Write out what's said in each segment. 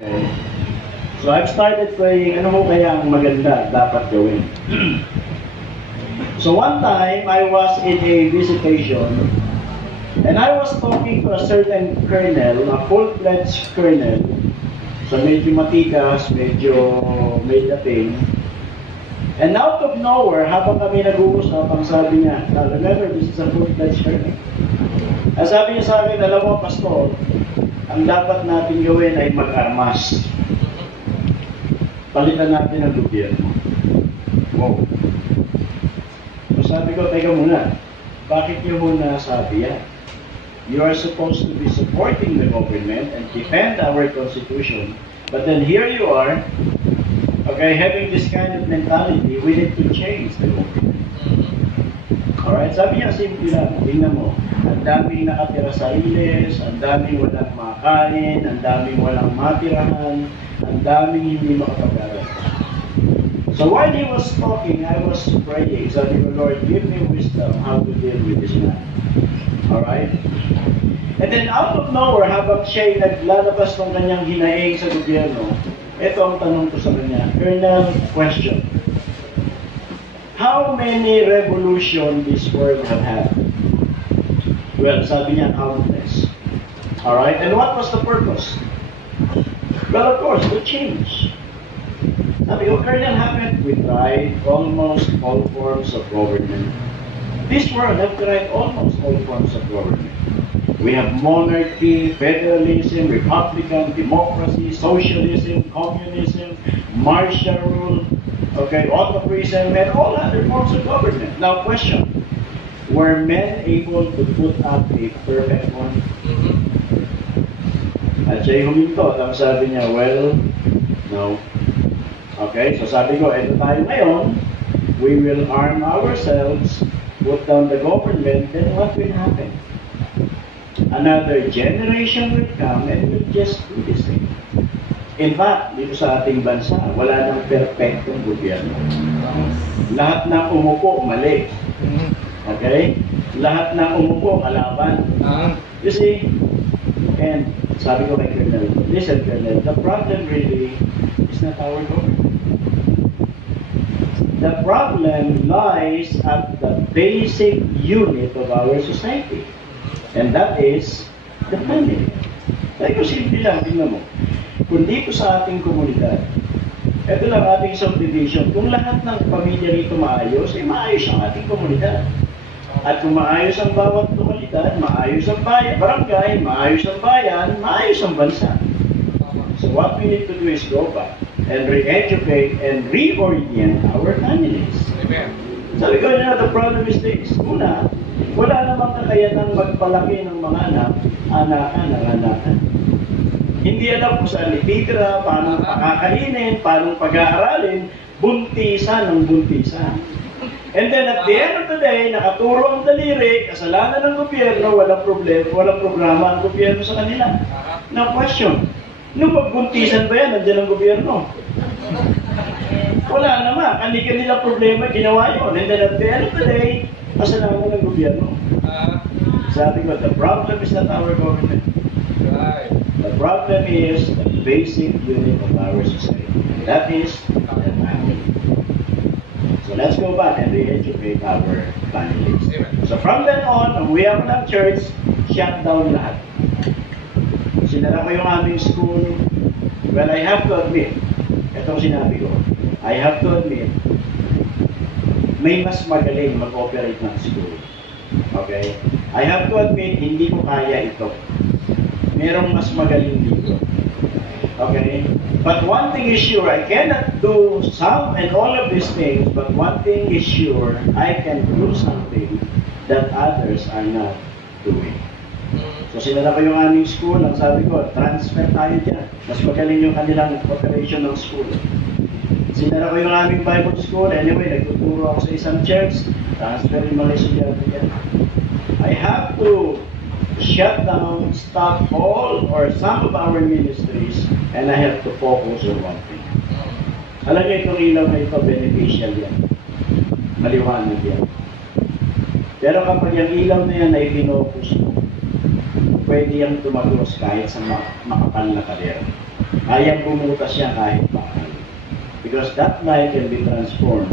Okay. So I've started praying, ano mo kaya ang maganda dapat gawin? So one time, I was in a visitation, and I was talking to a certain colonel, a full-fledged colonel, so medyo matikas, medyo may dating. And out of nowhere, habang kami nag-uusap, ang sabi niya, remember, this is a full-fledged colonel. Ang sabi niya sa akin, alam mo, Pastor, ang dapat natin gawin ay mag-armas. Palitan natin ang gobyerno. Wow. So sabi ko, teka muna, bakit niyo muna sabi yan? You are supposed to be supporting the government and defend our constitution, but then here you are, okay, having this kind of mentality, we need to change the government. Alright, sabi niya, simple lang, tingnan mo, ang daming nakatira sa iles, ang daming walang makain, ang daming walang matirahan, ang daming hindi makapag-aral. So while he was talking, I was praying, sabi ko, Lord, give me wisdom how to deal with this man. Alright? And then out of nowhere, habang siya'y naglalabas ng kanyang hinaing sa gobyerno, ito ang tanong ko sa kanya, Colonel, question. How many revolutions this world have had? Well, sabi niya, countless. Alright? And what was the purpose? Well, of course, to change. Sabi ko, Colonel, haven't we tried almost all forms of government? This world have tried almost all forms of government. We have monarchy, federalism, republican, democracy, socialism, communism, martial rule, okay, autocracy, and all other forms of government. Now, question. Were men able to put up a perfect one? At siya'y huminto. Ang sabi niya, well, no. Okay, so sabi ko, ito tayo ngayon, we will arm ourselves, put down the government, then what will happen? Another generation will come and will just do the same. In fact, dito sa ating bansa, wala nang perfectong gobyerno. Lahat ng umupo, mali. Okay? Lahat ng umupo, kalaban. You see? And sabi ko kay Colonel, listen Colonel, the problem really is not our government. The problem lies at the basic unit of our society. And that is the family. Sabi ko, simple lang, tingnan mo. Kung dito sa ating komunidad, ito lang ating subdivision, kung lahat ng pamilya rito maayos, ay maayos ang ating komunidad. At kung maayos ang bawat komunidad, maayos ang bayan, barangay, maayos ang bayan, maayos ang bansa. So what we need to do is go back and re-educate and reorient our families. Amen. Sabi ko na, the problem is this. Una, wala namang kakayanang magpalaki ng mga anak, anakan. Hindi alam kung saan ititira, paano pakakainin, paano pag-aaralin, buntisan ng buntisan. And then at the end of the day, nakaturo ang daliri, kasalanan ng gobyerno, walang problema, walang programa ang gobyerno sa kanila. Now question, nung pagbuntisan ba yan, nandiyan ang gobyerno? Wala naman, kanila problema, ginawa yun. And then at the end of the day, kasalanan ng gobyerno. Sabi ko, the problem is not our government. The problem is the basic unit of our society. That is the family. So let's go back and re-educate our families. So from then on, we have ng church, shut down lahat. Sinara ko yung aming school. Well, I have to admit, itong sinabi ko, I have to admit, may mas magaling mag-operate ng school. Okay? I have to admit, hindi ko kaya ito. Merong mas magaling dito. Okay? But one thing is sure, I cannot do some and all of these things, but one thing is sure, I can do something that others are not doing. So sinala ko yung aming school, ang sabi ko, transfer tayo dyan. Mas magaling yung kanilang operation ng school. Sinala ko yung aming Bible school, anyway, nagtuturo ako sa isang church, transfer yung mga estudyante dyan. I have to shut down, stop all or some of our ministries, and I have to focus on one thing. Alam niyo, itong ilaw na ito, beneficial yan. Maliwanag yan. Pero kapag yung ilaw na yan ay pinocus mo, pwede yung tumagos kahit sa makapal na karera. kayang bumutas siya kahit paano. Because that light can be transformed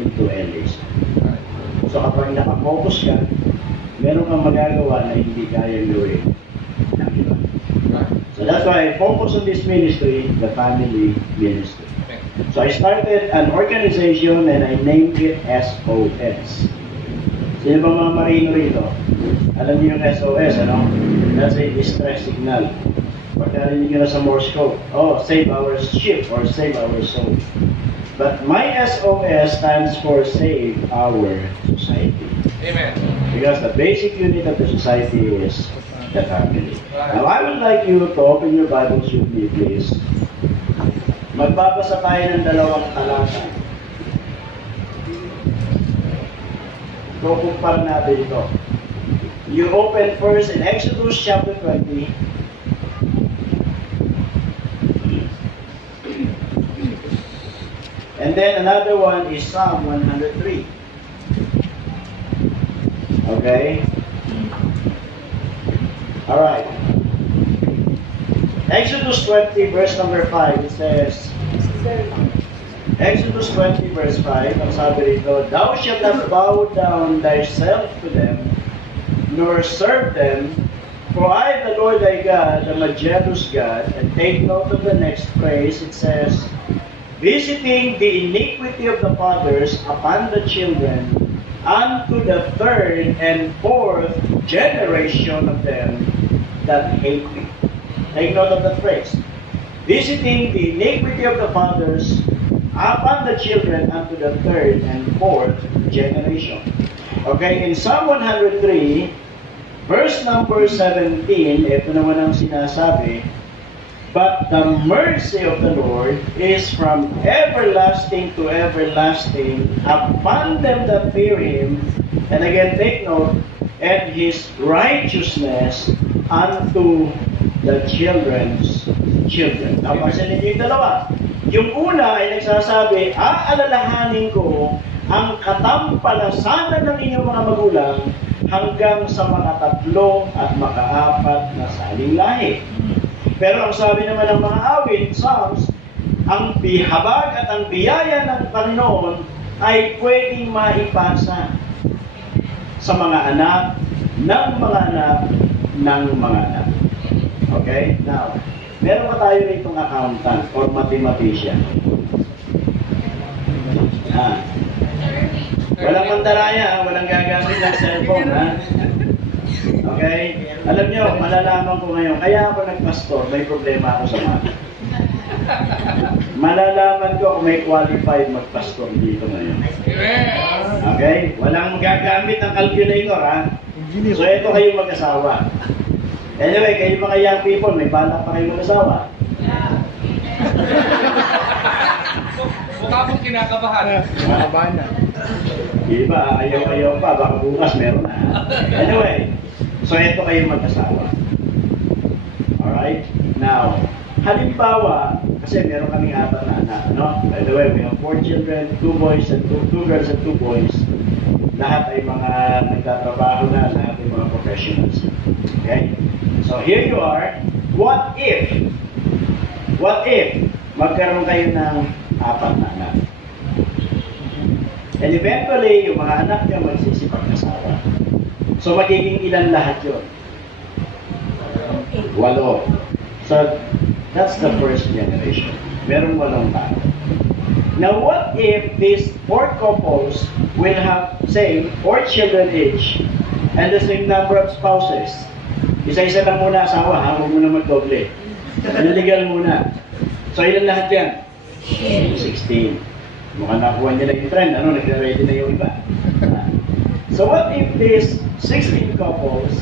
into a laser. So kapag nakapokus ka, meron kang magagawa na hindi kayang gawin ng iba. So that's why I focus on this ministry, the family ministry. So I started an organization and I named it SOS. Sino ba mga marino rito? Alam niyo yung SOS, ano? That's a distress signal. Pagkarinig nyo na sa Morse code, oh, save our ship or save our soul. But my SOS stands for Save Our Society. Amen. Because the basic unit of the society is the family. Now I would like you to open your Bibles with me, please. Magbabasa tayo ng dalawang talata. Kukumpara natin ito. You open first in Exodus chapter 20. And then another one is Psalm 103. Okay? Alright. Exodus 20 verse number 5, it says, Exodus 20 verse 5, ang sabi rito, Thou shalt not bow down thyself to them, nor serve them, for I, the Lord thy God, am a jealous God. And take note of the next phrase, it says, visiting the iniquity of the fathers upon the children, unto the third and fourth generation of them that hate me. Take note of that phrase. Visiting the iniquity of the fathers upon the children unto the third and fourth generation. Okay, in Psalm 103, verse number 17, ito naman ang sinasabi, But the mercy of the Lord is from everlasting to everlasting upon them that fear Him. And again, take note, and His righteousness unto the children's children. Napansin niyo yung dalawa. Yung una ay nagsasabi, aalalahanin ko ang katampalasanan ng inyong mga magulang hanggang sa makatatlo at makaapat na saling lahi. Pero ang sabi naman ng mga awit, Psalms, ang bihabag at ang biyaya ng Panginoon ay pwedeng maipasa sa mga anak, ng mga anak, ng mga anak. Okay? Now, meron pa tayo ritong accountant or mathematician. Walang mandaraya, walang gagamit ng cellphone, ha? Okay? Alam nyo, malalaman ko ngayon, kaya ako nagpastor, may problema ako sa math. Malalaman ko kung may qualified magpastor dito ngayon. Okay? Walang gagamit ng calculator, ha? So, ito kayong mag-asawa. Anyway, kayo mga young people, may balak pa kayo mag-asawa. Mukha pong kinakabahan. Kinakabahan na. Iba, ayaw-ayaw pa, baka bukas meron na. Anyway, so ito kayo mag-asawa. Alright? Now, halimbawa, kasi meron kaming apat na anak, no? By the way, we have 4 children, 2 boys and 2 girls and 2 boys. Lahat ay mga nagtatrabaho na, lahat ay mga professionals. Okay? So here you are. What if magkaroon kayo ng apat na anak? And eventually, yung mga anak nyo magsisipag-asawa. So magiging ilan lahat yun? 8. So that's the first generation. Merong 8 tao. Now what if these 4 couples will have, say, 4 children each and the same number of spouses? Isa-isa lang muna asawa, ha? Huwag mo na magdoble. Legal muna. So ilan lahat yan? 16. Mukhang nakuha nila yung trend, ano? Nagre-ready na yung iba. So what if these 16 couples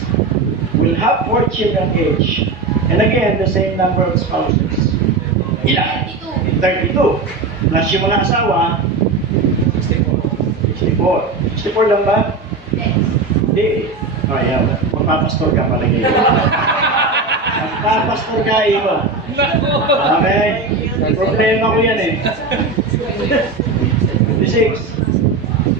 will have 4 children each and again, the same number of spouses? Ilan? 32. Plus yung mga asawa, 64. 64 lang ba? Yes. Hindi. Oh, yeah. Magpapastor ka palagi. Magpapastor ka, iba. Okay? Problema ko yan eh. 26.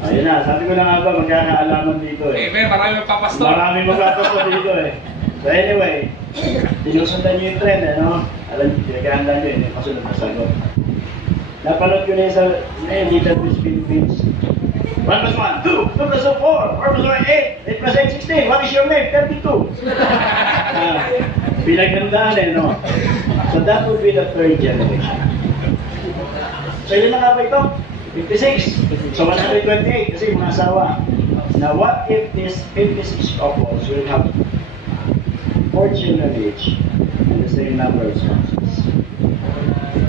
Ayun na, sabi ko na nga ba, magkakaalaman dito eh. Amen, marami magpapastor. Marami magpapastor dito eh. So anyway, Sinusundan nyo yung trend, ano? Alam nyo, pinagkahandaan nyo yun, yung kasunod na sagot. Napanood ko na yun sa Little Miss Philippines. 1 plus 1, 2, 2 plus 4, 4 plus 1, 8, 8 plus 8, 16. What is your name? 32. Pinaghandaan eh, no? So that would be the third generation. So ilan na nga ba ito? 56. So 128 kasi mga asawa. Now what if these 56 couples will have 4 children each and the same number of spouses?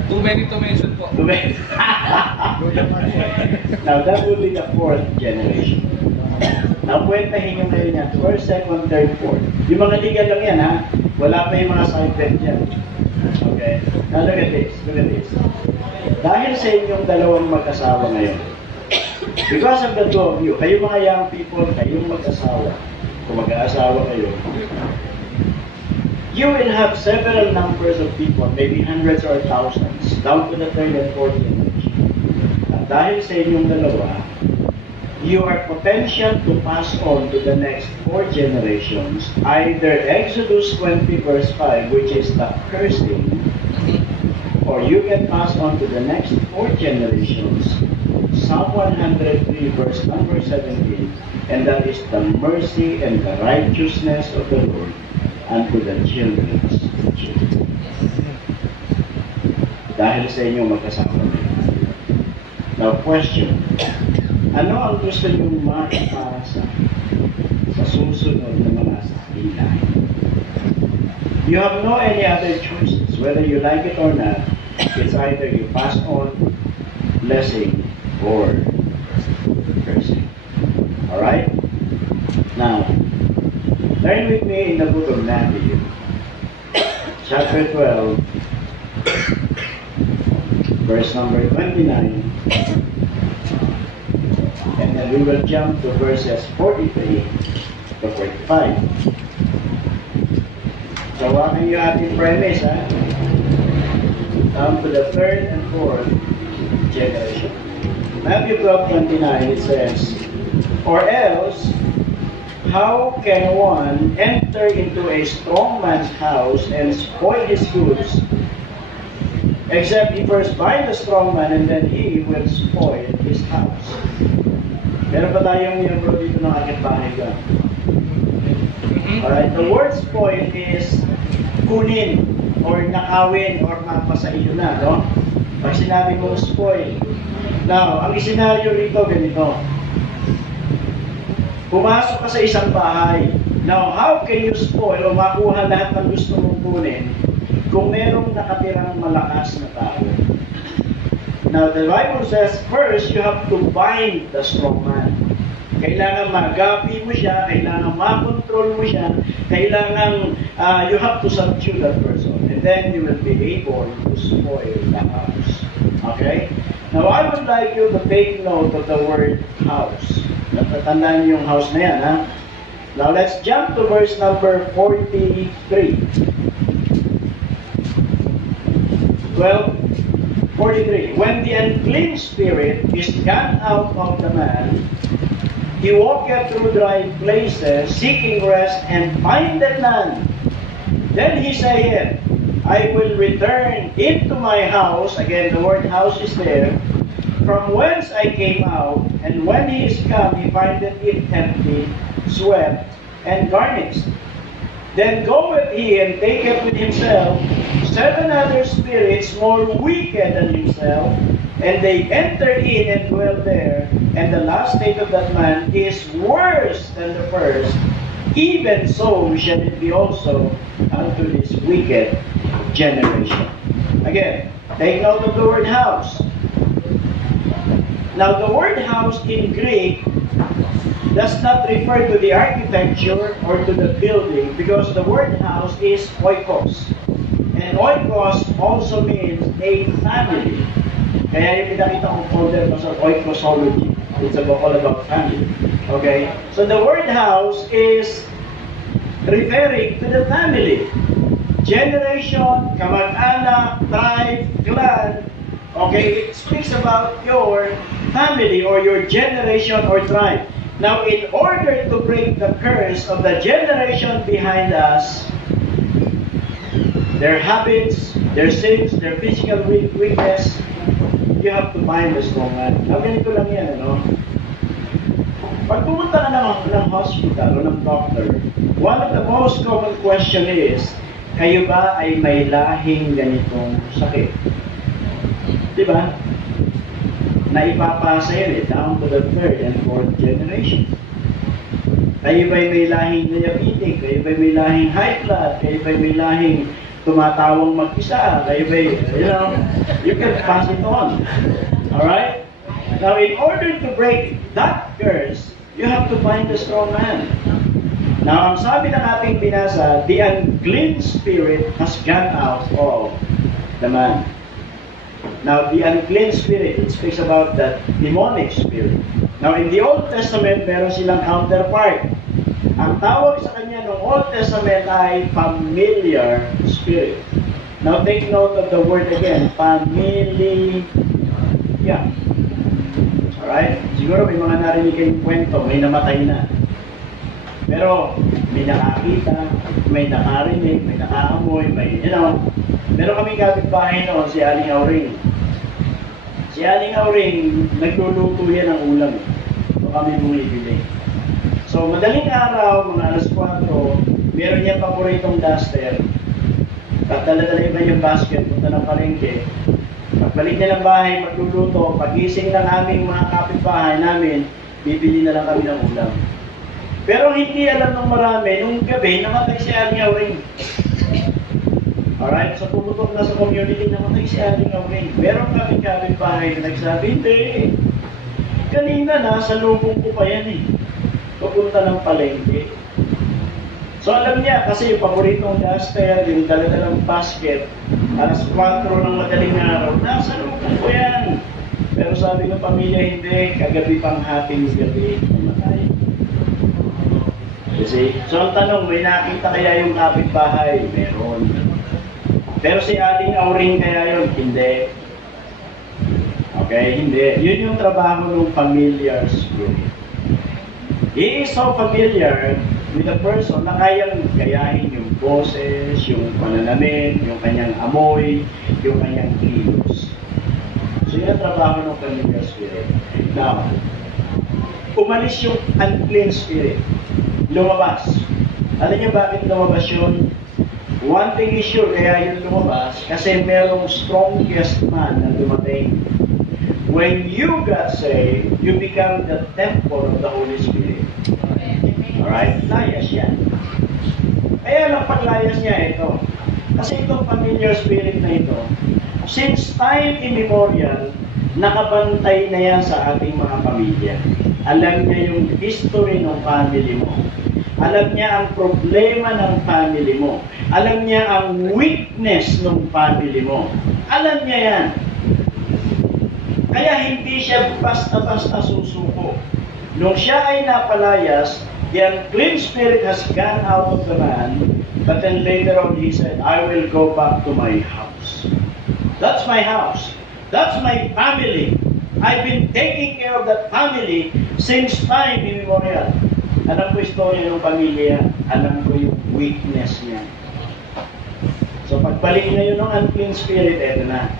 Too many to mention po. Too many. Now that would be the fourth generation. Now kwentahin nyo kayo niyan. First, second, third, fourth. Yung mga legal lang yan ha. Wala pa yung mga side bet dyan. Okay? Now look at this. Look at this. Dahil sa inyong dalawang mag-asawa ngayon, because of the two of you, kayo mga young people, kayong mag-asawa, kung mag-aasawa kayo, you will have several numbers of people, maybe hundreds or thousands, down to the third and fourth generation. At dahil sa inyong dalawa, you are potential to pass on to the next 4 generations, either Exodus 20 verse 5, which is the cursing, or you can pass on to the next 4 generations, Psalm 103 verse number 17, and that is the mercy and the righteousness of the Lord unto the children's children. Dahil sa inyo magkasama. Now question, ano ang gusto niyong maipasa sa susunod na mga sakilan? You have no any other choices. Whether you like it or not, it's either you pass on blessing or cursing. Alright? Now, turn with me in the book of Matthew, chapter 12, verse number 29. And then we will jump to verses 43 to 45. So, hawakan yung ating premise, ha? Down to the third and fourth generation. Matthew 12:29, it says, or else, how can one enter into a strong man's house and spoil his goods, except he first bind the strong man and then he will spoil his house? Meron pa tayong miyembro dito ng aking bahay ka. Alright, the word spoil is kunin or nakawin or mapasa iyo na, no? Pag sinabi mo spoil. Now, ang isenaryo rito ganito. Pumasok ka sa isang bahay. Now, how can you spoil o makuha lahat ng gusto mong kunin kung merong nakatirang malakas na tao? Now, the Bible says, first, you have to bind the strong man. Kailangan magapi mo siya, kailangan makontrol mo siya, kailangan you have to subdue that person. And then you will be able to spoil the house. Okay? Now, I would like you to take note of the word house. Natatandaan niyo yung house na yan, ha? Now, let's jump to verse number 43. 43. When the unclean spirit is gone out of the man, he walketh through dry places, seeking rest, and findeth none. Then he saith, I will return into my house. Again, the word house is there. From whence I came out, and when he is come, he findeth it empty, swept, and garnished. Then goeth he and taketh with himself 7 other spirits more wicked than himself, and they enter in and dwell there. And the last state of that man is worse than the first. Even so shall it be also unto this wicked generation. Again, take note of the word house. Now, the word house in Greek does not refer to the architecture or to the building, because the word house is oikos. And oikos also means a family. Kaya yung pinakita kong folder ko sa oikosology. It's all about family. Okay? So the word house is referring to the family. Generation, kamag-anak, tribe, clan. Okay? It speaks about your family or your generation or tribe. Now, in order to break the curse of the generation behind us, their habits, their sins, their physical weakness, you have to find the strong man. Now, ganito lang yan, ano? Pag pumunta ka ng hospital o ng doctor, one of the most common question is, kayo ba ay may lahing ganitong sakit? Diba? Na ipapasa yun down to the third and fourth generation. Kayo ba'y may lahing diabetic? Kayo ba'y may lahing high blood? Kayo ba'y may lahing tumatawang mag-isa? Kayo ba'y, you can pass it on. Alright? Now, in order to break that curse, you have to find the strong man. Now, ang sabi ng ating binasa, the unclean spirit has gone out of the man. Now, the unclean spirit, it speaks about the demonic spirit. Now, in the Old Testament, meron silang counterpart. Ang tawag sa kanya ng Old Testament ay familiar spirit. Now, take note of the word again, familiar. Alright? Siguro may mga narinig kayong kwento, may namatay na. Pero, may nakakita, may nakarinig, may nakaamoy, may, meron kaming kapitbahay noon, si Aling Auring. Si Aling Auring, nagluluto yan ng ulam. So kami bumibili. So madaling araw, mga alas 4, meron niyang paboritong duster. At dala-dala iba yung basket, punta ng palengke. Pagbalik niya ng bahay, magluluto. Pagising ng aming mga kapitbahay namin, bibili na lang kami ng ulam. Pero hindi alam ng marami, nung gabi, namatay si Aling Auring. Alright, so pumutok na sa community, namatay si Aling Auring. Meron kami kapitbahay na nagsabi, hindi. Kanina na, sa lubong ko pa yan eh. Pupunta ng palengke. So alam niya, kasi yung paboritong duster, yung dala-dalang basket, alas 4 ng madaling araw, nasa lubong ko yan. Pero sabi ng pamilya, hindi, kagabi pang hating gabi, namatay. Kasi, so ang tanong, may nakita kaya yung kapitbahay? Meron. Pero si Aling Auring kaya yun? Hindi. Okay, hindi. Yun yung trabaho ng familiar spirit. He is so familiar with the person na kayang gayahin yung boses, yung pananamit, yung kanyang amoy, yung kanyang kilos. So yun ang trabaho ng familiar spirit. Now, umalis yung unclean spirit. Lumabas. Alam niyo bakit lumabas yun? One thing is sure, kaya yun lumabas, kasi merong strongest man na dumating. When you got saved, you become the temple of the Holy Spirit. Alright? Layas yan. Kaya lang paglayas niya ito. Kasi itong familiar spirit na ito, since time immemorial, nakabantay na yan sa ating mga pamilya. Alam niya yung history ng family mo. Alam niya ang problema ng family mo. Alam niya ang weakness ng family mo. Alam niya yan. Kaya hindi siya basta-basta susuko. Nung siya ay napalayas, the unclean spirit has gone out of the man, but then later on he said, I will go back to my house. That's my house. That's my family. I've been taking care of that family since time immemorial. Alam ko istorya ng pamilya, alam ko yung weakness niya. So pagbalik na yun ng unclean spirit, eto na.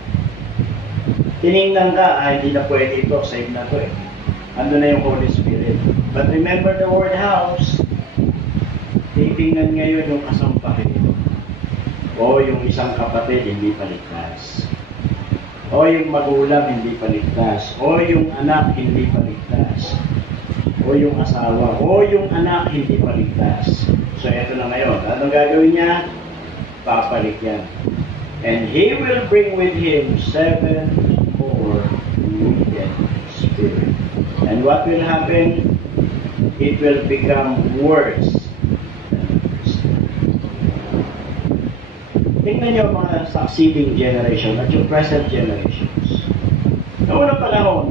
Tinignan ka, hindi na pwede ito, save na to eh. Ando na yung Holy Spirit. But remember the word house, titingnan ngayon yung kasampahin. O yung isang kapatid, hindi paligtas. O yung magulang, hindi paligtas. O yung anak, hindi paligtas. O yung asawa, o yung anak, hindi paligtas. So, eto na ngayon. Anong gagawin niya? Papalit yan. And he will bring with him 7 more wicked spirits. And what will happen? It will become worse. Tingnan niyo mga succeeding generation at yung present generations. Noong unang panahon,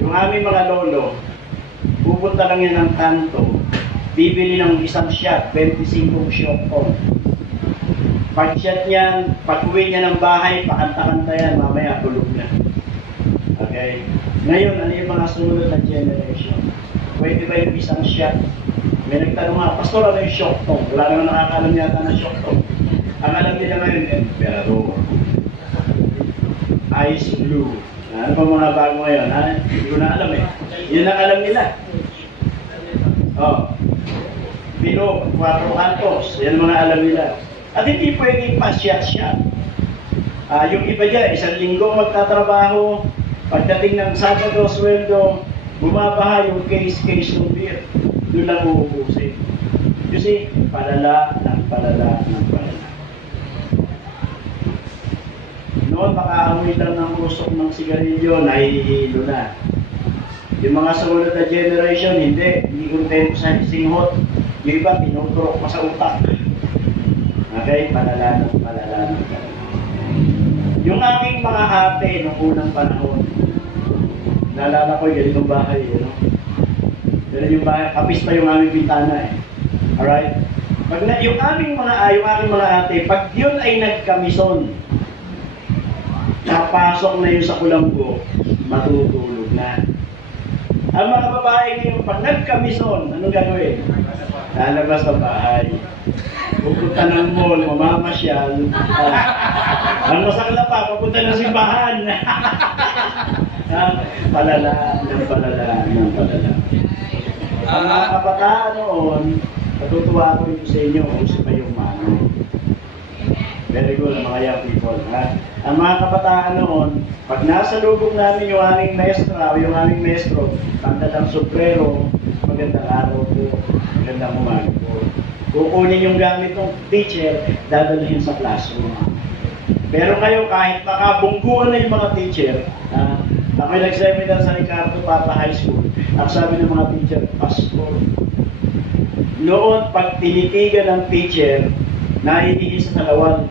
yung aming mga lolo, pupunta lang yan ng kanto, bibili ng isang shot, 25 shot on. Pag-shot niyan, pag-uwi niya ng bahay, pakanta-kanta yan, mamaya tulog na. Okay? Ngayon, ano yung mga sumunod na generation? Pwede ba yung isang shot? May nagtanong nga, Pastor, ano yung shock tong? Wala naman nakakalam yata na shock tong. Ang alam nila ngayon, emperador. Ice blue. Ano pa mga bago ngayon, ha? Hindi ko na alam eh. Yun ang alam nila. Oh. Pino, 4 cantos. Yan mga alam nila. At hindi pwedeng pa-shot-shot. Yung iba dyan, 1 linggo magtatrabaho. Pagdating ng Sabado, sweldo, bumabaha yung case ng beer. Doon lang uubusin. You see, palala ng palala ng palala. Noon, makaamoy lang ng usok ng sigarilyo, nahihilo na. Yung mga sumunod na generation, hindi kontento sa singhot. Yung iba, tinuturok pa sa utak. Okay, palala ng palala ng palala. Yung aking mga ate noong unang panahon, naalala ko yung ganitong bahay, Ganun yung bahay, kapis pa yung aming bintana eh. Alright? Yung aking mga ate, pag yun ay nagkamison, napasok na yun sa kulambo, matutulog na. Ang mga babae ngayon, pag nagkamison, anong gagawin? Lalabas sa bahay. Pupunta ng mall, mamamasyal. Ang masakla pa, pupunta ng simbahan. Palala ng palala ng palala. Ang mga kabataan noon, natutuwa ko ito sa inyo kung sino yung mano. Very good, mga young people. Ang mga kabataan noon, pag nasa lubog namin yung aming maestra o yung aming maestro, pagdating sombrero, magandang araw po, magandang umaga po. Kukunin yung gamit ng teacher, dadalhin sa classroom. Pero kayo, kahit makabungguan na yung mga teacher, ako'y nag-seminar sa Ricardo Papa High School. Ang sabi ng mga teacher, Pasko. Noon, pag tinitigan ng teacher, naiihi sa kalawang.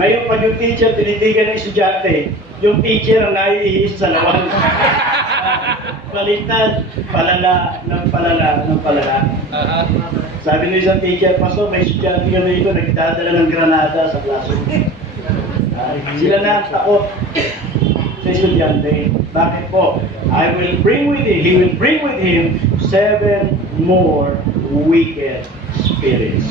Ngayon, pag yung teacher tinitigan ng estudyante, yung teacher ang naiihi sa kalawang. Baliktad, palala ng palala ng palala. Sabi ng isang teacher, Pasko, may estudyante kami ito, nagdadala ng granada sa classroom. Sila na ang takot sa estudyante. Bakit po? He will bring with him 7 more wicked spirits.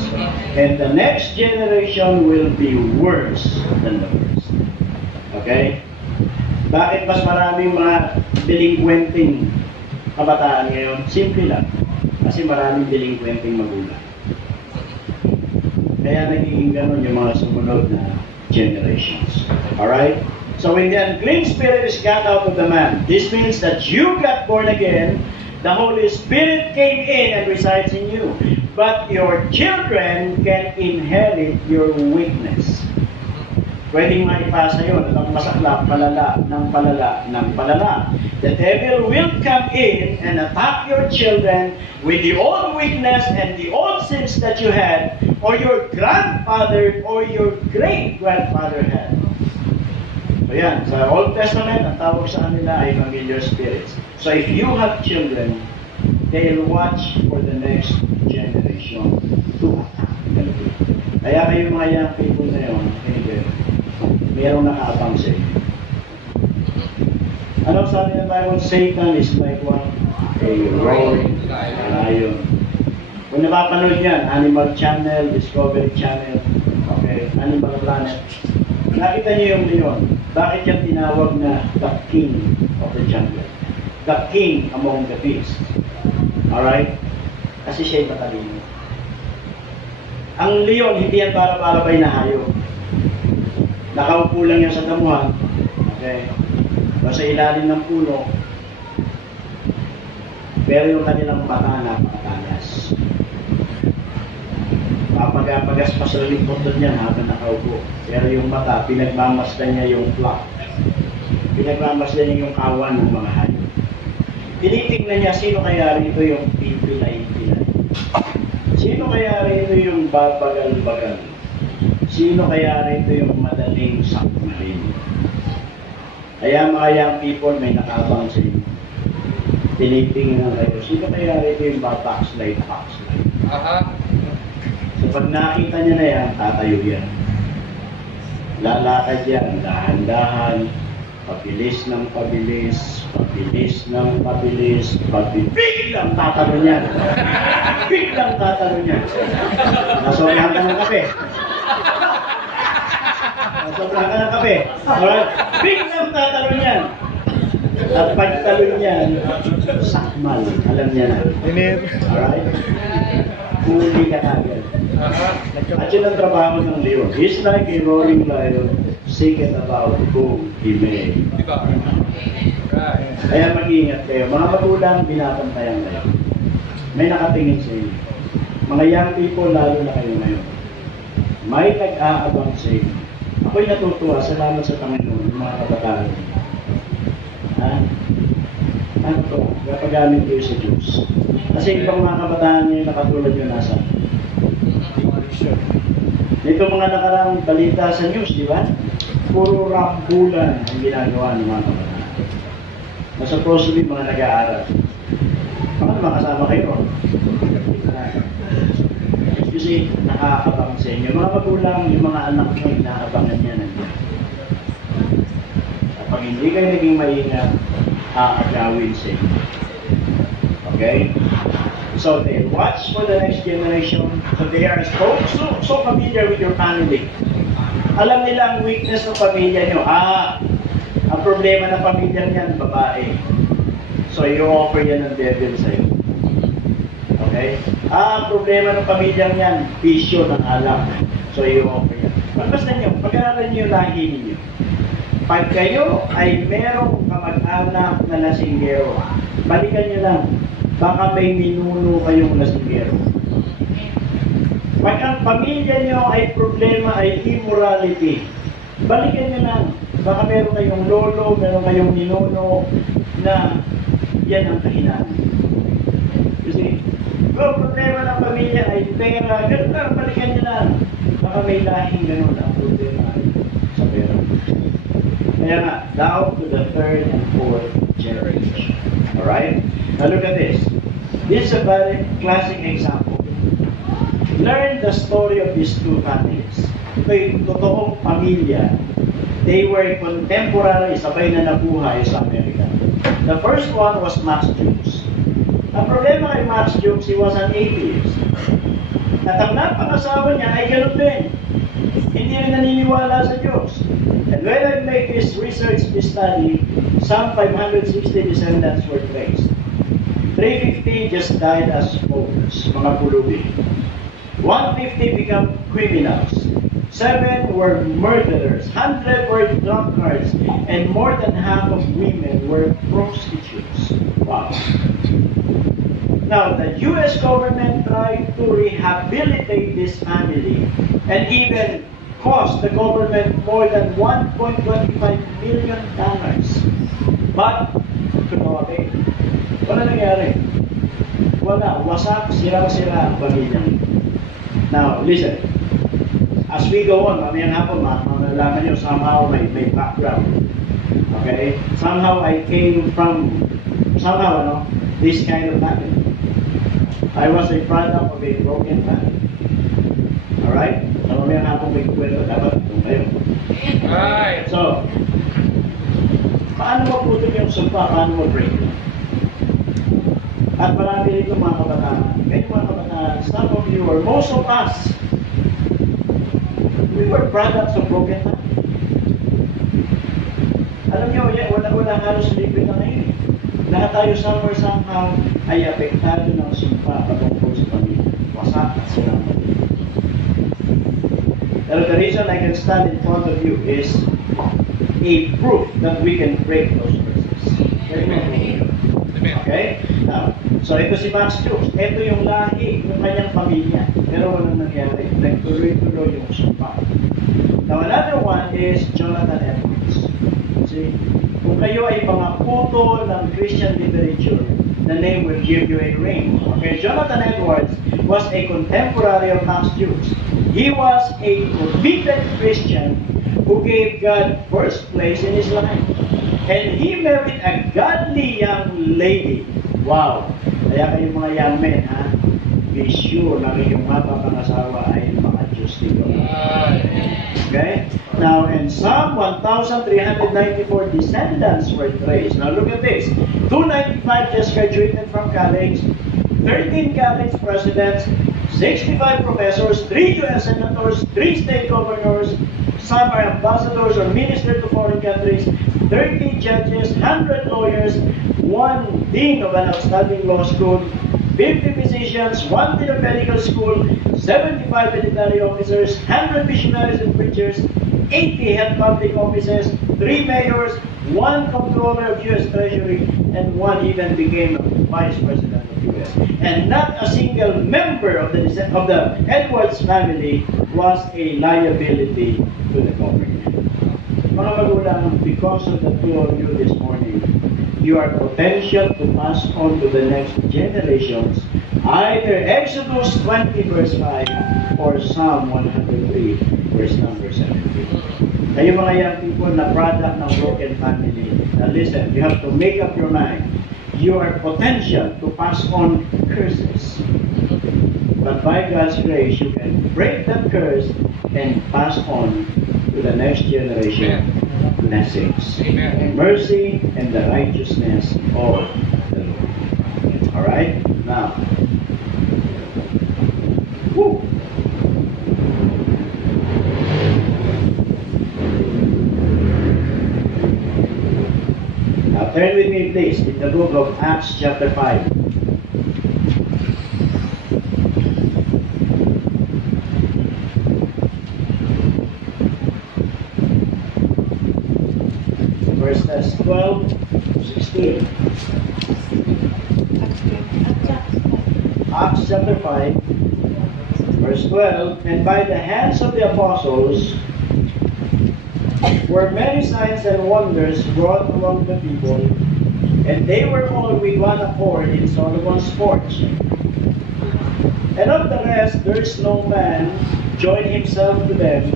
And the next generation will be worse than the first. Okay? Bakit mas maraming mga delinquenting kabataan ngayon? Simple lang. Kasi maraming delinquenting magulang. Kaya nagiging ganun yung mga sumunod na generations. Alright? So when the unclean spirit is got out of the man, this means that you got born again, the Holy Spirit came in and resides in you. But your children can inherit your weakness. Pwedeng maipasa yun, ang masakla, palala, ng palala, ng palala. The devil will come in and attack your children with the old weakness and the old sins that you had, or your grandfather or your great-grandfather had. So yan, sa Old Testament, ang tawag sa kanila ay familiar spirits. So if you have children, they'll watch for the next generation to attack. Kaya kayo mga young people na yun, merong nakaabang sa inyo. Ano sabi ng Bible? Satan is like one, a roaring lion. Kung napapanood yan, Animal Channel, Discovery Channel, okay, Animal Planet, nakita niyo yung leon. Bakit yan tinawag na the king of the jungle? The king among the beasts. Alright? Kasi siya'y matalino. Ang leon, hindi yan para ba'y na hayop. Nakaupo lang yan sa damuhan, okay, o sa ilalim ng puno, pero yung kanilang mata napakatalas. Papagas pa sa likod niya habang nakaupo, pero yung mata, pinagmamasdan niya yung flock, pinagmamasdan niya yung kawan ng mga hayop. Tinitingnan niya, sino kaya rito yung pipilay-pilay? Sino kaya rito yung babagal-bagal? Sino kaya rito yung madaling sakmalin? Kaya mga young people, may nakabang sa inyo. Tinitingnan kayo. Sino kaya rito yung backslide? So pag nakita niya na yan, tatayo yan. Lalakad yan, dahan-dahan, pabilis ng pabilis, pabilis ng pabilis, biglang tatalo niyan. Biglang tatalo niyan. Nasoryahan ka ng kape. Sobra ka ng kape. Alright? Biglang tatalon yan. At pagtalon yan, sakmal. Alam niya na. Alright? Huli ka agad. At yun ang trabaho ng leon. He's like a roaring lion, seeking about whom he may. Kaya mag-iingat kayo. Mga magulang, binabantayan kayo. May nakatingin sa inyo. Mga young people, lalo na kayo ngayon. May nag-aabang sa inyo. Ako'y natutuwa, salamat sa Panginoon, mga kabataan. Ha? Ano to? Gapagamit kayo sa Diyos. Kasi ibang mga kabataan niyo nakatulad nyo nasa. Dito mga nakaraang balita sa news, di ba? Puro rambulan ang ginagawa ng mga kabataan. Na supposedly mga nag-aaral. Baka naman kasama kayo. Kasi nakakabang sa inyo. Mga magulang, yung mga anak nyo, inaabangan niya nandiyan. Kapag hindi kayo naging maingat, aagawin sa inyo. Okay? So they watch for the next generation. So they are so familiar with your family. Alam nila ang weakness ng pamilya nyo. Ang problema ng pamilya niyan, babae. So you offer yan ng devil sa iyo. Okay? Ang problema ng pamilya niyan, bisyo ng alak. So you offer yan. Basta nyo, pag-aralan nyo yung lahi ninyo. Pag kayo ay merong kamag-anak na lasinggero, balikan nyo lang. Baka may minuno kayong lasinggero. Pag ang pamilya nyo ay problema ay immorality, balikan nyo lang. Baka meron kayong lolo, meron kayong ninuno na yan ang kahinaan. Kasi, kung problema ng pamilya ay pera, ganun lang, balikan nyo lang. Baka may lahing ganun ang problema sa pera. Kaya nga, down to the third and fourth generation. Alright? Now look at this. This is a very classic example. Learn the story of these two families. Ito yung totoong pamilya. They were contemporary, sabay na nabuhay sa Amerika. The first one was Max Jukes. Ang problema kay Max Jukes, he was an atheist. At ang napakasawa niya ay ganun din. Hindi rin naniniwala sa Diyos. And when I make this research, this study, some 560 descendants were traced. 350 just died as popes, mga pulubi. 150 become criminals. 7 were murderers. 100 were drunkards. And more than half of women were prostitutes. Wow. Now, the U.S. government tried to rehabilitate this family and even cost the government more than $1.25 million. But, kunawabi, wala nangyari. Wala. Wasak, sira-sira ang pamilya. Now, listen. As we go on, mamayang hapon, malalaman nyo, somehow may background. Okay? Somehow I came from, this kind of family. I was a product of a broken family. Alright? So, mamayang hapon may kwento, dapat itong kayo. Right. So, paano mo putol yung sumpa? Paano mo break it? At marami rito mga kabataan. Kayo mga kabataan, some of you or most of us, we were products of broken family. Alam nyo, wala halos libre na ngayon. Lahat tayo somewhere somehow ay apektado ng sumpa patungkol sa pamilya. Wasak at sinama. Pero the reason I can stand in front of you is a proof that we can break those curses. Okay? Now, so ito si Max Jukes. Ito yung lahi ng kanyang pamilya. Pero walang nangyari. Nagtuloy-tuloy yung sumpa. Now, another one is Jonathan Edwards. See? Kung kayo ay mga putol ng Christian literature, the name will give you a ring. Okay? Jonathan Edwards was a contemporary of Max Jukes. He was a committed Christian who gave God first place in his life. And he married a godly young lady. Wow! Kaya kayo mga young men, ha? Be sure na kayong mapapangasawa ay mga Diyos dito. Okay? Now, in Psalm 1,394 descendants were traced. Now, look at this. 295 just graduated from college. 13 college presidents. 65 professors, 3 U.S. senators, 3 state governors, some are ambassadors or ministers to foreign countries, 30 judges, 100 lawyers, 1 dean of an outstanding law school, 50 physicians, 1 dean of medical school, 75 military officers, 100 missionaries and preachers, 80 head public offices, 3 mayors, 1 comptroller of U.S. Treasury, and 1 even became a vice president of U.S. And not a single member of the Edwards family was a liability to the government. Mga magulang, because of the two of you this morning, you are potential to pass on to the next generations either Exodus 20 verse 5 or Psalm 103 verse number 17. Kayo mga young people na product ng broken family, now listen, you have to make up your mind. You are potential to pass on curses. But by God's grace, you can break that curse and pass on to the next generation blessings, and mercy, and the righteousness of the Lord. Alright? Now, woo! Now turn with me please in the book of Acts chapter 5. Verses 12 to 16. Acts chapter 5, verse 12, and by the hands of the apostles were many signs and wonders wrought among the people, and they were all with one accord in Solomon's porch. And of the rest there is no man joined himself to them,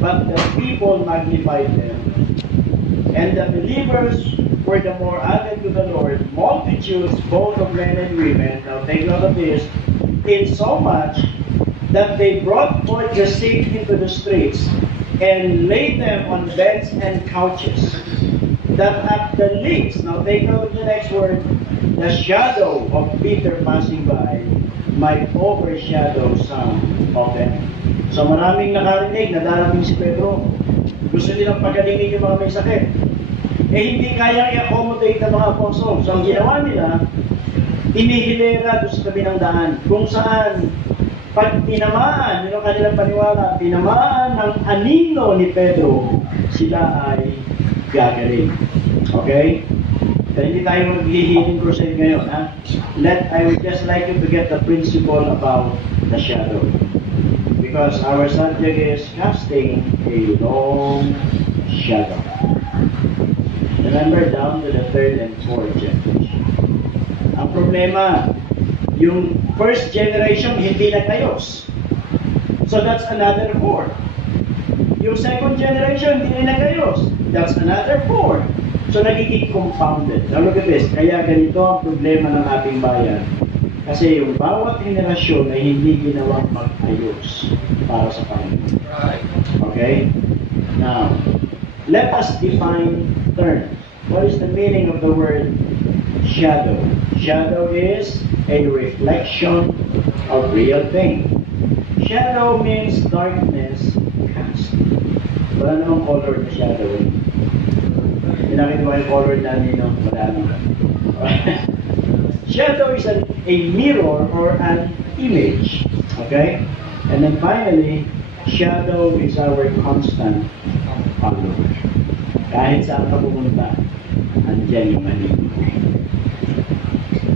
but the people magnified them. And the believers were the more added to the Lord, multitudes both of men and women. Now take note of this, in so much that they brought forth the sick into the streets and laid them on beds and couches, that at the least, now take note of the next word, the shadow of Peter passing by might overshadow some of them. So maraming nakarinig na darating si Pedro. Gusto nilang pagalingin yung mga may sakit. Eh hindi kayang i-accommodate ng mga apostles. So ang ginawa nila, inihilera doon sa tabi ng daan. Kung saan, pag tinamaan, yun ang kanilang paniwala, tinamaan ng anino ni Pedro, sila ay gagaling. Okay? So hindi tayo mag-healing crusade ngayon. Ha? I would just like you to get the principle about the shadow. Because our subject is casting a long shadow. Remember, down to the 3rd and 4th generation. Ang problema, yung first generation hindi nagtayos. So that's another 4. Yung second generation hindi nagtayos. That's another 4. So nagiging compounded. Now look at this. Kaya ganito ang problema ng ating bayan. Kasi yung bawat henerasyon ay hindi ginawang mag-ayos para sa Panginoon. Okay? Now, let us define terms. What is the meaning of the word shadow? Shadow is a reflection of real thing. Shadow means darkness cast. Wala namang color na shadow. Pinakita mo yung color na nino? Wala naman. Shadow is a mirror or an image. Okay? And then finally, shadow is our constant follower. Kahit saan ka pumunta, andyan yung manino.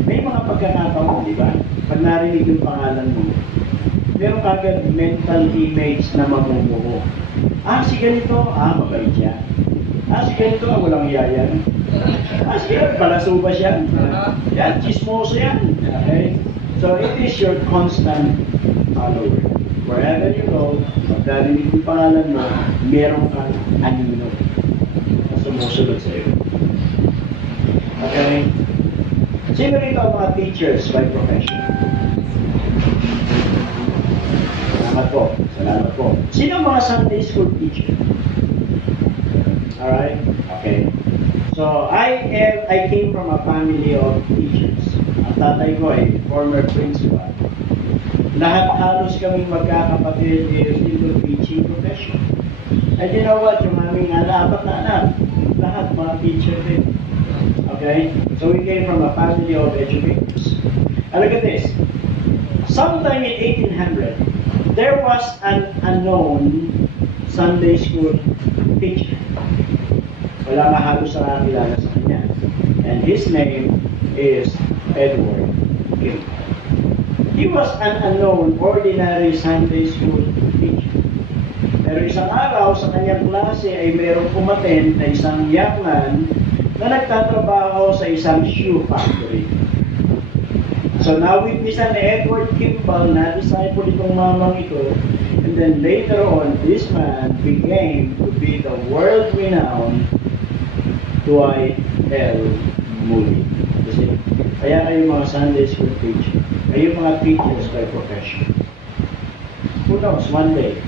May mga pagkakataon, di ba? Pag narinig yung pangalan mo, meron kagad mental image na mamumuho. Ah, si ganito, mabait siya. Ah, si ganito, walang yayan. Ah, sige, palasuba siya. Yan, chismoso yan. Okay? So, it is your constant follower. Wherever you go, pagkarinig yung pangalan mo, meron kang anino na sumusunod sa'yo. Okay? Sino rito ang mga teachers by profession? Salamat po. Salamat po. Sino ang mga Sunday school teacher? Alright? Okay. So, I came from a family of teachers. Ang tatay ko ay former principal. Lahat halos kaming magkakapatid is into teaching profession. And you know what? Yung aming apat na anak, lahat mga teacher din. Okay? So we came from a family of educators. And look at this. Sometime in 1800, there was an unknown Sunday school teacher. Wala mahalos sa kilala sa kanya. And his name is Edward King. He was an unknown, ordinary Sunday school teacher. Pero isang araw sa kanyang klase ay mayroong umattend na isang young man na nagtatrabaho sa isang shoe factory. So na-witnessan ni Edward Kimball na disciple itong mamang ito, and then later on, this man became to be the world-renowned Dwight L. Moody. Kasi, kaya kayo mga Sunday school teacher, kayo mga teachers by profession. Who knows, one day,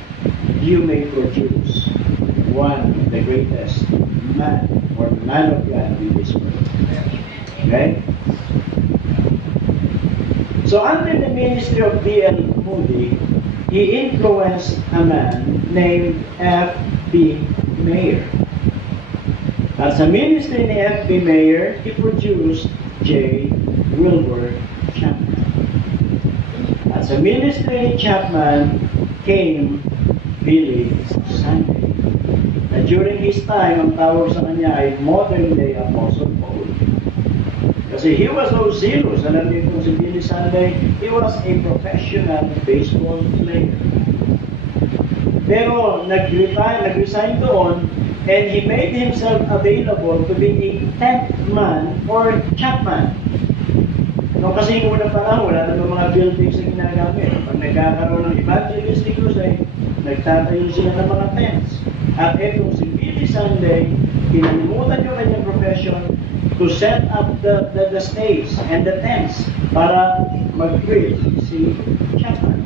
you may produce one of the greatest man or man of God in this world. Okay? So under the ministry of D.L. Moody, he influenced a man named F.B. Mayer. At sa ministry ni F.B. Mayer, he produced J. Wilbur Chapman. At sa ministry ni Chapman came Billy Sunday. And during his time, ang tawag sa kanya ay modern day Apostle Paul. Kasi he was so zealous. Alam niyo kung si Billy Sunday, he was a professional baseball player. Pero nag-resign doon, and he made himself available to be a 10th man or Chapman. No, kasi yung unang panahon, wala naman mga buildings na ginagamit. Pag nagkakaroon ng evangelistic crusade, nagtatayo sila ng mga tents. At etong si Billy Sunday, kinalimutan yung kanyang profession to set up the stage and the tents para mag-preach si Chapman.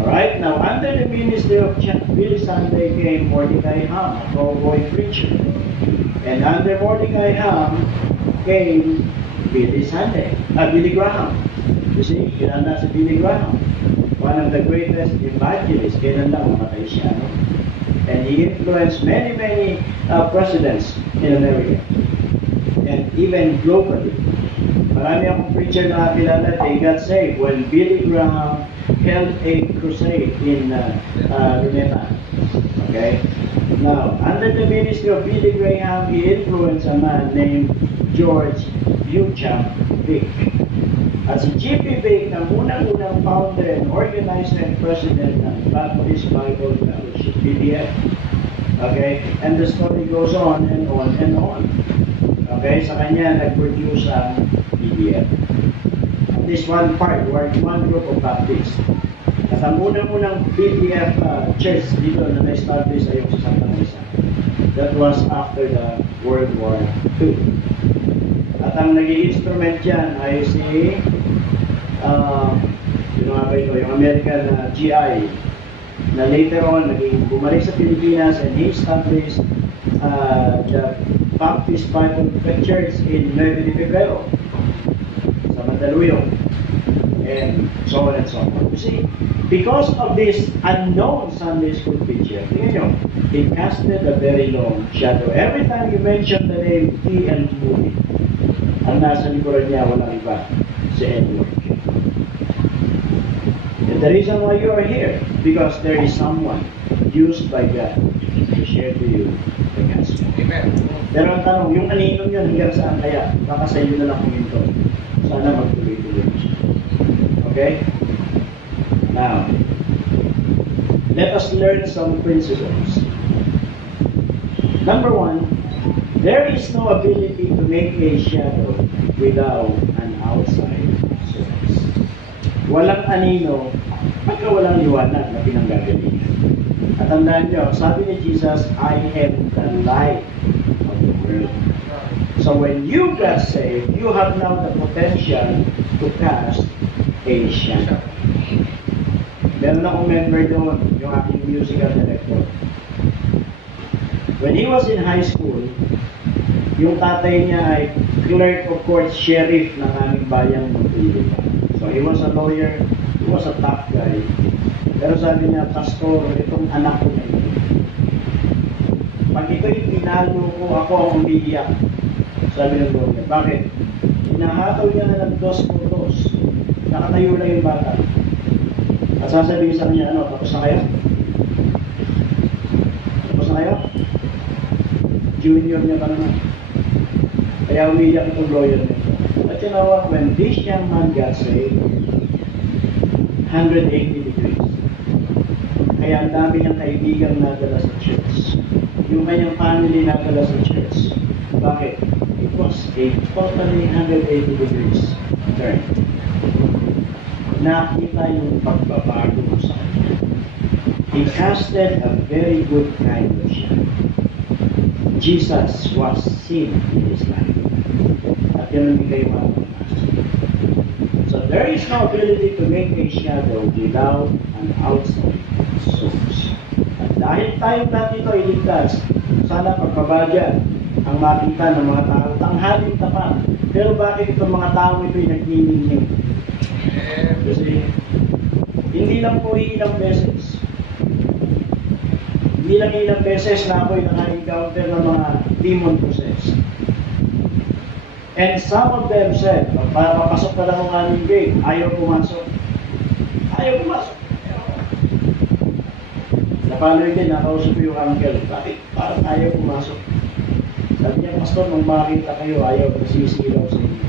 Alright, now under the ministry of Billy Sunday came Mordecai Ham, a cowboy preacher. And under Mordecai Ham came Billy Graham. You see, kilala si Billy Graham. One of the greatest evangelists. Kailan lang namatay siya, no? And he influenced many presidents in America. And even globally. Marami akong preacher na kilala, they got saved when Billy Graham held a crusade in Luneta. Okay? Now, under the ministry of Billy Graham, he influenced a man named George Beauchamp Vick. At si G.P. Vick, ang unang-unang founder and organizer and president ng Baptist Bible Fellowship, BBF. Okay? And the story goes on and on and on. Okay? Sa kanya, nag-produce ang BBF. At this one part, one group of Baptists. At ang unang-unang BBF church dito na na-establish ay yung sa Santa Mesa. That was after the World War II. At ang naging instrument dyan ay si yung American GI na later on naging bumalik sa Pilipinas, and he established the Baptist Bible Church in Nueva Ecija sa Mandaluyong, and so on and so on. You see, because of this unknown Sunday school teacher, he casted a very long shadow. Every time you mention the name D.L. Moody, ang nasa likuran niya walang iba, si Edward King. And the reason why you are here, because there is someone used by God to share to you the gospel. Amen. Pero ang tanong, yung aninong yun hanggang saan kaya? Baka sa inyo na lang puminto. Sana magtuloy-tuloy. Okay? Now, let us learn some principles. Number one, there is no ability to make a shadow without an outside source. Walang anino pagka walang liwanag na pinanggagalingan. At tandaan nyo, sabi ni Jesus, I am the light of the world. So when you got saved, you have now the potential to cast a shadow. Meron akong member doon, yung aking musical director. When he was in high school, yung tatay niya ay clerk of court, sheriff ng aming bayang Manila. So he was a lawyer, He was a tough guy. Pero sabi niya, Pastor, itong anak ko na ito. Pag ito'y pinalo ko, ako ang umiiyak. Sabi ng lawyer. Bakit? Hinahataw niya na ng 2 por 2. Nakatayo lang yung bata. At sasabihin sa kanya, ano, tapos na kayo? Tapos na kayo? Junior niya pa naman. Kaya umiiyak itong lawyer niya. At you know what? When this young man got saved, 180 degrees. Kaya ang dami niyang kaibigang nadala sa church. Yung kanyang family nadala sa church. Bakit? It was a totally 180 degrees turn. Nakita yung pagbabago sa kanya. He casted a very good kind of shadow. Jesus was seen in his life. At yun ang kayo makakita. So there is no ability to make a shadow without an outside source. At dahil tayong lahat ito ay ligtas, sana pagpabadyan ang makita ng mga tao, tanghalin tapat. Pero bakit itong mga tao ito ay nagniningning? Kasi hindi lang po ilang beses. Hindi lang ilang beses na ako'y naka-encounter ng mga demon possessed. And some of them said, papasok na lang ang aming gate, ayaw pumasok. Ayaw pumasok. Napanoy din, nakausap ko yung uncle. Bakit? Parang ayaw pumasok. Sabi niya, Pastor, nung makita kayo, ayaw nasisilaw sa inyo.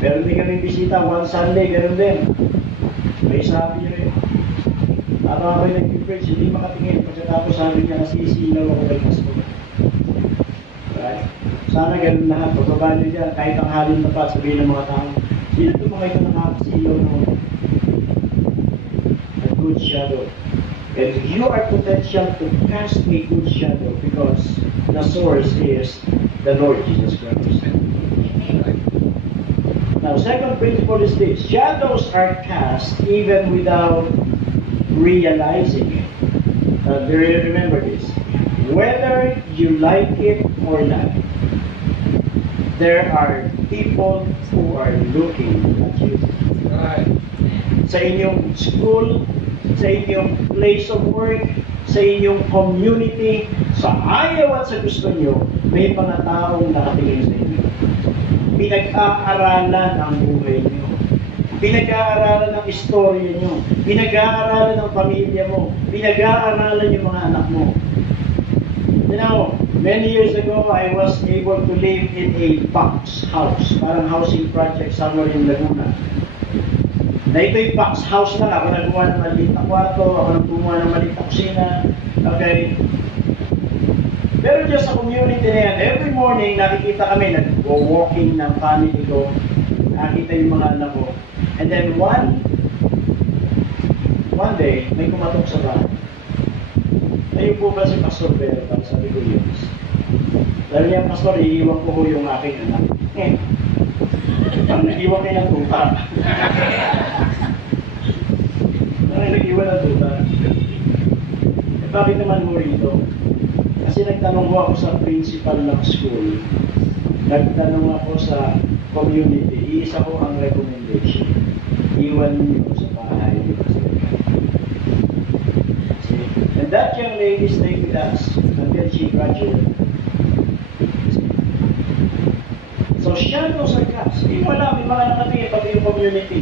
Pero hindi kami bisita, one Sunday, ganoon din. May sabi niya rin. Parang ako'y nag-preach, hindi makatingin. Pagkatapos sabi niya, nasisilaw ako kay Pastor. Right? Sana ganun lahat. Pagbaba niyo dyan, kahit ang halin na pa, sabihin ng mga tao, sino ito mga ito nakakasilaw naman? A good shadow. And you are potential to cast a good shadow because the source is the Lord Jesus Christ. Now, second principle is this. Shadows are cast even without realizing it. Do you remember this? Whether you like it or not, there are people who are looking at you. Right. Sa inyong school, sa inyong place of work, sa inyong community, sa ayaw at sa gusto nyo, may mga taong nakatingin sa inyo. Pinag-aaralan ang buhay nyo. Pinag-aaralan ang istorya nyo. Pinag-aaralan ang pamilya mo. Pinag-aaralan yung mga anak mo. You know, many years ago, I was able to live in a box house. Parang housing project somewhere in Laguna. Na ito'y box house lang. Ako nagawa ng maliit na kwarto. Ako nagawa ng maliit na kusina. Okay. Pero dyan sa community na yan, every morning nakikita kami, nag-walking ng family ko. Nakita yung mga anak ko. And then one day, may kumatok sa bahay. Ayun po ba si Pastor Verba? Sabi ko yun. Sabi niya, Pastor, iiwan ko ho yung aking anak. Ang nag-iwan niya ng tuta. Ang nag-iwan ng tuta. Bakit naman mo rito? Kasi nagtanong ko ako sa principal ng school. Nagtanong ako sa community. Iisa ko ang recommendation. Iwan niyo sa bahay. And that young lady stayed with us until she graduated. So shadows are cast. Hindi wala, may mga nakatingin pati yung community.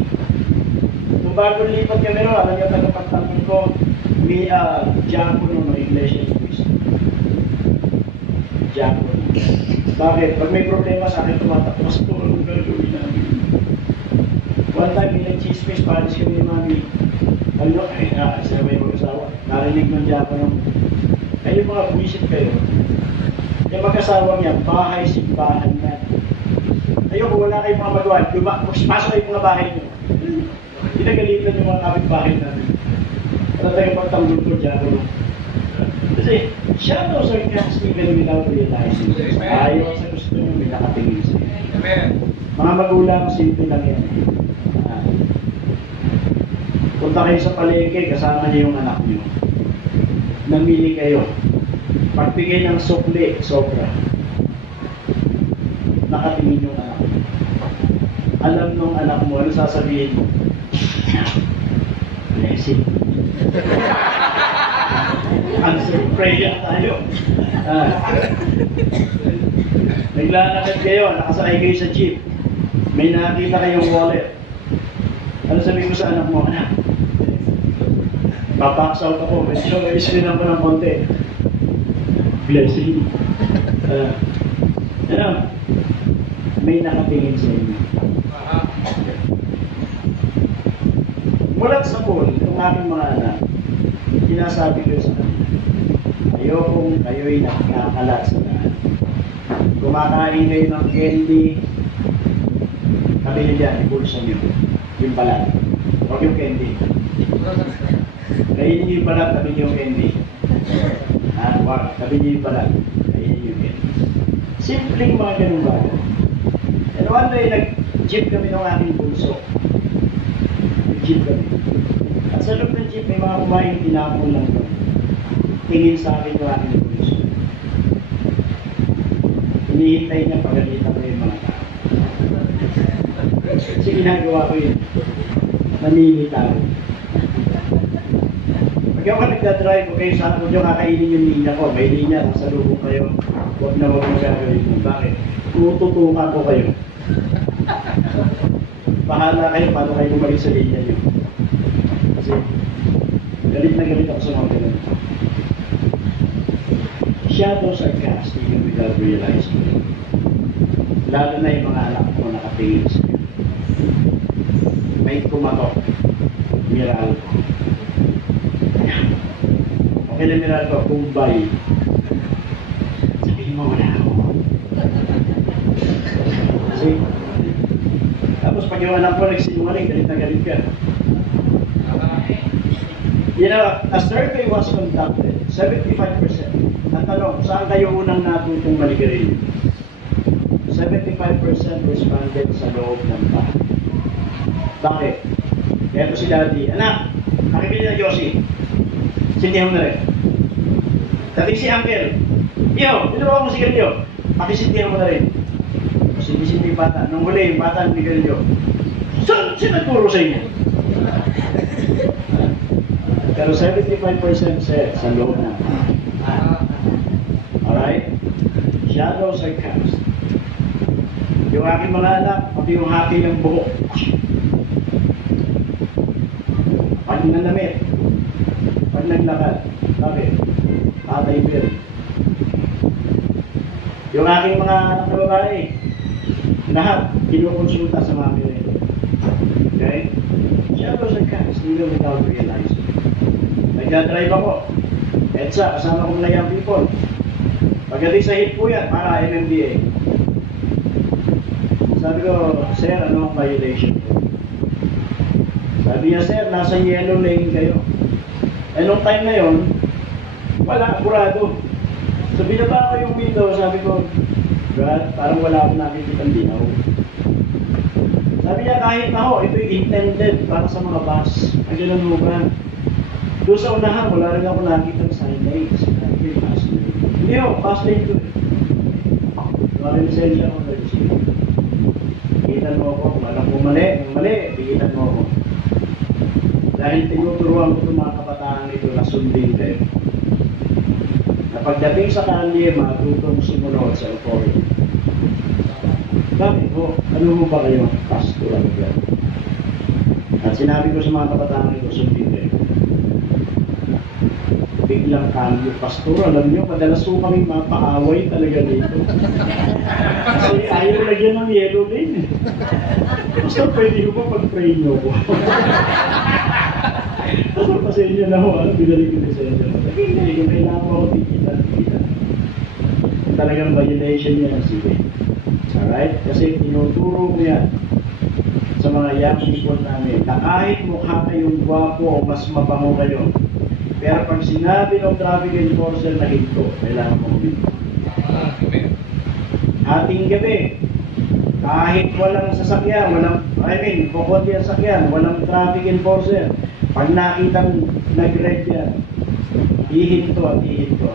Kung bago lipat kami rin, alam niyo tagapagtanggol ko, may diakono ng Iglesia ni Cristo. Diakono. Bakit? Pag may problema sa akin, tumatak, Pastor, anong gagawin namin? One time, may nag-chismis, paris kami ni Mami. Ano, sila may mag-asawa. Narinig ng diakono. Kayo mga buwisit kayo. Yung mag-asawa niya, bahay, simbahan na. Ayoko, wala kayong mga magawa. Pasok kayo mga bahay niyo. Pinagalitan yung mga kapit-bahay natin. Ano tayo pagtanggol ko dyan? Kasi, shadows are cast even without realizing. Ayaw sa gusto nyo, may nakatingin sa inyo. Amen. Mga magulang, simple lang yan. Punta kayo sa palengke, kasama niyo yung anak niyo. Namili kayo. Pagbigay ng sukli, sobra. Nakatingin yung anak niyo. alam nung anak mo, ano sasabihin mo? Blessing. Answer prayer tayo. Naglalakad kayo, nakasakay kayo sa jeep. May nakita kayong wallet. Ano sabihin mo sa anak mo? Anak, papax out ako. Medyo isinan ko ng konti. Blessing. Ano? May nakatingin sa inyo. Mulat sa pool, itong aking mga anak, sinasabi ko sa kanila, ayokong kayo'y nakakalat sa daan. Kumakain kayo ng candy, sabihin dyan, ibulsa nyo. Yung balat. Huwag yung candy. Kainin nyo yung balat, sabihin nyo yung candy. Huwag, sabihin nyo yung balat. Kainin nyo yung candy. Simpleng mga ganun bagay. And one day, nag-jeep kami ng aking bulso. Nag-jeep kami. At sa loob ng jeep, may mga kumain tinapon lang doon. Tingin sa akin yung aking bulso. Hinihintay niya pagalitan ko yung mga tao. Kasi ginagawa ko yun. Naninitaw. Pag ako nagdadrive, okay, sa ako nyo kakainin yung linya ko. May linya, nasa lubong kayo. Huwag na huwag mong gagawin mo. Bakit? Tututukan ko kayo. Bahala kayo paano kayo bumalik sa linya nyo. Kasi galit na galit ako sa mga ganun. Shadows are cast even without realizing it. Lalo na yung mga anak mo nakatingin sa iyo. May kumatok. Miral. Okay na miral ko, kumbay. Sabihin mo wala ako. Kasi, tapos pag yung anak mo nagsinungaling, galit na galit ka. You know, a survey was conducted, 75%. Ang tanong, saan kayo unang natutong maligarilyo? 75% responded sa loob ng bahay. Bakit? Kaya si Daddy, anak, nakibili na Josie. Sindihan mo na rin. Dating si Uncle, iyo, dinawa mo sigarilyo. Pakisindihan mo na rin. Sindi-sindi yung bata. Nung huli, yung bata ang sigarilyo. Saan nagturo sa inyo? Pero 75% sa loob na. Alright? Shadows are cast. Yung aking mga anak, pati yung hati ng buhok. Pag nanamit, pag naglakad, bakit? Patay bill. Yung aking mga anak na babae, lahat, kinukonsulta sa mga pinay. Okay? Shadows are cast, even without realizing. Nagdadrive ako. EDSA, kasama ko mga young people. Pagdating sa hit po yan, para MMDA. Sabi ko, sir, ano ang violation ko? Sabi niya, sir, nasa yellow lane kayo. Eh, nung time na yun, wala, kurado. So, binaba ko yung window, sabi ko, God, parang wala akong nakikita ng dinaw. Sabi niya, kahit na ho, ito'y intended para sa mga bus. Ang ganun mo ba? Doon sa unahan, wala rin ako nakikita ng signage. Sabi ko, bus lane. Hindi ho, bus lane ko. Wala rin lisensya ako. Bigitan mo ako. Kung alam mo mali, bigitan mo ako. Dahil tinuturuan ko itong mga kabataan ito na sundin kayo. Na pagdating sa kanli, matutong sumunod sa authority. Bakit po? Ano mo ba kayo? Pastoral yan. At sinabi ko sa mga kabataan ito, sundin kayo. Biglang kambyo. Pastor, alam nyo, madalas po kami mapaaway talaga dito. Kasi ayaw lagyan ng yellow lane. Pastor, pwede ko ba pag-pray nyo ko? Pastor, pasensya na ho, binalik ko sa inyo. Hindi ko kailangan ko tikitan. Talagang violation yan, sige. Alright? Kasi tinuturo ko yan sa mga young people namin na kahit mukha kayong gwapo o mas mabango kayo, pero pag sinabi ng traffic enforcer na hinto, kailangan mo huminto. Ating gabi, kahit walang sasakyan, kukunti ang sakyan, walang traffic enforcer, pag nakitang nag-red yan, hihinto at hihinto.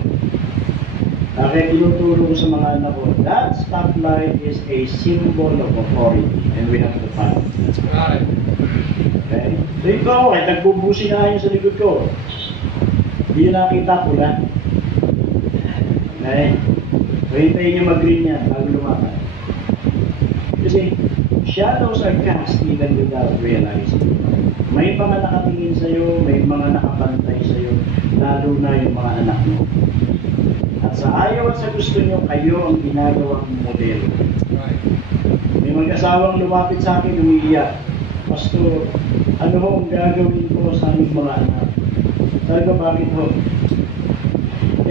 Kaya tinuturo ko sa mga anak ko, that stoplight is a symbol of authority and we have to follow. Right. Okay? So ikaw, kahit nagbubusi na yun sa likod ko, hindi nyo nakita pula. Okay? So hintayin nyo mag-green yan bago lumaban. Kasi shadows are cast even without realizing. May mga nakatingin sa'yo, may mga nakapantay sa'yo, lalo na yung mga anak mo. At sa ayaw at sa gusto nyo, kayo ang ginagawang modelo. Right. May mag-asawang lumapit sa akin, umiiyak. Pastor, ano ho ang gagawin ko sa aming mga anak? Sabi ko, bakit ho?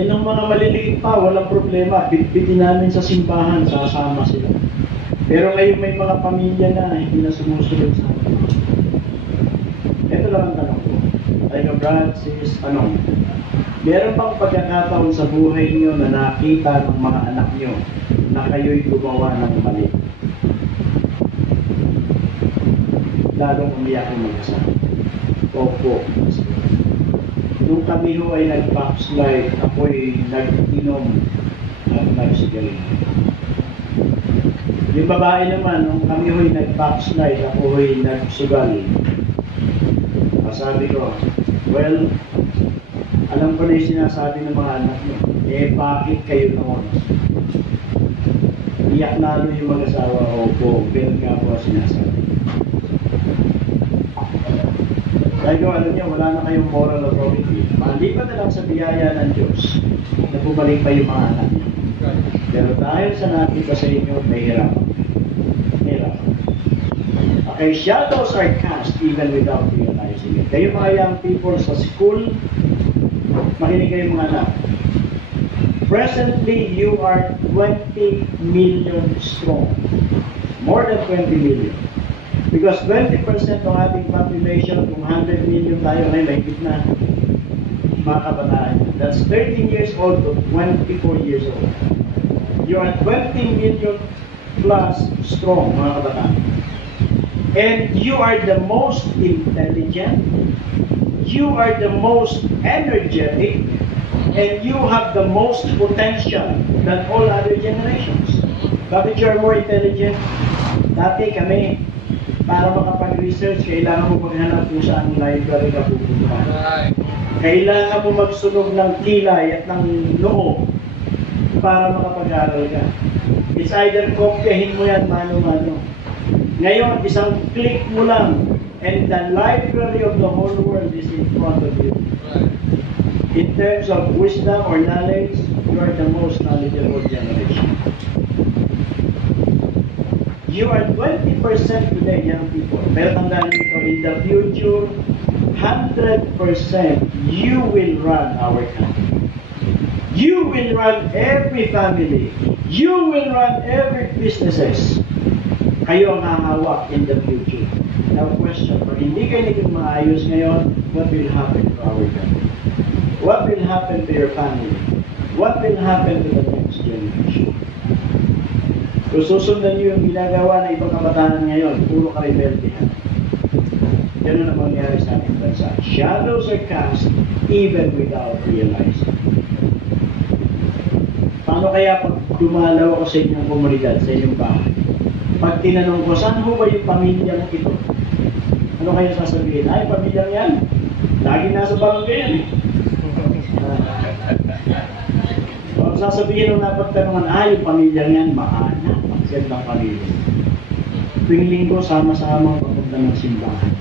Eh, nung mga maliliit pa, walang problema. Bitbitin namin sa simbahan, sasama sila. Pero ngayon may mga pamilya na hindi na sumusunod sa akin. Ito lang ang tanong ko. Sabi ko, Brad, sis, tanong. Meron bang pagkakataon sa buhay niyo na nakita ng mga anak niyo na kayo'y gumawa ng mali? Lalong umiyak ang mag-asawa. Opo. Nung kami ho ay nag-backslide, ako'y nag-inom at nagsigarilyo. Yung babae naman, nung kami ho'y nag-backslide, ako'y nagsugal. Sabi ko, well, alam ko na yung sinasabi ng mga anak niyo. Eh, bakit kayo noon? Iyak lalo yung mag-asawa. Opo, ganun nga po sinasabi. Dahil ko, alam niyo, wala na kayong moral authority. Malipat na lang sa biyaya ng Diyos na bumalik pa yung mga anak niyo. Pero dahil sa nakita sa inyo, may hirap. Hirap. Okay, shadows are cast even without realizing it. Kayo mga young people sa school, makinig kayo mga anak. Presently, you are 20 million strong. More than 20 million. Because 20% ng ating population, kung 100 million tayo, ay may gitna. Mga kabataan. That's 13 years old to 24 years old. You are 20 million plus strong, mga kabataan. And you are the most intelligent, you are the most energetic, and you have the most potential than all other generations. Bakit you are more intelligent? Dati kami, para makapag-research, kailangan mo maghanap kung saan library ka pupunta. Kailangan mo magsunog ng kilay at ng noo para makapag-aral ka. It's either kopyahin mo yan mano-mano. Ngayon, isang click mo lang and the library of the whole world is in front of you. In terms of wisdom or knowledge, you are the most knowledgeable generation. You are 20% today, young people. Pero tandaan nito, in the future, 100% you will run our country. You will run every family. You will run every businesses. Kayo ang hahawak in the future. Now question, pag hindi kayo naging maayos ngayon, what will happen to our country? What will happen to your family? What will happen to the next generation? Kung susundan niyo yung ginagawa ng ibang kabataan ngayon, puro ka-rebeldehan. Ganun ang mangyari sa ating bansa. Shadows are cast even without realizing. Paano kaya pag dumalaw ako sa inyong komunidad, sa inyong bahay? Pag tinanong ko, saan ho ba yung pamilya mo ito? Ano kayo sasabihin? Ay, pamilyang yan. Lagi nasa barangay yan eh. Ang sasabihin nung napagtanungan, ay, yung pamilyang yan, maanak. Magandang pamilya. Tuwing linggo, sama-sama papunta ng simbahan.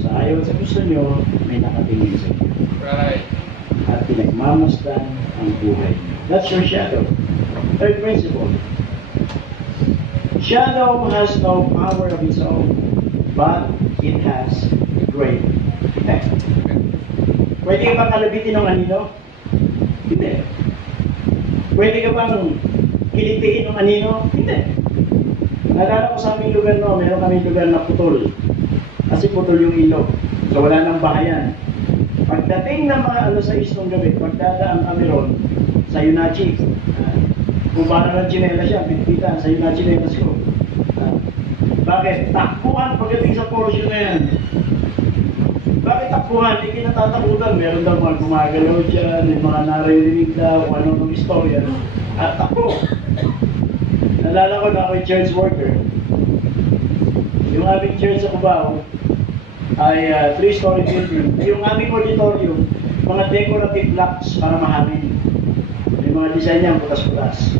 Sa ayaw at sa gusto nyo, may nakatingin sa inyo. Right. At pinagmamasdan ang buhay. That's your shadow. Third principle. Shadow has no power of its own, but it has great effect. Pwede ka bang kalabitin ng anino? Hindi. Pwede ka bang kilitiin ng anino? Hindi. Nalala ko sa aming lugar, no, meron kaming lugar na putol. Kasi putol yung ilog. So wala nang bahayan. Pagdating ng mga alas 6 ng gabi, pagdadaan kami ron sa Yunachi, kung parang ng chinelas siya, pitpitan sa Yunachi chinelas ko. Bakit? Takbuhan pagdating sa portion na yan. Bakit? Bakit takbuhan? Hindi kinatatakutan. Meron daw mga gumagalaw dyan, may mga naririnig daw, kung ano-anong istorya. At takbo. Nalala ko na ako'y church worker. Yung aming church sa Cubao ay 3-story building. Yung aming auditorium, mga decorative blocks para mahangin. May mga design niya, butas-butas.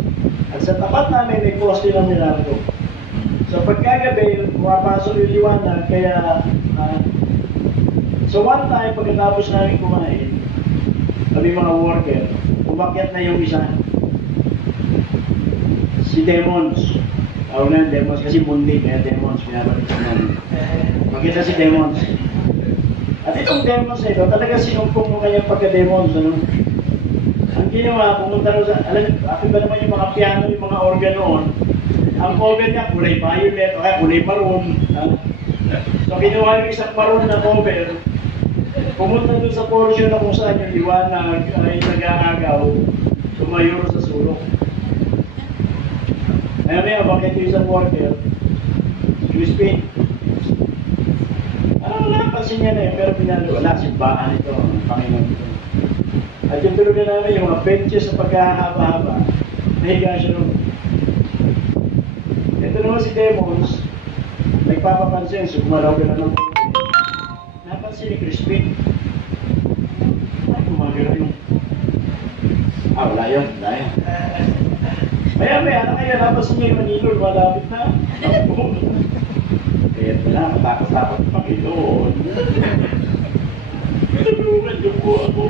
At sa tapat namin, may poste ng Milagro. So pagkagabi, pumapasok yung liwanag, kaya so one time, pagkatapos namin kumain, kami mga worker, umakyat na yung isa. Si Demons. Tawag na Demons kasi mundi, kaya Demons, pinabalik sa namin. Makita si Demons. At itong Demons na ito, talaga sinumpong mo kanyang pagka-Demons. Ano? Ang ginawa, pumunta rin sa, alam, akin ba naman yung mga piano, yung mga organ noon, ang cover niya, kulay violet, o kaya kulay maroon. So kinuha yung isang maroon na cover, pumunta dun sa portion na kung saan yung liwanag ay nag-aagaw, tumayo sa sulok. Maya bakit yung isang worker, crispy. Napansin niya na yun, pero pinalo, wala, simbahan ito, ang Panginoon ito. At yung tulugan namin, yung mga benches sa pagkahaba-haba, nahiga siya rin. Ito naman si Demons, nagpapapansin, so gumalaw ka na ng napansin ni Crispin. Ay, gumagalaw yung... wala yun. Maya, kaya napansin niya yung Manila, malapit na. Kaya na, matakot-takot ng Panginoon. Tulungan niyo po ako.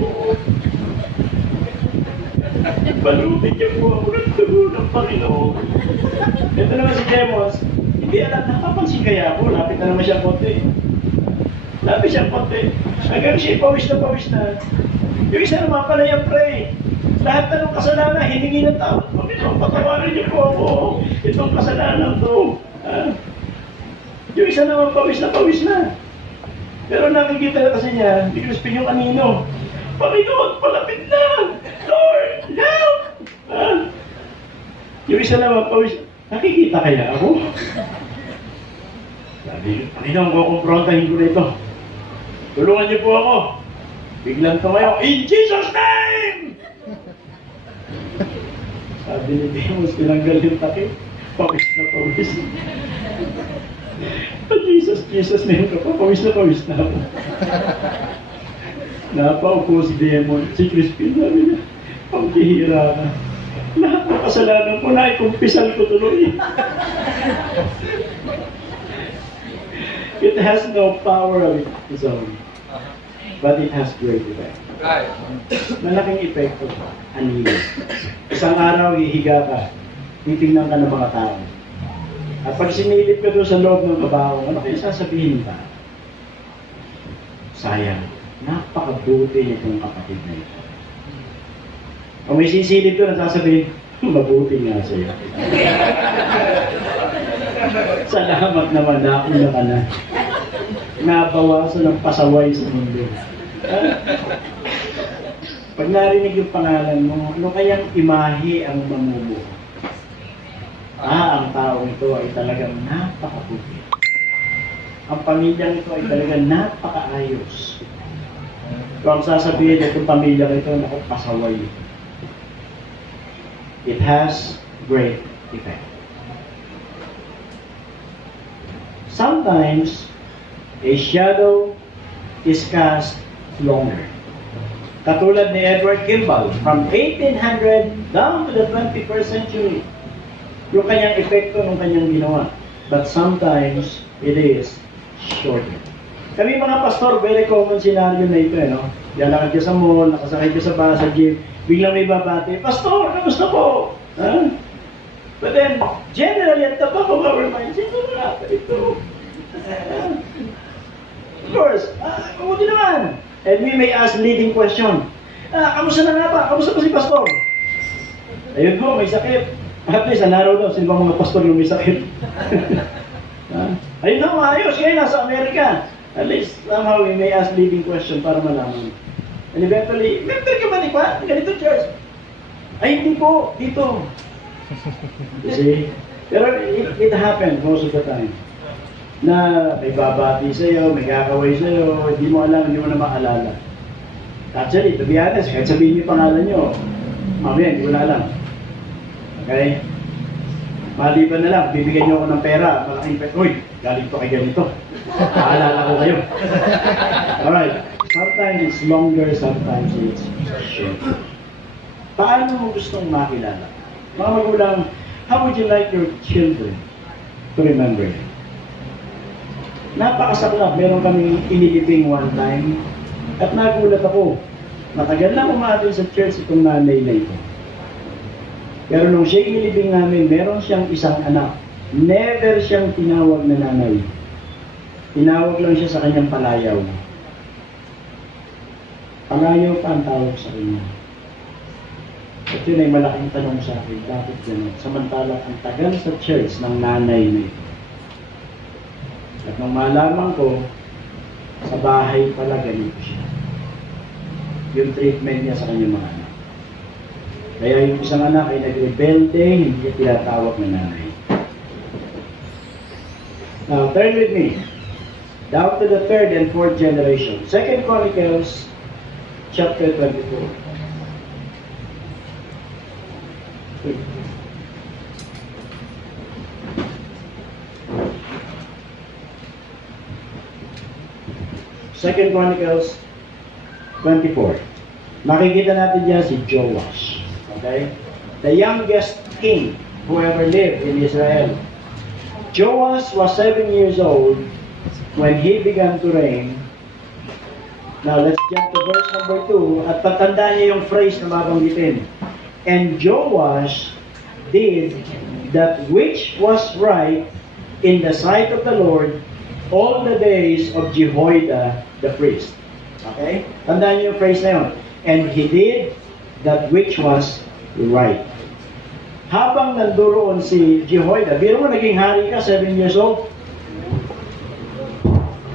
Balutin niyo po ako ng tulong ng Panginoon. Ito naman si Demons, hindi alam, nakapansin kaya ako, lapit na naman siya konti. Lapit siya konti. Hanggang siya pawis na. Yung isa naman pala yung pray. Lahat na ng kasalanan, hiningi ng tawad. Panginoon, patawarin niyo po ako. Itong kasalanan to. Yung isa naman pawis na. Pero nakikita na kasi niya, di Crispin yung kanino. Panginoon, palapit na! Lord, help! Yung isa naman pawis, nakikita kaya ako? Sabi, Panginoon, kukumprontahin ko na ito. Tulungan niyo po ako. Biglang tumayo, in Jesus' name! Sabi ni Demons, tinanggal yung takip. Pawis na. Jesus name ka pa, pawis na ako. Napaupo si Demon, si Crispin, sabi niya, pangkihira ka. Lahat ng kasalanan ko na, ikumpisal ko tuloy. It has no power of its own, but it has great effect. Right. Malaking epekto, anino. Isang araw, hihiga ka, titingnan ka ng mga tao. At pag sinilip ka doon sa loob ng kabaho, ano kaya sasabihin ka? Sayang, napakabuti nitong kapatid na ito. Kung may sisilip doon, sasabihin, mabuti nga sa'yo. Salamat naman, nauna ka na. Nabawasan ng pasaway sa mundo. Pag narinig yung pangalan mo, ano kayang imahe ang mamumuo? Ang taong ito ay talagang napakabuti. Ang pamilyang ito ay talagang napakaayos. Kung sasabihin itong pamilyang ito, naku, pasaway. It has great effect. Sometimes, a shadow is cast longer. Katulad ni Edward Kimball, from 1800 down to the 21st century. Yung kanyang epekto ng kanyang ginawa. But sometimes, it is shorter. Kami mga pastor, very common scenario na ito, no? Lalakad ka sa mall, nakasakay ka sa bus, sa jeep, biglang may babati, Pastor, kamusta po? But then, generally, at the back of our minds, ito na ito. Of course, mabuti naman. And we may ask leading question. Kamusta na nga ba? Kamusta pa si Pastor? Ayun po, may sakit. At least, anaraw daw, sino mga pastor yung may sakit? Ayun na, maayos. Kaya nasa Amerika. At least, somehow, we may ask leading question para malaman. And eventually, member ka ba ni Pa? Ganito church. Ay, hindi po. Dito. You see? Pero it happens most of the time. na may babati sa'yo, may kakaway sa'yo, hindi mo alam, hindi mo na maalala. Actually, to be honest, kahit sabihin niyo pangalan niyo, mamaya, hindi ko na alam. Okay? Maliban na lang, bibigyan niyo ako ng pera, malaking pera, uy, galing to kay ganito. Maalala ko kayo. Alright. Sometimes it's longer, sometimes it's short. Paano mo gustong makilala? Mga magulang, how would you like your children to remember you? Napakasaklap. Meron kaming inilibing one time at nagulat ako. Matagal na umatin sa church itong nanay na ito. Pero nung siya inilibing namin, meron siyang isang anak. Never siyang tinawag na nanay. Tinawag lang siya sa kanyang palayaw. Palayaw pa ang tawag sa kanya. At yun ay malaking tanong sa akin, bakit gano'n? Samantalang ang tagal sa church ng nanay na ito. At nung malaman ko, sa bahay pala ganito siya. Yung treatment niya sa kanyang mga anak. Kaya yung isang anak ay nagrebelde, hindi niya tinatawag na nanay. Now, turn with me. Down to the 3rd and 4th generation. 2 Chronicles, chapter 24. Second Chronicles 24. Makikita natin diyan si Joash. Okay? The youngest king who ever lived in Israel. Joash was 7 years old when he began to reign. Now, let's jump to verse number 2 at tatandaan niyo yung phrase na babanggitin. And Joash did that which was right in the sight of the Lord all the days of Jehoiada the priest. Okay? Tandaan niyo yung phrase na yun. And he did that which was right. Habang nanduroon si Jehoiada, biro mo naging hari ka, 7 years old.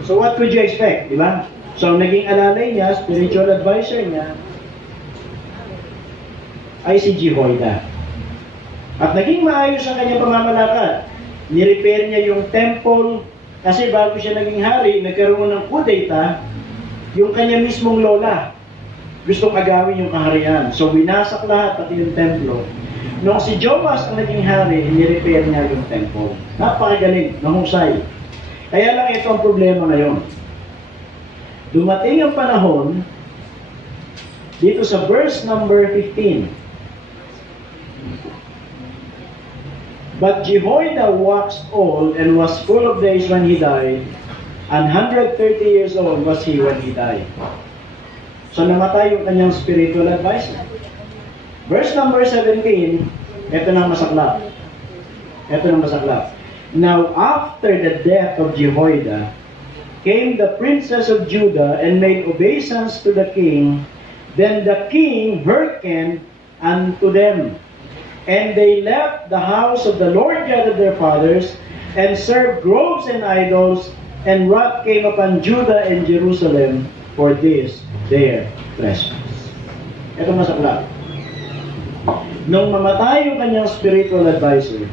So what could you expect? Diba? So naging alalay niya, spiritual advisor niya, ay si Jehoiada. At naging maayos ang kanyang pamamalakad. Nirepair niya yung temple kasi bago siya naging hari, nagkaroon ng kudeta, yung kanya mismong lola. Gustong agawin yung kaharian. So winasak lahat, pati yung templo. Nung si Joash ang naging hari, nirepair niya yung temple. Napakagaling, mahusay. Kaya lang ito ang problema ngayon. Dumating ang panahon, dito sa verse number 15, but Jehoiada waxed old and was full of days when he died, and 130 years old was he when he died. So namatay yung kanyang spiritual advisor. Verse number 17, ito nang masaklap. Ito nang masaklap. Now after the death of Jehoiada, came the princes of Judah and made obeisance to the king. Then the king hearkened unto them. And they left the house of the Lord God of their fathers, and served groves and idols, and wrath came upon Judah and Jerusalem for this their trespass. Ito masaklap. Nung mamatay yung kanyang spiritual advisor,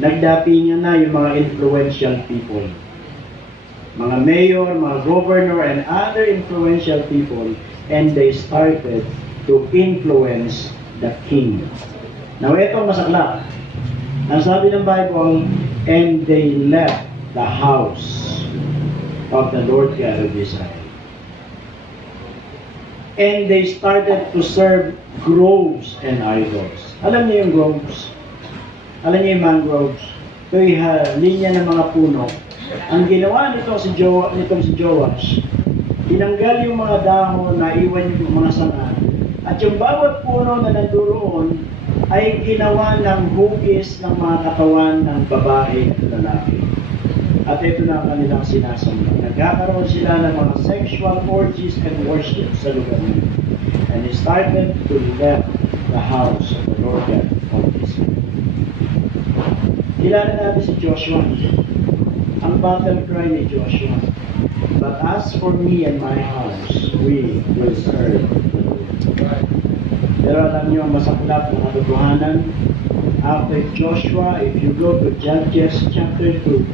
nagdapi niya na yung mga influential people. Mga mayor, mga governor, and other influential people, and they started to influence the king. Now, ito masaklap. Ang sabi ng Bible, and they left the house of the Lord God of Israel. And they started to serve groves and idols. Alam niyo yung groves? Alam niyo yung mangroves? Ito yung linya ng mga puno. Ang ginawa nitong si Joash, tinanggal yung mga dahon, naiwan yung mga sanga, at yung bawat puno na nanduroon ay ginawa ng hugis ng mga katawan ng babae at lalaki. At ito na ang kanilang sinasamba. Nagkakaroon sila ng mga sexual orgies and worship sa lugar nila. And he started to left the house of the Lord God of Israel. Kilala natin si Joshua. Ang battle cry ni Joshua, but as for me and my house, we will serve the Lord. Pero alam niyo ang masaklap na katotohanan, after Joshua, if you go to Judges chapter 2,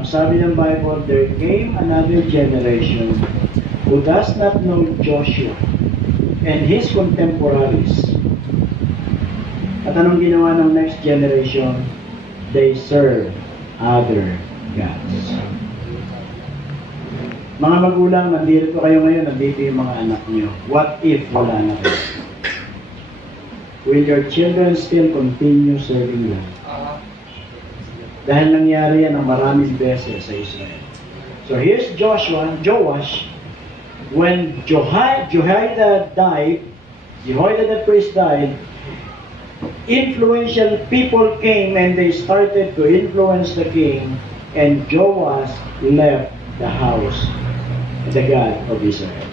Ang sabi ng Bible, there came another generation who does not know Joshua and his contemporaries. At anong ginawa ng next generation? They serve other gods. Mga magulang, nandito kayo ngayon, nandito yung mga anak nyo. What if wala na kayo? Will your children still continue serving God? Dahil nangyari yan ng maraming beses sa Israel. So here's Joash, when Jehoiada died, Jehoiada the priest died, influential people came and they started to influence the king, and Joash left the house of the God of Israel.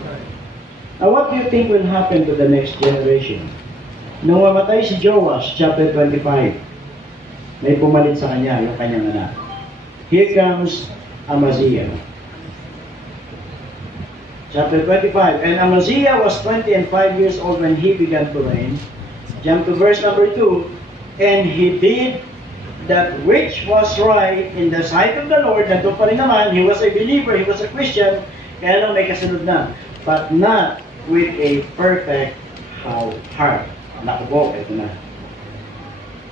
Now what do you think will happen to the next generation? Nung mamatay si Joash, chapter 25, may pumalit sa kanya, yung kanyang anak. Here comes Amaziah. Chapter 25, and Amaziah was 25 years old when he began to reign. Jump to verse number 2. And he did that which was right in the sight of the Lord. Nandun pa rin naman, he was a believer, he was a Christian, kaya lang may kasunod na. But not with a perfect heart. Naku po, ito na.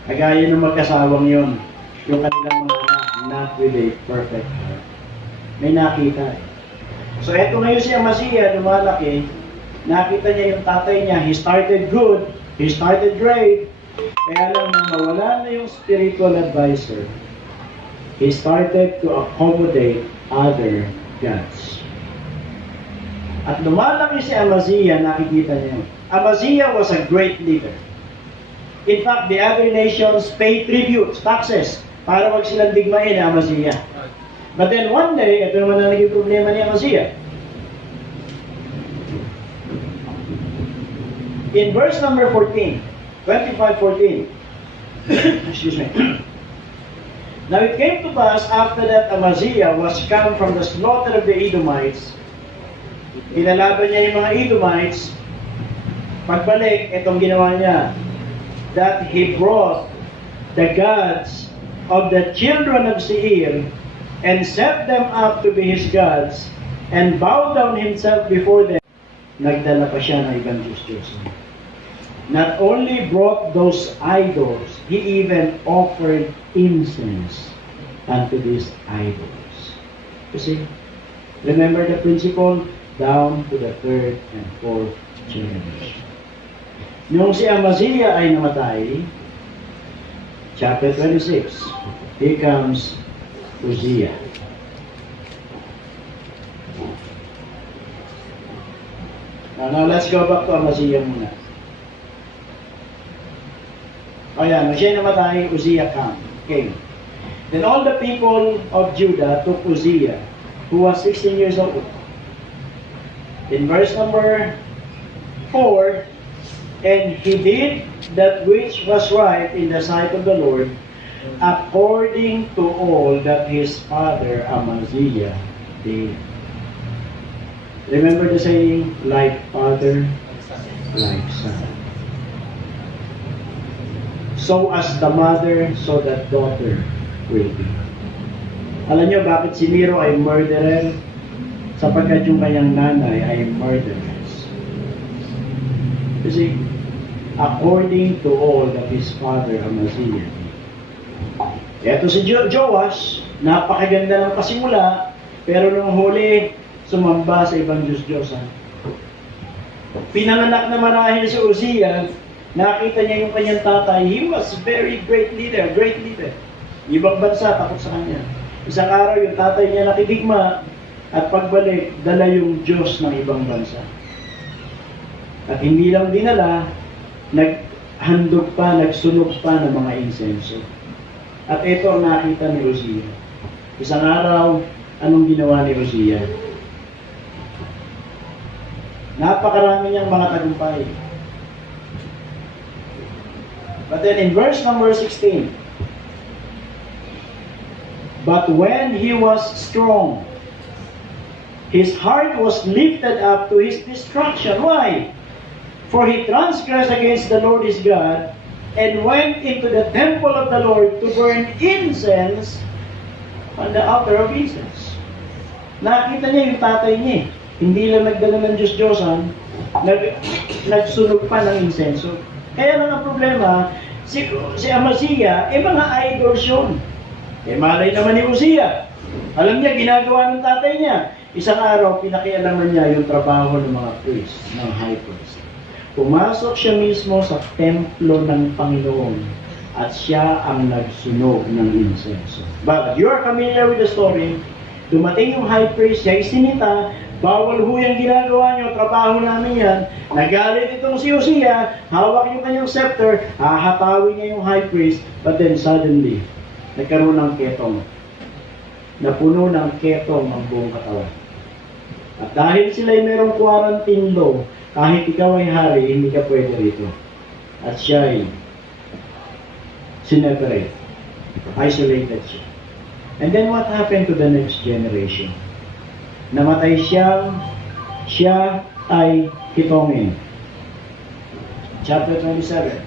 Kagaya ng magkasawang yun, yung kanilang mga anak, not with a perfect heart. May nakita. So ito ngayon si Amaziah, lumalaki, nakita niya yung tatay niya, he started good, he started great, kaya lang nang mawala na yung spiritual advisor, he started to accommodate other gods. At lumalaki si Amaziah, nakikita niya. Amaziah was a great leader. In fact, the other nations paid tributes, taxes, para wag silang digmain ni Amaziah. But then one day, ito naman ang naging problema ni Amaziah. In verse number 14, 25:14, excuse me. Now it came to pass after that Amaziah was come from the slaughter of the Edomites, inalaban niya yung mga Edomites, pagbalik, itong ginawa niya, that he brought the gods of the children of Seir and set them up to be his gods and bowed down himself before them. Nagdala pa siya ng ibang Diyos. Not only brought those idols, he even offered incense unto these idols. You see, remember the principle? Down to the third and fourth generation. Nung si Amaziah ay namatay, chapter 26, here comes Uzziah. Now let's go back to Amaziah muna. Ayan, nung siya namatay, Uzziah came. Then all the people of Judah took Uzziah, who was 16 years old. In verse number 4, and he did that which was right in the sight of the Lord, according to all that his father Amaziah did. Remember the saying, like father, like son. So as the mother, so that daughter will be. Alam niyo bakit si Nero ay murderer? Sapagkat yung kanyang nanay ay murderess. You see, according to all that his father Amaziah did. Ito si Joash, napakaganda ng pasimula, pero nung huli, sumamba sa ibang Diyos-Diyosan. Pinanganak na marahil si Uzziah, nakita niya yung kanyang tatay, he was very great leader. Ibang bansa, takot sa kanya. Isang araw, yung tatay niya nakidigma, at pagbalik, dala yung Diyos ng ibang bansa. At hindi lang dinala, naghandog pa, nagsunog pa ng mga insenso. At ito ang nakita ni Uzziah. Isang araw, anong ginawa ni Uzziah? Napakarami niyang mga tagumpay. But then in verse number 16, but when he was strong, his heart was lifted up to his destruction. Why? For he transgressed against the Lord his God, and went into the temple of the Lord to burn incense on the altar of incense. Nakita niya yung tatay niya eh. Hindi lang nagdala ng Diyos-Diyosan, nagsunog pa ng insenso. Kaya lang ang problema, si Amasiya, mga idols yun. Malay naman ni Uzziah. Alam niya, ginagawa ng tatay niya. Isang araw, pinakialaman niya yung trabaho ng mga priest, ng high priest. Pumasok siya mismo sa templo ng Panginoon at siya ang nagsunog ng insenso. But you're familiar with the story. Dumating yung high priest, siya isinita, bawal ho yung ginagawa niyo, trabaho namin yan. Nagalit itong si Uzziah, hawak yung kanyang scepter, hahatawin niya yung high priest, but then suddenly, nagkaroon ng ketong. Napuno ng ketong ang buong katawan. At dahil sila ay merong quarantine law, kahit ikaw ay hari, hindi ka pwede rito. At siya ay sineparate. Isolated siya. And then what happened to the next generation? Namatay siya ay hitongin. Chapter 27.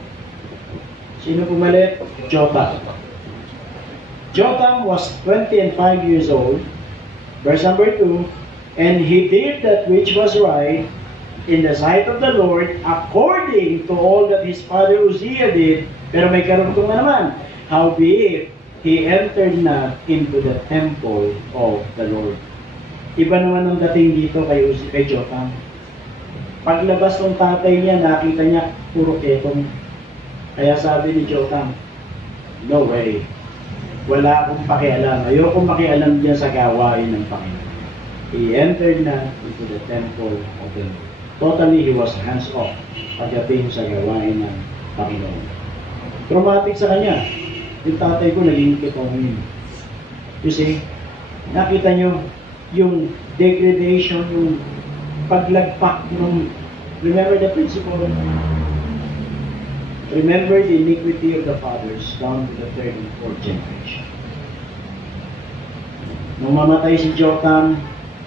Sino pumalit? Jotham. Jotham was 25 years old. Verse number 2. And he did that which was right in the sight of the Lord, according to all that his father Uzziah did. Pero may karugtong na naman. Howbeit, he entered not into the temple of the Lord. Iba naman ang dating dito kay Jotham. Paglabas ng tatay niya, nakita niya puro ketong. Kaya sabi ni Jotham, no way. Wala akong pakialam. Ayokong makialam diyan sa gawain ng Panginoon. He entered not into the temple of the Lord. Totally, he was hands-off pagdating sa gawain ng Panginoon. Traumatic sa kanya. Yung tatay ko naging ketongin. You see, nakita nyo yung degradation, yung paglagpak ng, remember the principle? Remember the iniquity of the fathers down to the third and fourth generation. Nung mamatay si Jotham,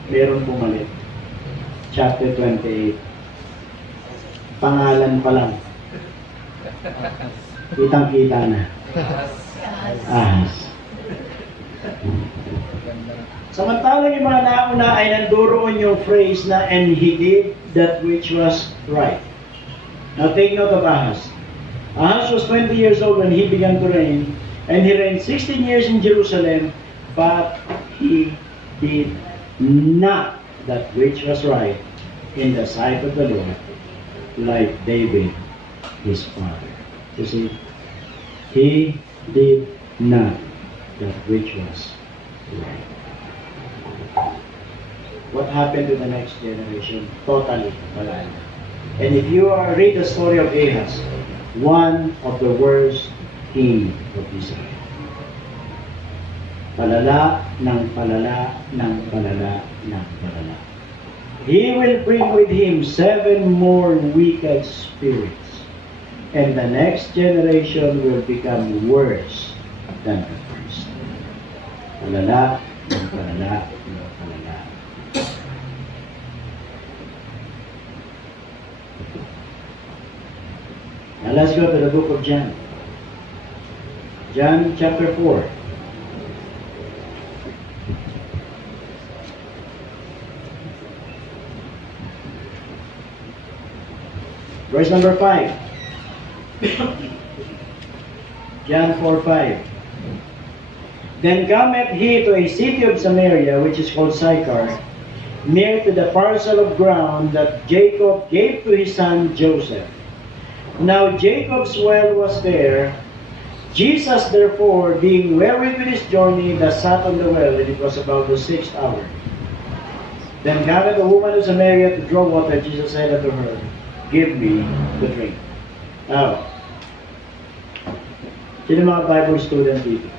meron pumalit. Chapter 28. Pangalan pa lang. Kitang-kita na. Ahas. Samantalang yung mga nauna ay nanduroon yung phrase na, and he did that which was right. Now take note of Ahaz. Ahaz was 20 years old when he began to reign, and he reigned 16 years in Jerusalem, but he did not that which was right in the sight of the Lord, like David, his father. You see, he did not that which was right. What happened to the next generation? Totally wala na. And if you read the story of Ahaz, one of the worst king of Israel. Palala ng palala ng palala ng palala. He will bring with him 7 more wicked spirits, and the next generation will become worse than the first. Palala ng palala ng palala. Now let's go to the book of John. John chapter 4. Verse number 5. John 4:5. Then cometh he to a city of Samaria, which is called Sychar, near to the parcel of ground that Jacob gave to his son Joseph. Now Jacob's well was there. Jesus therefore, being wearied with his journey, sat on the well, and it was about the 6th hour. Then cometh a woman of Samaria to draw water. Jesus said unto her, give me the drink. Now, sino mga Bible student dito?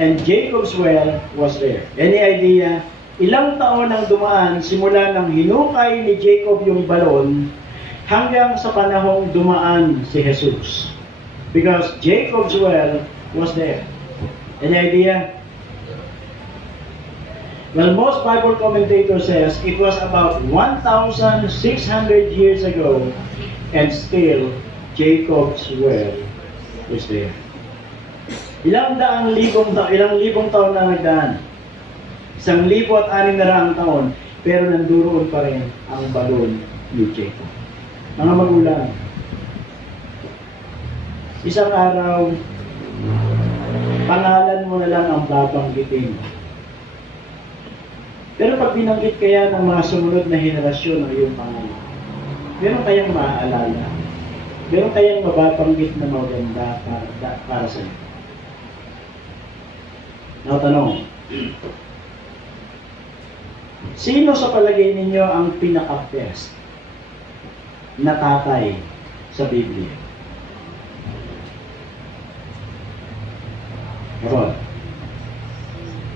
And Jacob's well was there. Any idea? Ilang taon nang dumaan simula nang hinukay ni Jacob yung balon hanggang sa panahong dumaan si Jesus. Because Jacob's well was there. Any idea? Well, most Bible commentators says it was about 1,600 years ago, and still Jacob's well is there. ilang libong taon na nagdaan. 1,600 taon, pero nanduroon pa rin ang balon ni Jacob. Mga magulang, isang araw, pangalan mo na lang ang babanggitin. Pero pag binanggit kaya ng mga sumunod na henerasyon ng iyong pangalan, meron kayang maaalala, meron kayang mababanggit na maganda para sa iyo. Now, tanong, sino sa palagay ninyo ang pinaka-best na tatay sa Biblia? Come on.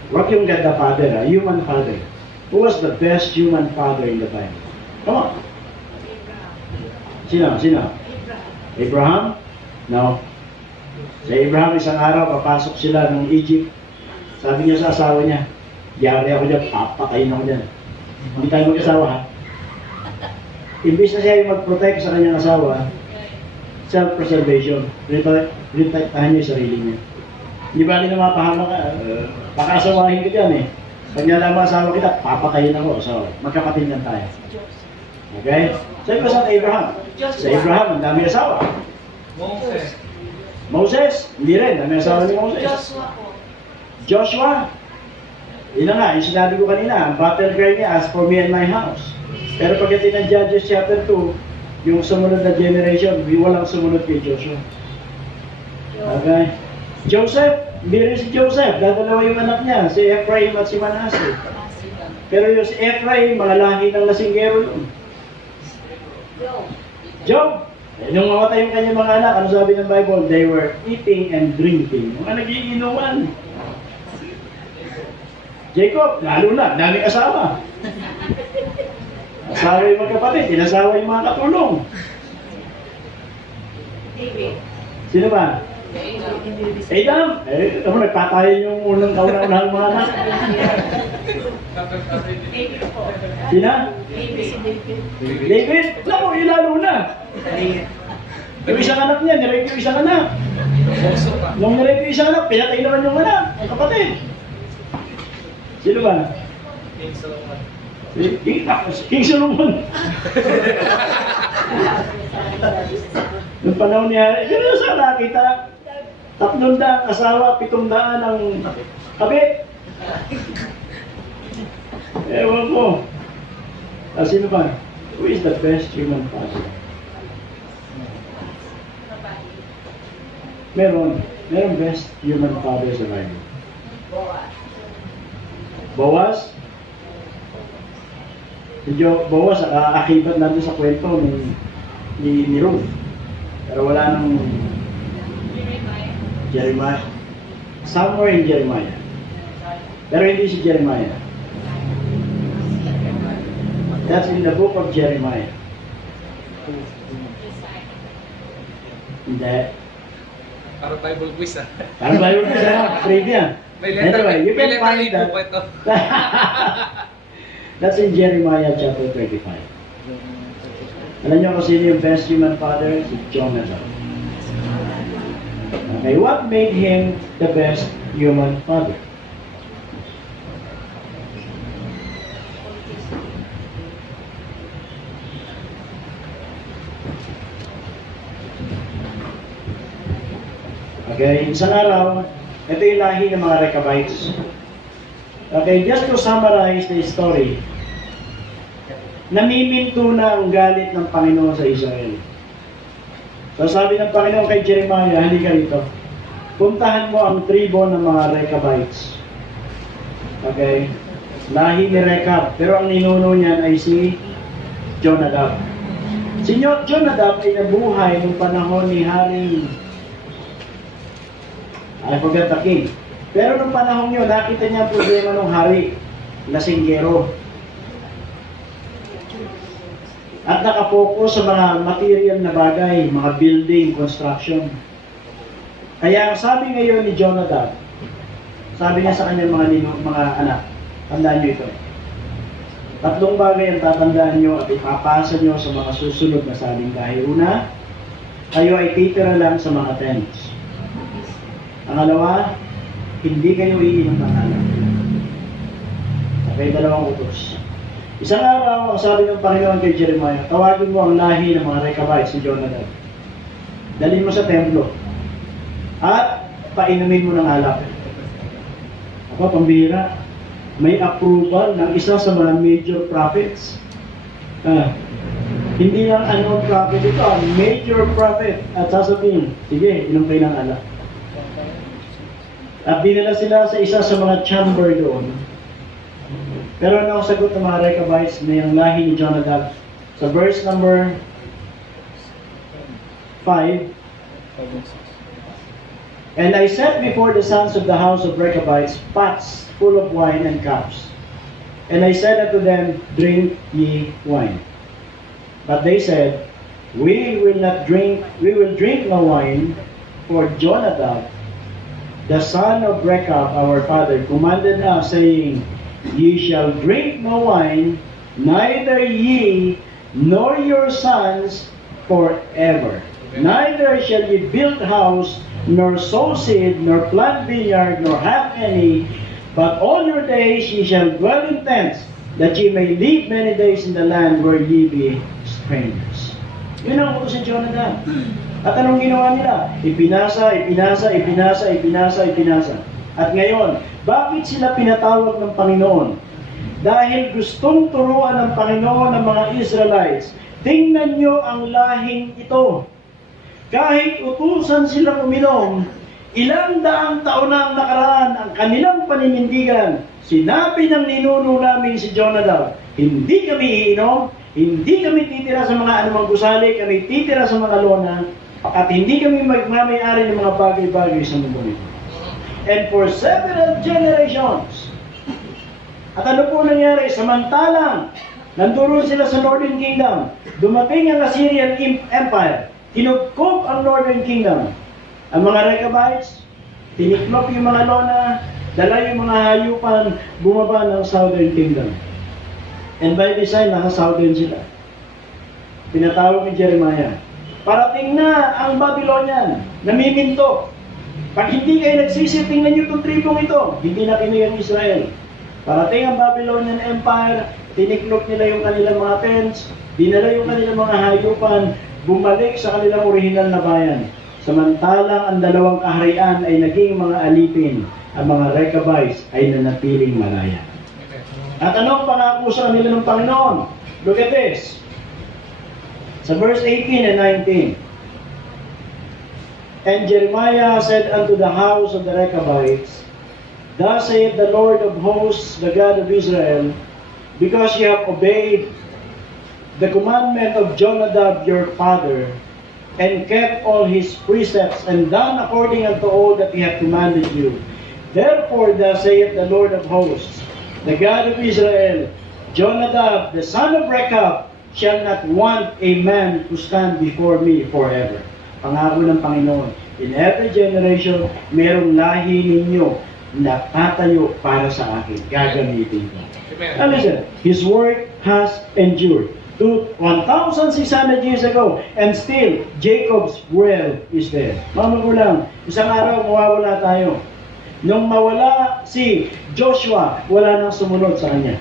What yung God the Father, human father? Who was the best human father in the Bible? Come on. Sino? Abraham? No. Sa Abraham, isang araw, papasok sila ng Egypt. Sabi niya sa asawa niya, yari ako dyan, papatayin ako dyan. Hindi tayo mag-asawa, ha? Imbis na siya yung mag-protect sa kanyang asawa, self-preservation. Rintahan niya yung sarili niya. Hindi ba rin na mapahamak ka? Baka asawahin ka dyan eh. Pag nalaman asawa kita, papatayin ako. So, magkapatid lang tayo. Okay? Sabi ko sa Abraham. Sa Abraham, ang dami asawa. Moses, hindi rin. Dami asawa ni Moses. Joshua. Yun na nga, yung sinabi ko kanina, ang battle cry niya, as for me and my house. Pero pagdating ng Judges chapter 2, yung sumunod na generation, walang sumunod kay Joshua. Okay? Joseph, hindi rin si Joseph. Dadalawa yung anak niya, si Ephraim at si Manasseh. Pero yung si Ephraim, mga lahi ng lasinggero yun. Job, nung mamatay yung kanyang mga anak, ano sabi ng Bible? They were eating and drinking. Mga nagiinuman. Jacob, lalo na, daming asawa. Asawa yung magkapatid, inasawa yung mga katulong. Sino ba? Adam, nagpatayin yung unang kauna-unahang mga anak. Sina? David? Naku, ilalo na. Yung isang anak niya, nirep yung isang anak. Nung nirep yung isang anak, pinatay naman yung anak, ang kapatid. Sino ba? King Solomon. King Solomon. Noong panahon niya, gano'n sana kita, 300 asawa, 700 ang kabit. Ewan ko. Sino ba? Who is the best human father? Meron best human father sa Bible. Boaz? Boaz, akibat natin sa kwento ni Ruth. Pero wala nang Jeremiah. Somewhere in Jeremiah. Pero hindi si Jeremiah. That's in the book of Jeremiah. Hindi. Para Bible quiz ah. Para Bible quiz ah. Trivia. Anyway, you can find that. That's in Jeremiah chapter 25. Alam niyo kung sino yung best human father? Si Jonathan. Okay, what made him the best human father? Okay, isang araw, ito yung lahi ng mga Rechabites. Okay, just to summarize the story, namiminto na ang galit ng Panginoon sa Israel. So sabi ng Panginoon kay Jeremiah, halika rito. Puntahan mo ang tribo ng mga Rechabites. Okay? Lahi ni Rechab. Pero ang ninuno niyan ay si Jonadab. Si Jonadab ay nabuhay nung panahon ni Haring, I forgot the king. Pero nung panahon niyo, nakita niya ang problema ng hari, lasinggero. At nakapokus sa mga material na bagay, mga building, construction. Kaya ang sabi ngayon ni Jonadab, sabi niya sa kanyang mga anak, tandaan niyo ito. 3 bagay ang tatandaan niyo at ipapasa niyo sa mga susunod na salingkahi. Una, kayo ay titira lang sa mga tents. Pangalawa, hindi kayo iinom ng alak. Okay, dalawang utos. Isang araw, ang sabi ng Panginoon kay Jeremiah, tawagin mo ang lahi ng mga Rechabites si Jonadab. Dalhin mo sa templo. At painumin mo ng alak. Ako, pambihira. May approval ng isa sa mga major prophets. Hindi lang anong prophet ito, major prophet. At sasabihin, sige, inom kayo ng alak. At dinala sila sa isa sa mga chamber doon. Pero ano ang sagot ng mga Rechabites na yung lahi ni Jonadab? Sa verse number 5, And I set before the sons of the house of Rechabites pots full of wine and cups. And I said unto them, Drink ye wine. But they said, We will drink no wine, for Jonadab, the son of Rechab, our father, commanded us, saying, Ye shall drink no wine, neither ye nor your sons forever. Neither shall ye build house, nor sow seed, nor plant vineyard, nor have any, but all your days ye shall dwell in tents, that ye may live many days in the land where ye be strangers. Yun ang utos ni Jonadab. At anong ginawa nila? Ipinasa. At ngayon, bakit sila pinatawag ng Panginoon? Dahil gustong turuan ng Panginoon ng mga Israelites, tingnan nyo ang lahing ito. Kahit utusan silang uminom, ilang daang taon na ang nakaraan ang kanilang paninindigan. Sinabi ng ninuno namin si Jonadab, hindi kami iinom, hindi kami titira sa mga anumang gusali, kami titira sa mga lona, at hindi kami magmamayari ng mga bagay-bagay sa mundo nito. And for several generations, at ano po nangyari? Samantalang, nandoon sila sa Northern Kingdom, dumating ang Assyrian Empire, kinupkup ang Northern Kingdom. Ang mga Rechabites, tiniklop yung mga lona, dala yung mga hayupan, bumaba ng Southern Kingdom. And by design, nasa Southern sila. Pinatawag ni Jeremiah, parating na ang Babylonian, namiminto. Pag hindi kayo nagsisi, tingnan nyo itong tribong ito, hindi na kinig ang Israel. Parating ang Babylonian Empire, tiniklop nila yung kanilang mga tents, dinala yung kanilang mga hayupan, bumalik sa kanilang orihinal na bayan. Samantalang ang dalawang kaharian ay naging mga alipin, ang mga Rechabites ay nanatiling malaya. At anong pangako sa kanila ng Panginoon? Look at this. Sa verse 18 and 19. And Jeremiah said unto the house of the Rechabites, Thus saith the Lord of hosts, the God of Israel, because ye have obeyed the commandment of Jonadab your father, and kept all his precepts, and done according unto all that he hath commanded you. Therefore thus saith the Lord of hosts, the God of Israel, Jonadab, the son of Rechab, shall not want a man to stand before me forever. Pangako ng Panginoon, in every generation, merong lahi ninyo na tatayo para sa akin. Gagamitin ko. Now listen, His word has endured to 1,600 years ago, and still, Jacob's well is there. Mga magulang, isang araw mawawala tayo. Nung mawala si Joshua, wala nang sumunod sa kanya.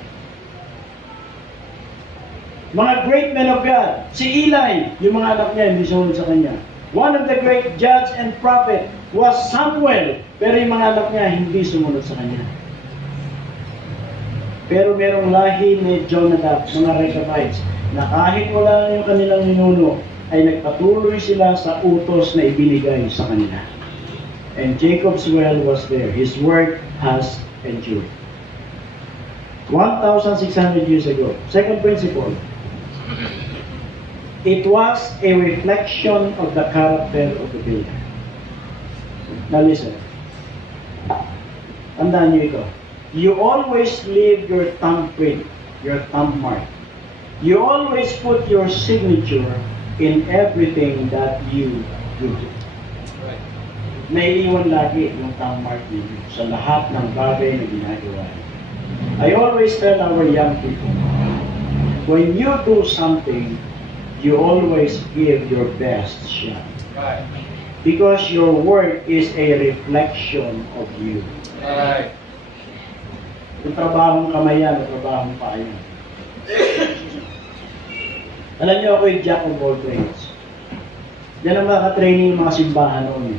Mga great men of God, si Eli, yung mga anak niya, hindi sumunod sa kanya. One of the great judge and prophet was Samuel, pero yung mga anak niya, hindi sumunod sa kanya. Pero merong lahi ni Jonadab, mga Rechabites, na kahit wala na yung kanilang ninuno, ay nagpatuloy sila sa utos na ibinigay sa kanila. And Jacob's well was there. His word has endured. 1,600 years ago. Second principle. It was a reflection of the character of the builder. Now listen. Tandaan niyo ito. You always leave your thumbprint, your thumb mark. You always put your signature in everything that you do. Naiiwan lagi yung thumb mark ninyo sa lahat ng bagay na ginagawa. I always tell our young people, when you do something, you always give your best shot. Right. Because your work is a reflection of you. Alright. Yung trabahong kamay yan, yung trabahong paa yan. Alam niyo ako yung jack of all trades. Yan ang makatraining mga simbahan noon.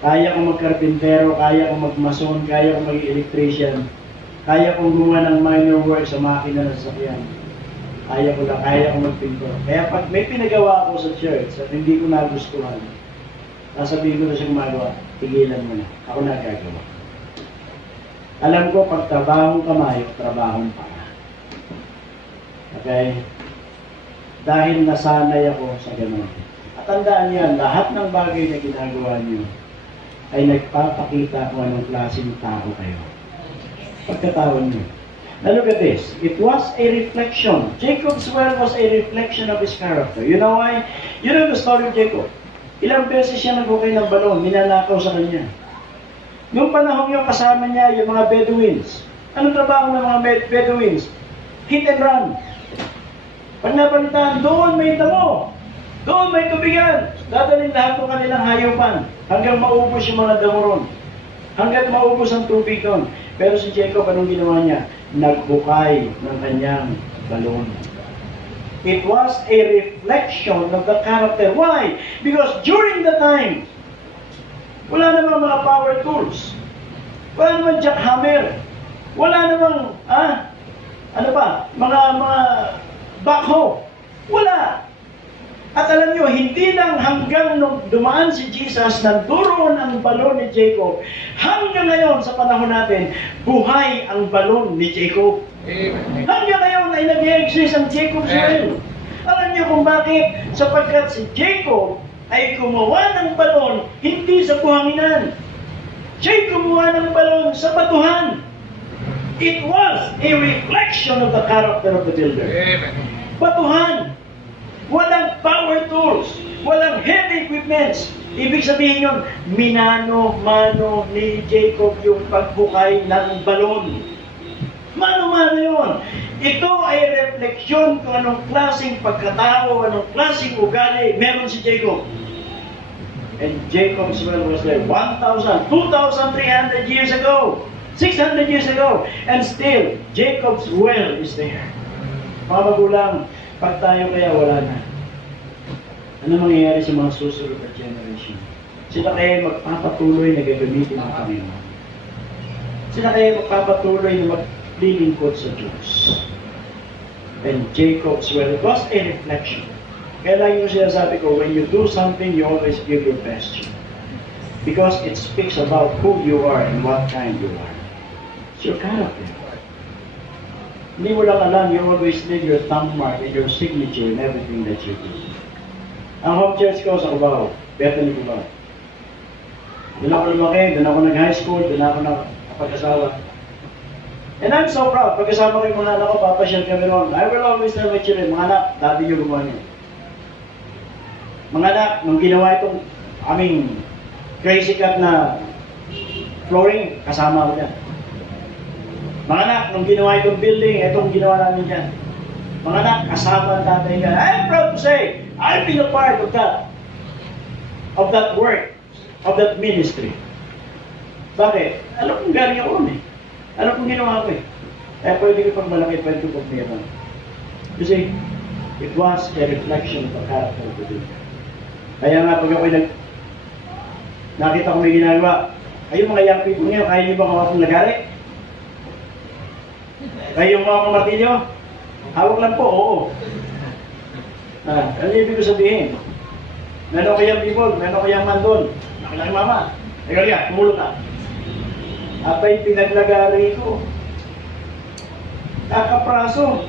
Kaya kong magkarpintero, kaya kong magmason, kaya kong mag-electrician, kaya kong gumawa ng minor work sa makina ng sasakyan. Kaya kong magpintor. Kaya pag may pinagawa ako sa church at hindi ko nagustuhan, sasabihin ko na siya gumagawa, tigilan mo na. Ako nagagawa. Alam ko, pag trabahong kamay, trabahong paa. Okay? Dahil nasanay ako sa ganun. At tandaan yan, lahat ng bagay na ginagawa niyo ay nagpapakita kung anong klaseng tao kayo. Pagkatawan niyo. Now look at this. It was a reflection. Jacob's well was a reflection of his character. You know why? You know the story of Jacob. Ilang beses siya nag-ukay ng balon, ninanakaw sa kanya. Noong panahon yung kasama niya, yung mga Bedouins. Anong trabaho ng mga Bedouins? Hit and run. Pag napalitan, doon may damo. Doon may tubigan. Dadalhin lahat ng kanilang hayupan hanggang maubos yung mga damo ron. Hanggang maubos ang tubig doon. Pero si Jacob, anong ginawa niya? Nagbukay ng kanyang balon. It was a reflection of the character. Why? Because during the time, wala namang mga power tools. Wala namang jackhammer. Wala namang, mga backhoe. Wala. At alam nyo, hindi lang hanggang nung dumaan si Jesus, nanduroon ang balon ni Jacob, hanggang ngayon sa panahon natin, buhay ang balon ni Jacob. Amen. Hanggang ngayon ay nag-exist ang Jacob's well. Alam nyo kung bakit? Sapagkat si Jacob ay gumawa ng balon hindi sa buhanginan. Siya'y gumawa ng balon sa batuhan. It was a reflection of the character of the builder. Amen. Batuhan. Walang power tools. Walang heavy equipments. Ibig sabihin yun, minano-mano ni Jacob yung pagbukay ng balon. Mano-mano yun. Ito ay refleksyon kung anong klaseng pagkatao, anong klaseng ugali meron si Jacob. And Jacob's well was there 1,000, 2,300 years ago, 600 years ago, and still, Jacob's well is there. Mga magulang, pag tayo kaya wala na, ano mangyayari sa mga susunod na generation? Sila kaya magpapatuloy na gagamitin ng Panginoon. Sila kaya magpapatuloy na maglilingkod sa Diyos. And Jacob's well, it was a reflection. Kaya lang yung sinasabi ko, when you do something, you always give your best. Because it speaks about who you are and what kind you are. It's your character. Hindi mo lang alam, you always leave your thumb mark and your signature in everything that you do. Ang home church ko sa Cubao, Bethany Cubao. Doon ako lumaki, doon ako nag-high school, doon ako nakapag-asawa. And I'm so proud. Pagkasama ko yung mga anak ko, papasyal kami ron. I will always tell my children, mga anak, dati nyo gumawa niyo. Mga anak, nung ginawa itong aming crazy cut na flooring, kasama ko dyan. Mga anak, nung ginawa itong building, itong ginawa namin dyan. Mga anak, kasama ang tatay ka. I'm proud to say, I've been a part of that work, of that ministry. Bakit? Alam kong galing ako ron eh. Alam kong ginawa ko eh. Kaya pwede ko pang malaki, pwede ko pang meron. You see, it was a reflection of the character of the builder. Kaya nga, pag ako'y nakita ko may ginagawa, kayo mga young people ngayon, kaya niyo ba hawak ng lagari? Kayo mga martilyo? Hawak lang po, oo. Ano yung ibig ko sabihin? Meron ko yung people, meron ko yung mandon. Nakilaki mama. Ikaw liya, tumulong ka. Abay, pinaglagari ko. Kakapraso.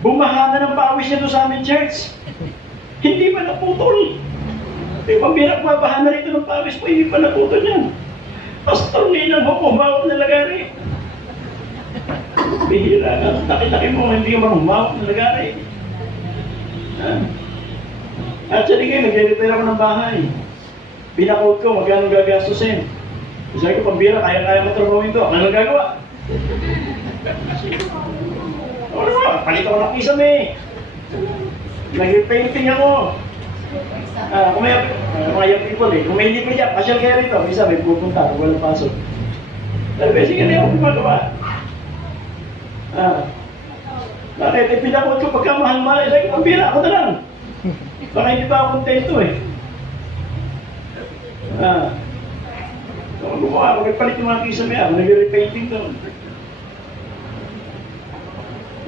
Bumaha na ng pawis niya doon sa aming church. Hindi pa naputol. Yung pambira, bumabaha na rito ng pawis po, hindi pa naputol yan. Pastor nilang humawak na lagari. Bihira ka. Laki-laki mo, hindi ka humawak na lagari. Actually ngayon, nag-repair ako ng bahay. Pinakot ko, magkano gagastusin. Sabi ko, pambira, kaya-kaya matrabawin to. Ano gagawa? Palit ako ng kisame. Nag-painting ako. Kung may mga young people kung may hindi pa dyan, pasyal kayo rito. Isa may pupunta, kung walang pasok. Pero sige na yung gumagawa. Bakit? Pinakot ko pagkamahal-mahal. Like, pambira ako na lang. Baka hindi pa ako kontento Kung gumawa ako, nagpalit yung mga kisame ako, nag-repainting doon.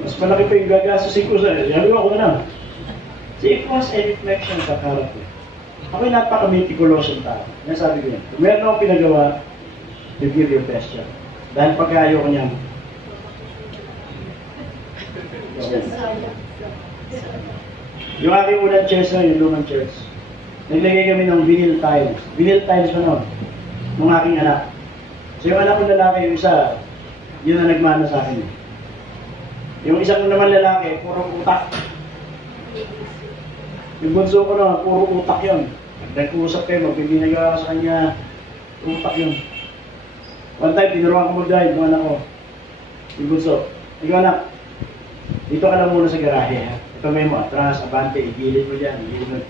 Mas malaki pa yung gagastusin ko sa sabi ko ako na lang. See, it was a reflection sa character. Ako'y napaka-meticulous yung tao. Nasabi ko yan. Kung meron akong pinagawa, you give your best shot. Dahil pagka ayaw ko niyan, yung aking unang chairs na yung lumang chairs. Naglagay kami ng vinyl tiles. Vinyl tiles pa noon, ng aking anak. So yung anak ko lalaki, yung isa, yun na nagmana sa akin. Yung isang naman lalaki, puro utak. Yung bunso ko naman, puro utak yun. Nag-uusap kayo, magbibinagawa sa kanya, utak yun. One time, tinuruan ko mag-drive, mga anak ko. Yung bunso, ikaw anak, dito ka lang muna sa garahe, ha? Ito may mo, atras, abante, igilid mo dyan, igilid mo.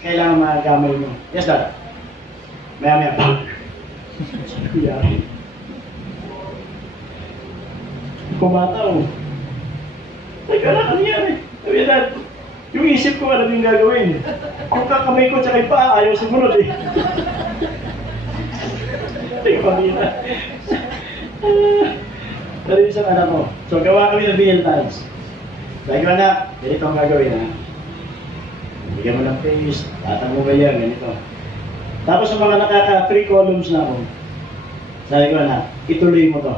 Kailangan magagamay mo. Yes, dad. Maya-maya. Kumataw. Teka lang, ano yan Sabi dad, yung isip ko alam yung gagawin. Yung kakamay ko tsaka yung paa, ayaw sumunod Teka pamina. Pero yung isang anak mo. So, gawa kami ng vinyl tiles. Sabi ko, anak, ganito ang gagawin, bigyan mo ng paste, tatang mo ba yan, ganito. Tapos yung mga nakaka 3 columns na ako, sabi ko, anak, ituloy mo to.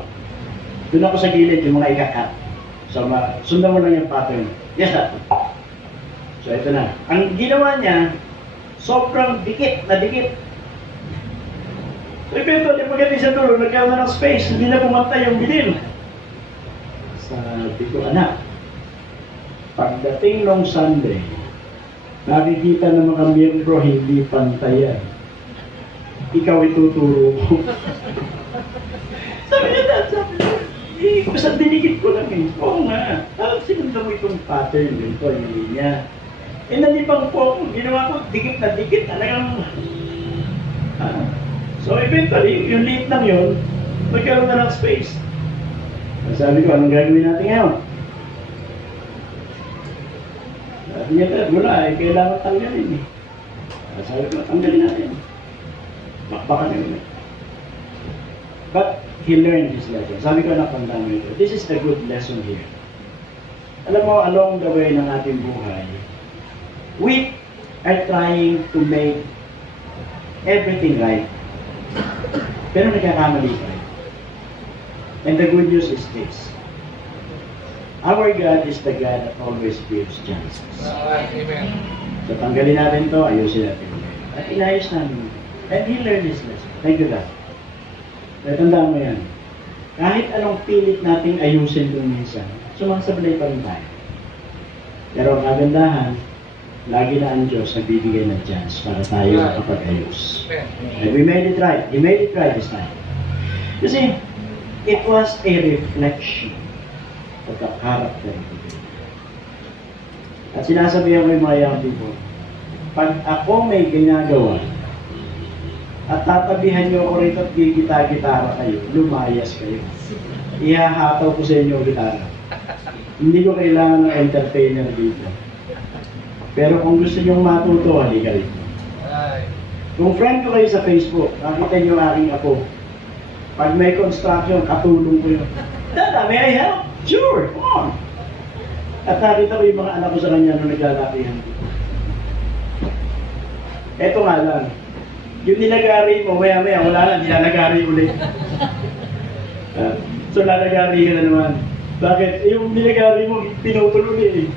Doon ako sa gilid, yung mga ikakat. So, sundan mo lang yung pattern. Yes, dad. So, ito na. Ang ginawa niya, sobrang dikit na dikit. So, eventually, pagdating sa dulo, nagkaroon na ng space, hindi na pumantay yung bilin. Sabi ko, anak, pagdating nung Sunday, nakikita ng mga miyembro hindi pantayan. Ikaw ituturo ko. Sabi niya, dad, sabi niya, basta dinikit ko lang Oo nga, sinundan mo itong pattern dito, yung linya. Nalipang po ako, ginawa ko, dikit na dikit, talagang... So eventually, yung liit lang yun, magkaroon na ng space. Sabi ko, anong gagawin natin ngayon? Sabi niya, dad, wala kailangan tanggalin Sabi ko, tanggalin natin. Bakbakan yun But he learned his lesson. Sabi ko, anak, tandaan mo ito. This is the good lesson here. Alam mo, along the way ng ating buhay, we are trying to make everything right. Pero nagkakamali tayo. And the good news is this. Our God is the God that always gives chances. Amen. So tanggalin natin to, ayusin natin. At inayos namin. And he learned his lesson. Thank you, God. Tandaan mo yan. Kahit anong pilit nating ayusin doon minsan, sumasablay pa rin tayo. Pero ang kagandahan, lagi na ang Diyos nagbibigay ng chance para tayo makapag-ayos. And we made it right. He made it right this time. You see, it was a reflection of the character of God. At sinasabihan ko yung mga young people, pag ako may ginagawa, at tatabihan nyo ako rito at gigita-gitara kayo, lumayas kayo. Ihahataw ko sa inyo ang gitara. Hindi ko kailangan ng entertainer dito. Pero kung gusto nyo matuto, halika rito. Kung friend ko kayo sa Facebook, nakita nyo aking apo. Pag may construction, katulong ko yun. Dada, may I help? Sure, come on. At nakita ko yung mga anak ko sa kanya nung naglalakihan ko. Eto nga lang. Yung nilagari mo, maya-maya, wala lang, nilalagari ulit. So, lalagari ka na naman. Bakit? Yung nilagari mo, pinutol ulit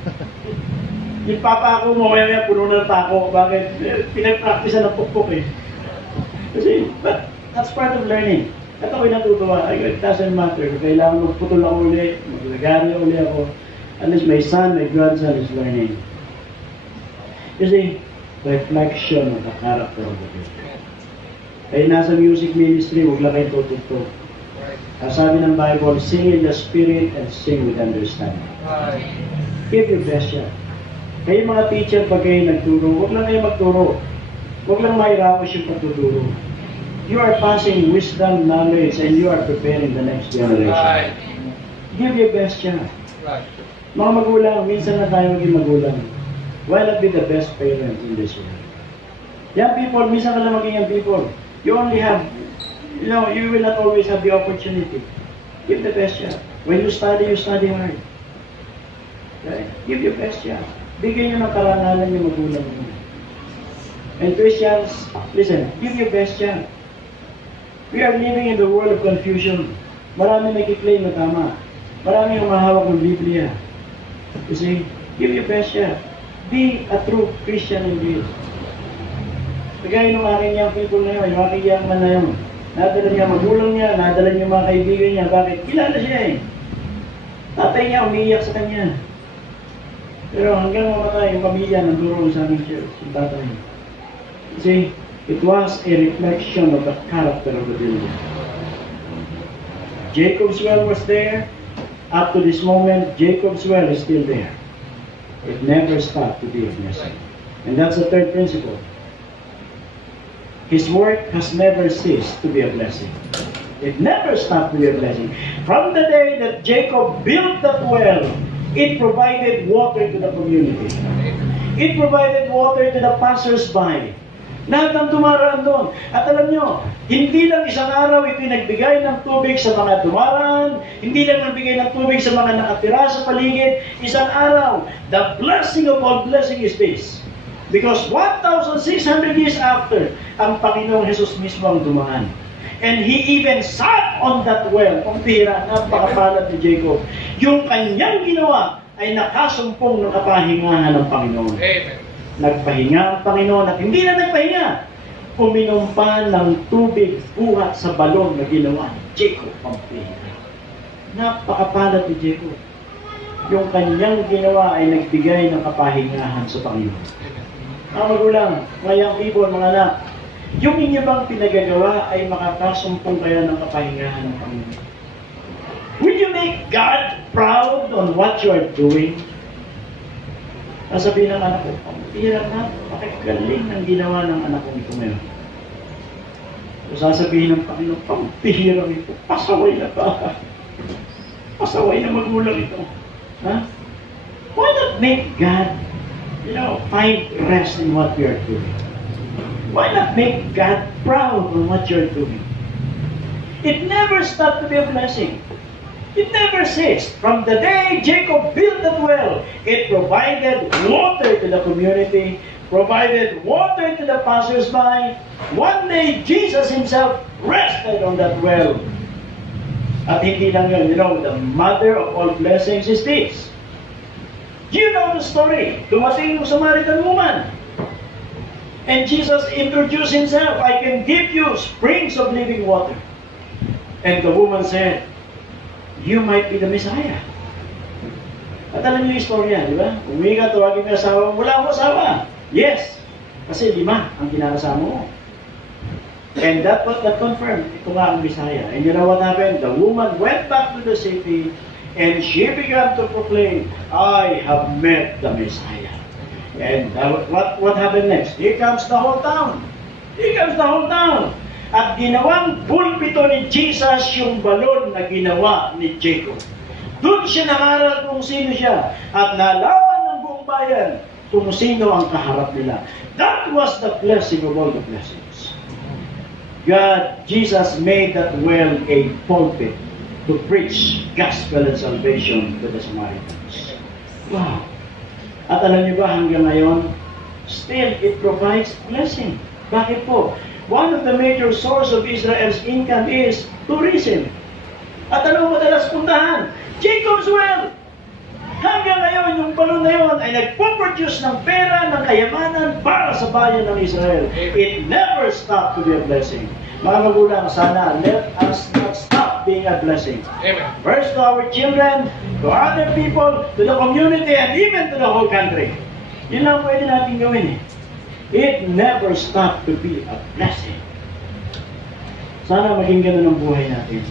Yung papako mo, maya-maya, puno ng tako. Bakit? Pinag-practice ng pukpuk Kasi, but that's part of learning. At ako'y natutuwa. It doesn't matter. Kailangan magputol ako ulit, maglagari ulit ako. At least my son, my grandson is learning. You see, reflection of the character of the God. Kaya nasa music ministry, huwag lang kayo tutugtog. Ang sabi ng Bible, sing in the Spirit and sing with understanding. Give your best shot. Kayo mga teacher, pag kayo nagturo, huwag lang kayo magturo. Huwag lang mahirapos yung pagtuturo. You are passing wisdom, knowledge, and you are preparing the next generation. Right. Give your best shot. Right. Mga magulang, minsan na tayo maging magulang. Why not be the best parent in this world? Young people, minsan ka lang maging young people. You only have, you will not always have the opportunity. Give the best shot. When you study hard. Right? Give your best shot. Bigyan nyo ng karangalan yung magulang mo. And Christians, listen, give your best shot. We are living in the world of confusion. Marami nag-claim na tama. Marami yung mahawak ng Biblia. You see, give your best shot. Be a true Christian indeed. Kagaya ng aking young people na yun, yung aking young man na yun. Nadala niya magulang niya, nadala niya mga kaibigan niya. Bakit? Kilala siya eh. Tatay niya umiiyak sa kanya. Pero hanggang mamatay, yung pamilya nanduro sa aming church, yung tatay. See, it was a reflection of the character of the builder. Jacob's well was there. Up to this moment, Jacob's well is still there. It never stopped to be a blessing. And that's the third principle. His work has never ceased to be a blessing. It never stopped to be a blessing. From the day that Jacob built that well, it provided water to the community. It provided water to the passers-by. Lahat ng dumaraan doon. At alam nyo, hindi lang isang araw ito'y nagbigay ng tubig sa mga dumaraan, hindi lang nagbigay ng tubig sa mga nakatira sa paligid. Isang araw, the blessing of all blessing is this. Because 1,600 years after, ang Panginoong Jesus mismo ang dumaan. And He even sat on that well. Kung tira, napakapalad ni Jacob. Yung kanyang ginawa ay nakasumpong ng kapahingahan ng Panginoon. Amen. Nagpahinga ang Panginoon at hindi na nagpahinga. Uminom pa ng tubig buhat sa balon na ginawa ni Jacob ang pihira. Napakapalad ni Jacob. Yung kanyang ginawa ay nagbigay ng kapahingahan sa Panginoon. Mga magulang, mga young people, mga anak, yung inyo bang pinagagawa ay makakasumpong kayo ng kapahingahan ng Panginoon? Will you make God proud on what you are doing? Sasabihin ng anak ko, ang pihira na, pakagaling ng ginawa ng anak ko ito ngayon. So sasabihin ng Panginoon, ang pihira ito, pasaway na ba? Pasaway na magulang ito. Huh? Why not make God, find rest in what we are doing? Why not make God proud on what you're doing? It never stopped to be a blessing. It never ceased. From the day Jacob built that well, it provided water to the community, provided water to the passers-by. One day, Jesus Himself rested on that well. At hindi lang yun, the mother of all blessings is this. You know the story. Dumating yung Samaritan woman. And Jesus introduced Himself. I can give you springs of living water. And the woman said, you might be the Messiah. At alam niyo yung istorya, di ba? Umuwi ka, tawagin mo yung asawa mo, wala akong asawa. Yes, kasi 5 ang kinakasama mo. And that confirmed, ito nga ang Messiah. And you know what happened? The woman went back to the city and she began to proclaim, I have met the Messiah. And what happened next? Here comes the whole town. Here comes the whole town. At ginawang pulpito ni Jesus yung balon na ginawa ni Jacob. Doon siya nangaral kung sino siya. At nalaman ng buong bayan kung sino ang kaharap nila. That was the blessing of all the blessings. Jesus made that well a pulpit to preach gospel and salvation to the Samaritans. Wow! At alam niyo ba hanggang ngayon, still it provides blessing. Bakit po? One of the major source of Israel's income is tourism. At anong madalas puntahan? Jacob's well. Hanggang ngayon, yung balon na yun ay nagpo-produce ng pera, ng kayamanan para sa bayan ng Israel. It never stopped to be a blessing. Mga magulang, sana let us not stop being a blessing. Amen. First to our children, to other people, to the community, and even to the whole country. Yun lang pwede natin gawin eh. It never stopped to be a blessing. Sana maging ganun ang buhay natin.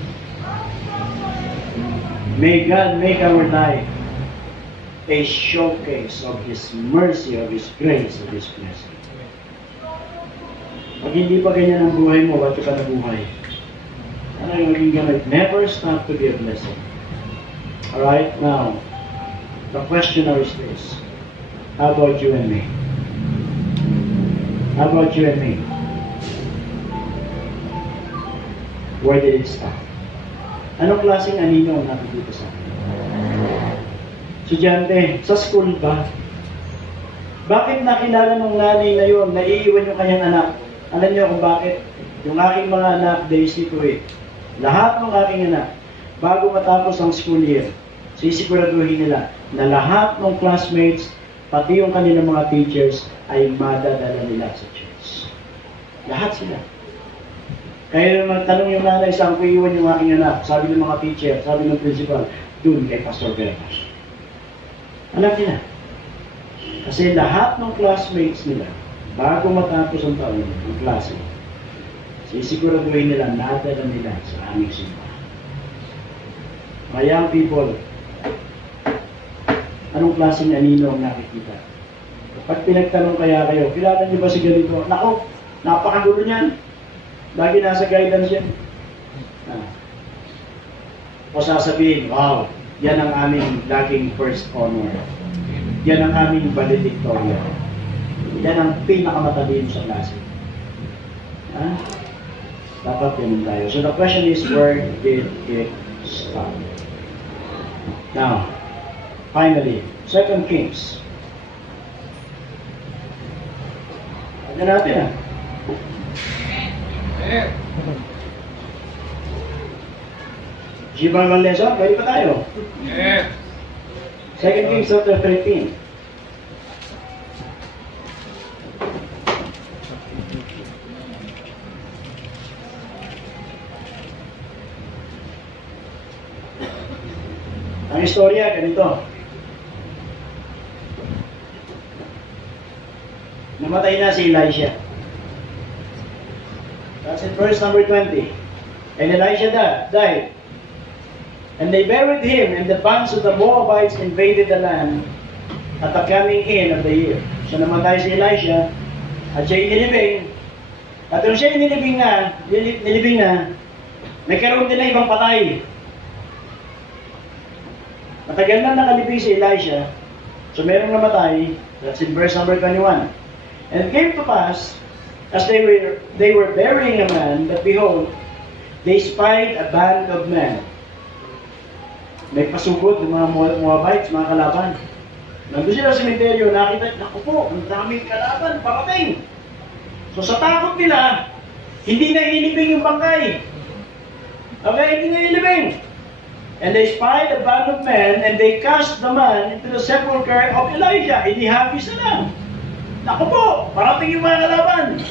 May God make our life a showcase of His mercy, of His grace, of His blessing. Pag hindi pa ganyan ang buhay mo, ba't ka nabuhay? Ano yung maging ganun? Never stop to be a blessing. Alright, now, the question now is this. How about you and me? How about you and me? Where did it start? Anong klaseng anino ang nakikita sa akin? Estudyante, sa school ba? Bakit nakilala ng nanay na yun, naiiwan yung kanyang anak? Alam niyo kung bakit? Yung aking mga anak, they see to it. Lahat ng aking anak, bago matapos ang school year, sisiguraduhin nila na lahat ng classmates, pati yung kanilang mga teachers, ay madadala nila sa church. Lahat sila. Kaya magtanong yung nanay, saan ko iwan yung aking anak? Sabi ng mga teacher, sabi ng principal, dun kay Pastor Verba. Alam nila. Kasi lahat ng classmates nila, bago matapos ang taon, ang klase, sisiguraduhin nila, nadala nila sa aming simbahan. Mga young people, anong klaseng anino ang nakikita? Kapag pinagtanong kaya kayo, kilala niyo ba si ganito? Nako, napakagulo niyan. Lagi nasa guidance yan. O sasabihin, wow, yan ang aming laging first honor. Yan ang aming valedictorian. Yan ang pinakamatalino sa klase. Dapat ganun tayo. So the question is, where did it stop? Now, finally, 2 Kings. Ano natin Gibang ng lesson, pwede pa tayo. 2 Kings chapter 13. Ang istorya, ganito. Namatay na si Elisha. That's in verse number 20. And Elisha died. And they buried him, and the bands of the Moabites invaded the land at the coming in of the year. So namatay si Elisha, at siya inilibing. At nung siya nilibing na, nagkaroon din na ibang patay. Matagal na nakalibing si Elisha, so merong namatay. That's in verse number 21. And it came to pass, as they were burying a man, that behold, they spied a band of men. May pasugod ng mga Moabites, mga kalaban. Nandun sila sa cemetery, nakita, naku po, ang daming kalaban, parating. So sa takot nila, hindi na ilibing yung bangkay. Okay, hindi na ilibing. And they spied a band of men, and they cast the man into the sepulchre of Elijah. Inihagis na lang. Naku po, parating yung mga kalaban.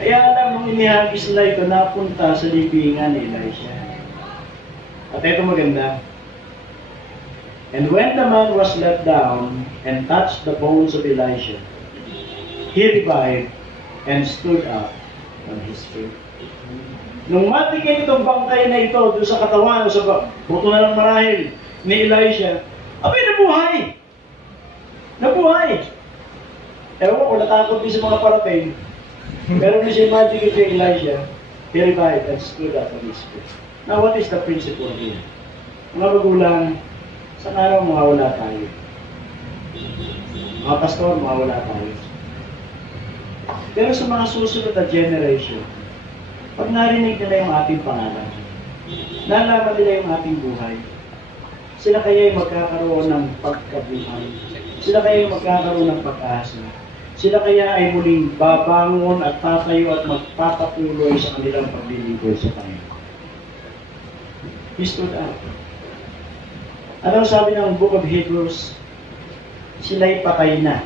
Kaya alam nung inihagis nila ito, napunta sa libingan ni Elijah. At ito maganda. And when the man was let down and touched the bones of Elisha, he revived and stood up on his feet. Nung matikin itong bangkay na ito doon sa katawan o sa buto na ng marahil ni Elisha, abay, nabuhay! Nabuhay! Ewan ko, natakot din sa mga parating. Pero nung siya matikin kay Elisha, he revived and stood up on his feet. Now, what is the principle here? Mga magulang, sa araw mawawala tayo. Mga pastor, mawawala tayo. Pero sa mga susunod na generation, pag narinig nila yung ating pangalan, nalaman nila yung ating buhay, sila kaya yung magkakaroon ng pagkabuhay. Sila kaya yung magkakaroon ng pag-asa. Sila kaya ay muling babangon at tatayo at magpapatuloy sa kanilang paglilingkod sa Panginoon. He stood up. Ano sabi ng Book of Hebrews? Sila'y patay na,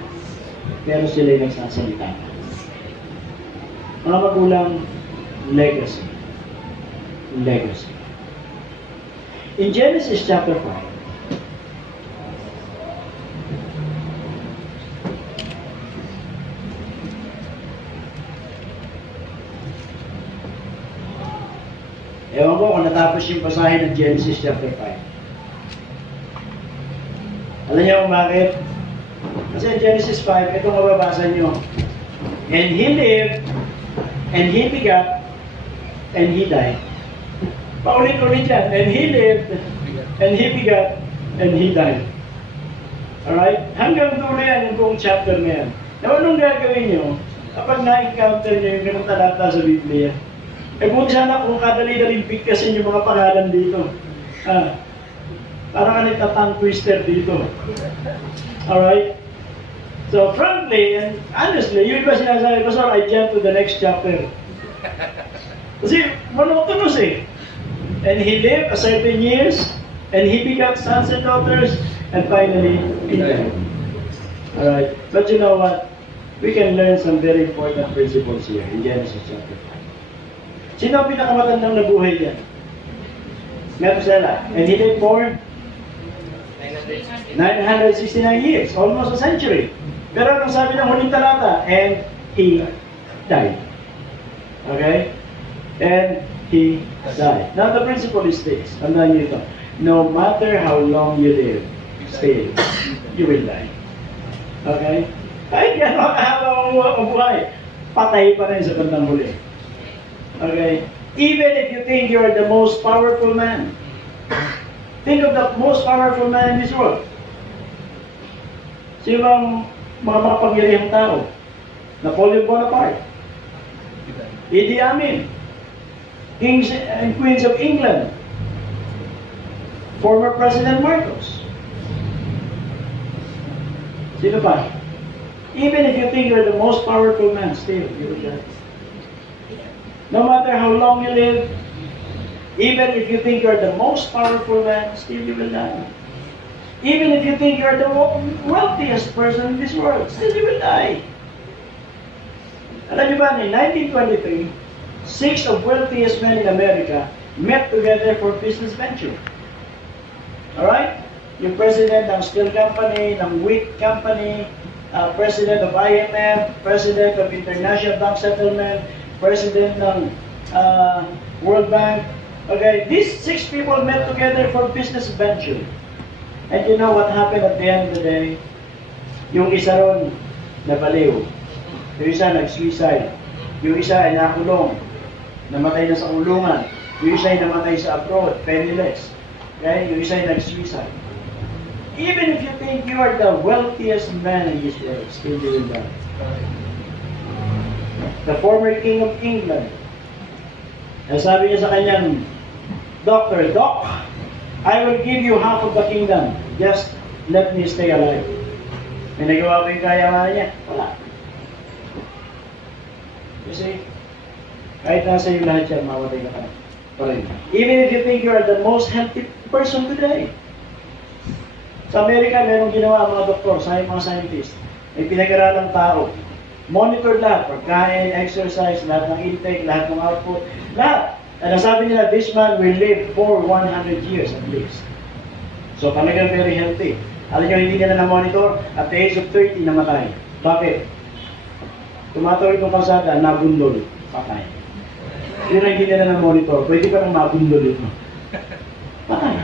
pero sila'y nagsasalita na. Mga magulang, legacy. Legacy. In Genesis chapter 5, ewan ko kung natapos yung basahin ng Genesis chapter 5. Alam niyo kung bakit? Kasi Genesis 5, itong mababasa niyo. And he lived, and he begat, and he died. Paulit-ulit yan. And he lived, and he begat, and he died. Alright? Hanggang dulo yan yung buong chapter na yan. Now, anong gagawin nyo kapag na-encounter nyo yung ganong talata sa Biblia? Eh, buti sana kung kadali-daling bigkasin yung mga pangalan dito. Parang tongue twister dito. Alright? So, frankly and honestly, yung iba sinasabi, Pastor, I jump to the next chapter. Kasi, monotonous eh. And he lived a certain years, and he begot sons and daughters, and finally, he died. Alright? But you know what? We can learn some very important principles here in Genesis chapter 5. Sino ang pinakamatandang nabuhay yan? Methuselah. And he lived for 969 years, almost a century. Pero anong sabi ng huling talata? And he died. Okay? And he died. Now the principle is this. Tandaan niyo ito. No matter how long you live, still, you will die. Okay? Kahit yan makahaba ang buhay, patay pa rin sa bandang huli. Okay? Even if you think you're the most powerful man, think of the most powerful man in this world. Sino bang mga makapangyarihang tao? Napoleon Bonaparte, Idi Amin, Kings and Queens of England, former President Marcos. Sino pa? Even if you think you're the most powerful man, still, you will die. No matter how long you live, even if you think you're the most powerful man, still you will die. Even if you think you're the wealthiest person in this world, still you will die. Alam niyo ba, in 1923, 6 of wealthiest men in America met together for business venture. Alright? Yung president ng steel company, ng wheat company, president of IMF, president of International Bank Settlement, president ng World Bank. Okay, these 6 people met together for business venture. And you know what happened at the end of the day? Yung isa ron, nabaliw. Yung isa nag-suicide. Yung isa ay nakulong. Namatay na sa kulungan. Yung isa ay namatay sa abroad, penniless. Okay? Yung isa ay nag-suicide. Even if you think you are the wealthiest man in this world, still you will die. The former king of England, sabi niya sa kanyang doctor, Doc, I will give you half of the kingdom. Just let me stay alive. May nagawa ko yung kaya niya? Wala. You see, kahit nasa iyo lahat yan, mawatay ka pa rin. Even if you think you are the most healthy person today. Sa Amerika, merong ginawa ang mga doktor, mga scientist. May pinag-aralang tao. Monitor lahat, pagkain, exercise, lahat ng intake, lahat ng output, lahat. And nasabi nila, this man will live for 100 years at least. So talagang very healthy. Alam nyo, hindi nila na-monitor, at the age of 30, namatay. Bakit? Tumatawid ng kalsada, nabundol, patay. Yun ang hindi nila na-monitor, pwede pa nang mabundol ito. Patay.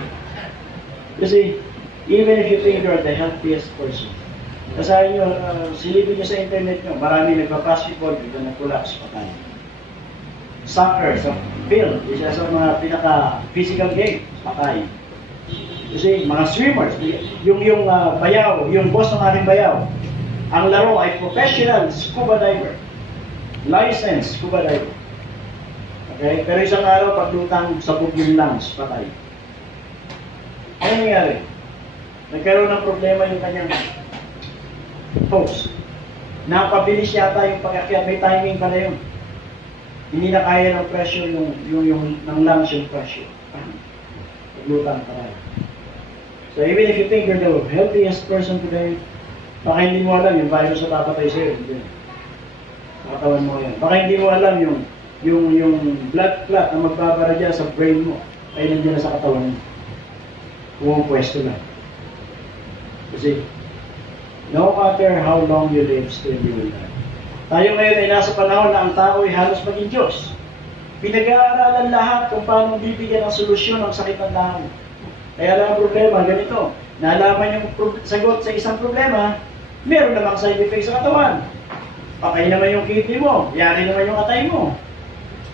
Kasi, even if you think you're the healthiest person, kasahin nyo, silipin nyo sa internet nyo, marami nagpa-basketball, bigla nag-collapse, patay. Soccer, sa field, isa sa mga pinaka-physical game, patay. Kasi mga swimmers, yung bayaw, yung boss ng ating bayaw, ang laro ay professional scuba diver. Licensed scuba diver. Okay? Pero isang araw, paglutang, sabog yung lungs, patay. Ano nangyari? Nagkaroon ng problema yung kanyang host. Napabilis yata yung pag-akyat. May timing pala yun. Hindi na kaya ng pressure yung ng lungs yung pressure. Paglutang tayo. So even if you think you're the healthiest person today, baka hindi mo alam yung virus na papatay sa'yo. Sa katawan mo yan. Baka hindi mo alam yung blood clot na magbabara dyan sa brain mo. Ay nandiyan na sa katawan mo. Pumupwesto na. Kasi, no matter how long you live, still you will die. Tayo ngayon ay nasa panahon na ang tao ay halos maging Diyos. Pinag-aaralan lahat kung paano bibigyan ng solusyon ang sakit ng tao. Kaya lang ang problema, ganito. nalaman yung sagot sa isang problema, meron namang side effect sa katawan. Patay naman yung kidney mo, yari naman yung atay mo.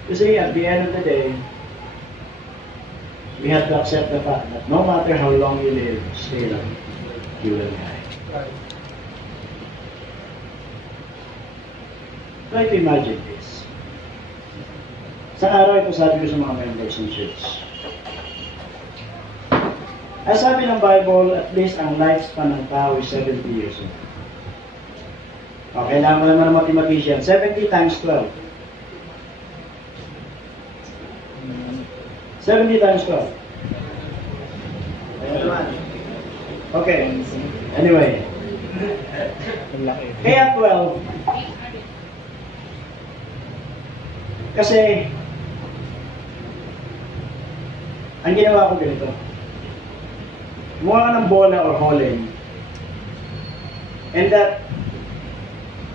Kasi at the end of the day, we have to accept the fact that no matter how long you live, still, you will die. Right. Try to imagine this. Sa araw ito, sabi ko sa mga members ng church, ay sabi ng Bible, at least ang lifespan ng tao is 70 years old. O, kailangan ko naman ng mathematician. 70 times 12. 70 times 12. Ayan naman. Okay. Anyway. Kaya 12. Kasi, ang ginawa ko ganito. Kumuha ka ng bola or holen. And that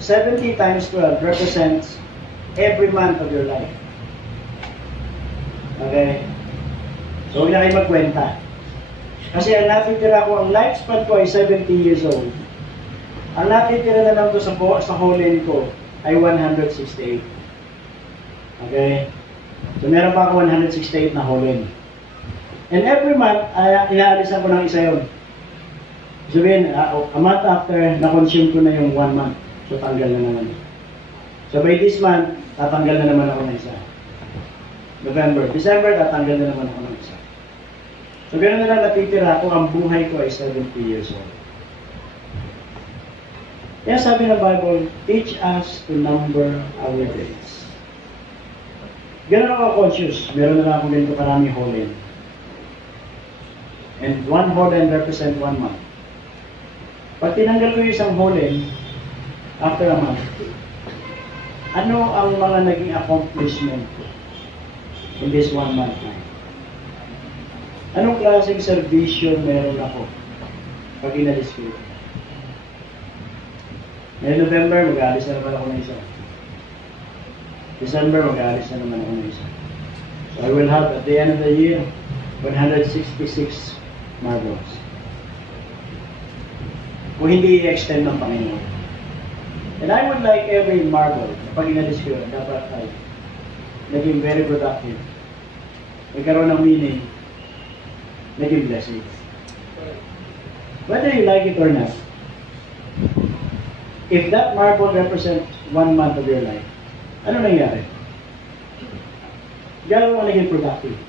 70 times 12 represents every month of your life. Okay? So, huwag na kayo magkwenta. Kasi ang natitira ko, ang lifespan ko ay 70 years old. Ang natitira na lang to sa holen ko ay 168. Okay? So, meron pa ako 168 na holen. And every month, inaalisan ko ng isa yun. Sabihin, a month after, na-consume ko na yung 1 month. So, tanggal na naman. So, by this month, tatanggal na naman ako ng isa. November, December, tatanggal na naman ako ng isa. So, ganoon na lang natitira ko, ang buhay ko ay 70 years old. Kaya sabi ng Bible, teach us to number our days. Ganoon ako conscious. Meron na lang ako ganito karami holen. And one holen represent 1 month. Pag tinanggal ko yung isang holen, after a month, ano ang mga naging accomplishment ko in this 1 month time? Anong klaseng servisyo meron ako pag inalis ko? Ngayon November, mag-aalis na naman ako ng isa. December, mag-aalis na naman ako ng isa. So I will have, at the end of the year, 166 marbles. Kung hindi i-extend ng Panginoon. And I would like every marble, pag inalis ko, dapat ay naging very productive. Nagkaroon ng meaning, naging blessing. Whether you like it or not, if that marble represents 1 month of your life, ano nangyari? Gaano mo naging productive?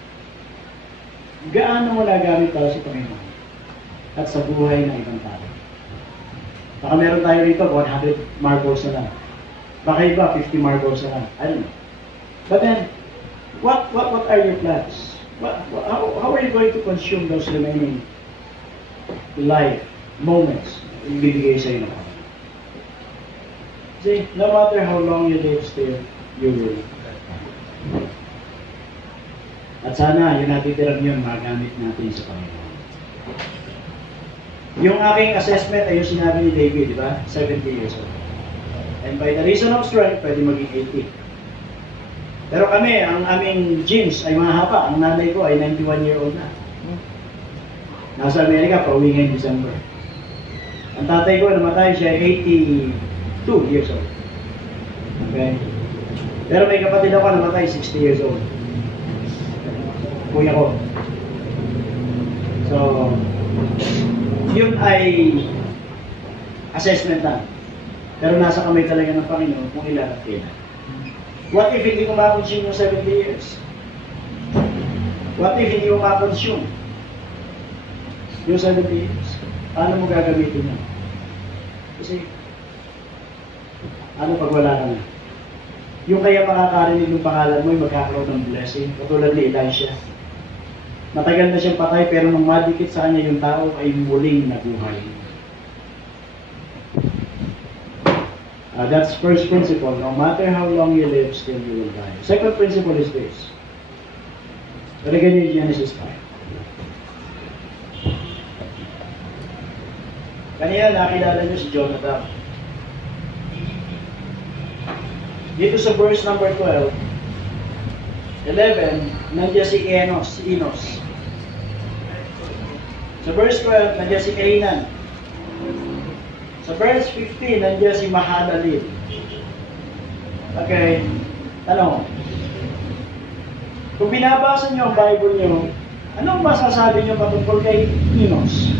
Gaano mo nagamit para sa Panginoon at sa buhay ng ibang tao? Baka meron tayo rito 100 marbles na lang. Baka iba 50 marbles na lang. I don't know. But then, what are your plans? How are you going to consume those remaining life moments yung bibigay sa iyo? See, no matter how long you live still, you will. At sana, yung natitirang yun, magamit natin sa Panginoon. Yung aking assessment ay yung sinabi ni David, di ba? 70 years old. And by the reason of strength, pwede maging 80. Pero kami, ang aming genes ay mahaba. Ang nanay ko ay 91-year-old na. Nasa Amerika, pauwi ngayon December. Ang tatay ko, namatay siya 82 years old. Okay? Pero may kapatid ako namatay 60 years old. Kuya ko. So, yun ay assessment lang. Pero nasa kamay talaga ng Panginoon kung ilan at kailan. What if hindi ko ma-consume yung 70 years? What if hindi ko ma-consume yung 70 years? Paano mo gagamitin yun? Kasi, ano pag wala ka na? Yung kaya makakarinig ng pangalan mo, magkakaroon ng blessing. Katulad ni Elisha. Matagal na siyang patay, pero nung madikit sa kanya yung tao, ay muling nabuhay. That's first principle. No matter how long you live, still you will die. Second principle is this. Talagyan niyo yung Genesis 5. Kanina nakilala niyo si Jonathan. Dito sa verse number 12, 11, nandiyan si Enos. Sa verse 12, nandiyan si Canaan. Sa verse 15, nandiyan si Mahalalel. Okay, tanong. Kung binabasa niyo ang Bible niyo, anong masasabi niyo patungkol kay Enos?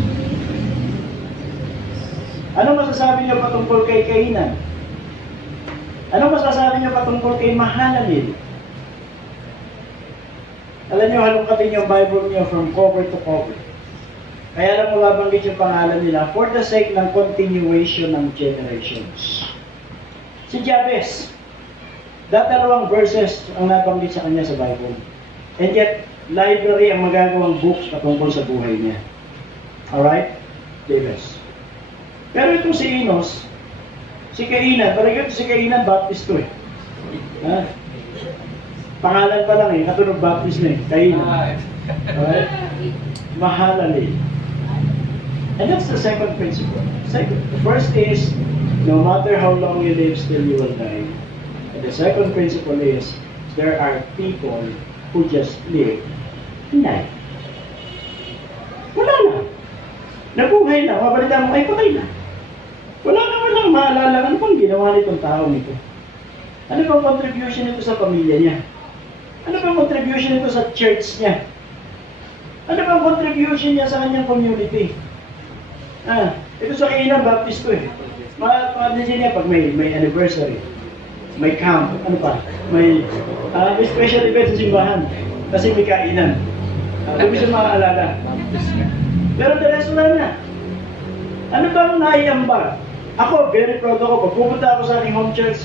Anong masasabi niyo patungkol kay Canaan? Anong masasabi niyo patungkol kay Mahalalel? Alam niyo, halongkatin niyo ang Bible niyo from cover to cover. Kaya lang mababanggit yung pangalan nila for the sake ng continuation ng generations. Si Jabez, dalawang verses ang nabanggit sa kanya sa Bible. And yet, library ang magagawang books patungkol sa buhay niya. Alright? Jabez. Pero itong si Enos, si Canaan, parang si Canaan, Baptist to eh. Ha? Pangalan pa lang eh, katunog Baptist na eh, Canaan. Alright? Mahalalel. And that's the second principle. The first is, no matter how long you live, still you will die. And the second principle is, there are people who just live and die. Wala na. Nabuhay na, mabalita mo, ay patay na. Walang maalala, ano bang ginawa nitong tao nito? Ano bang contribution nito sa pamilya niya? Ano bang contribution nito sa church niya? Ano bang contribution niya sa kanyang community? Ito sa Canaan, Baptist ko eh. Mga niya pag may anniversary, may camp, ano pa, may special event sa simbahan. Kasi may kainan. Hindi siya makaalala. Pero the rest wala na. Ano bang naiambag? Ako, very proud ako. Pag pupunta ako sa ating home church,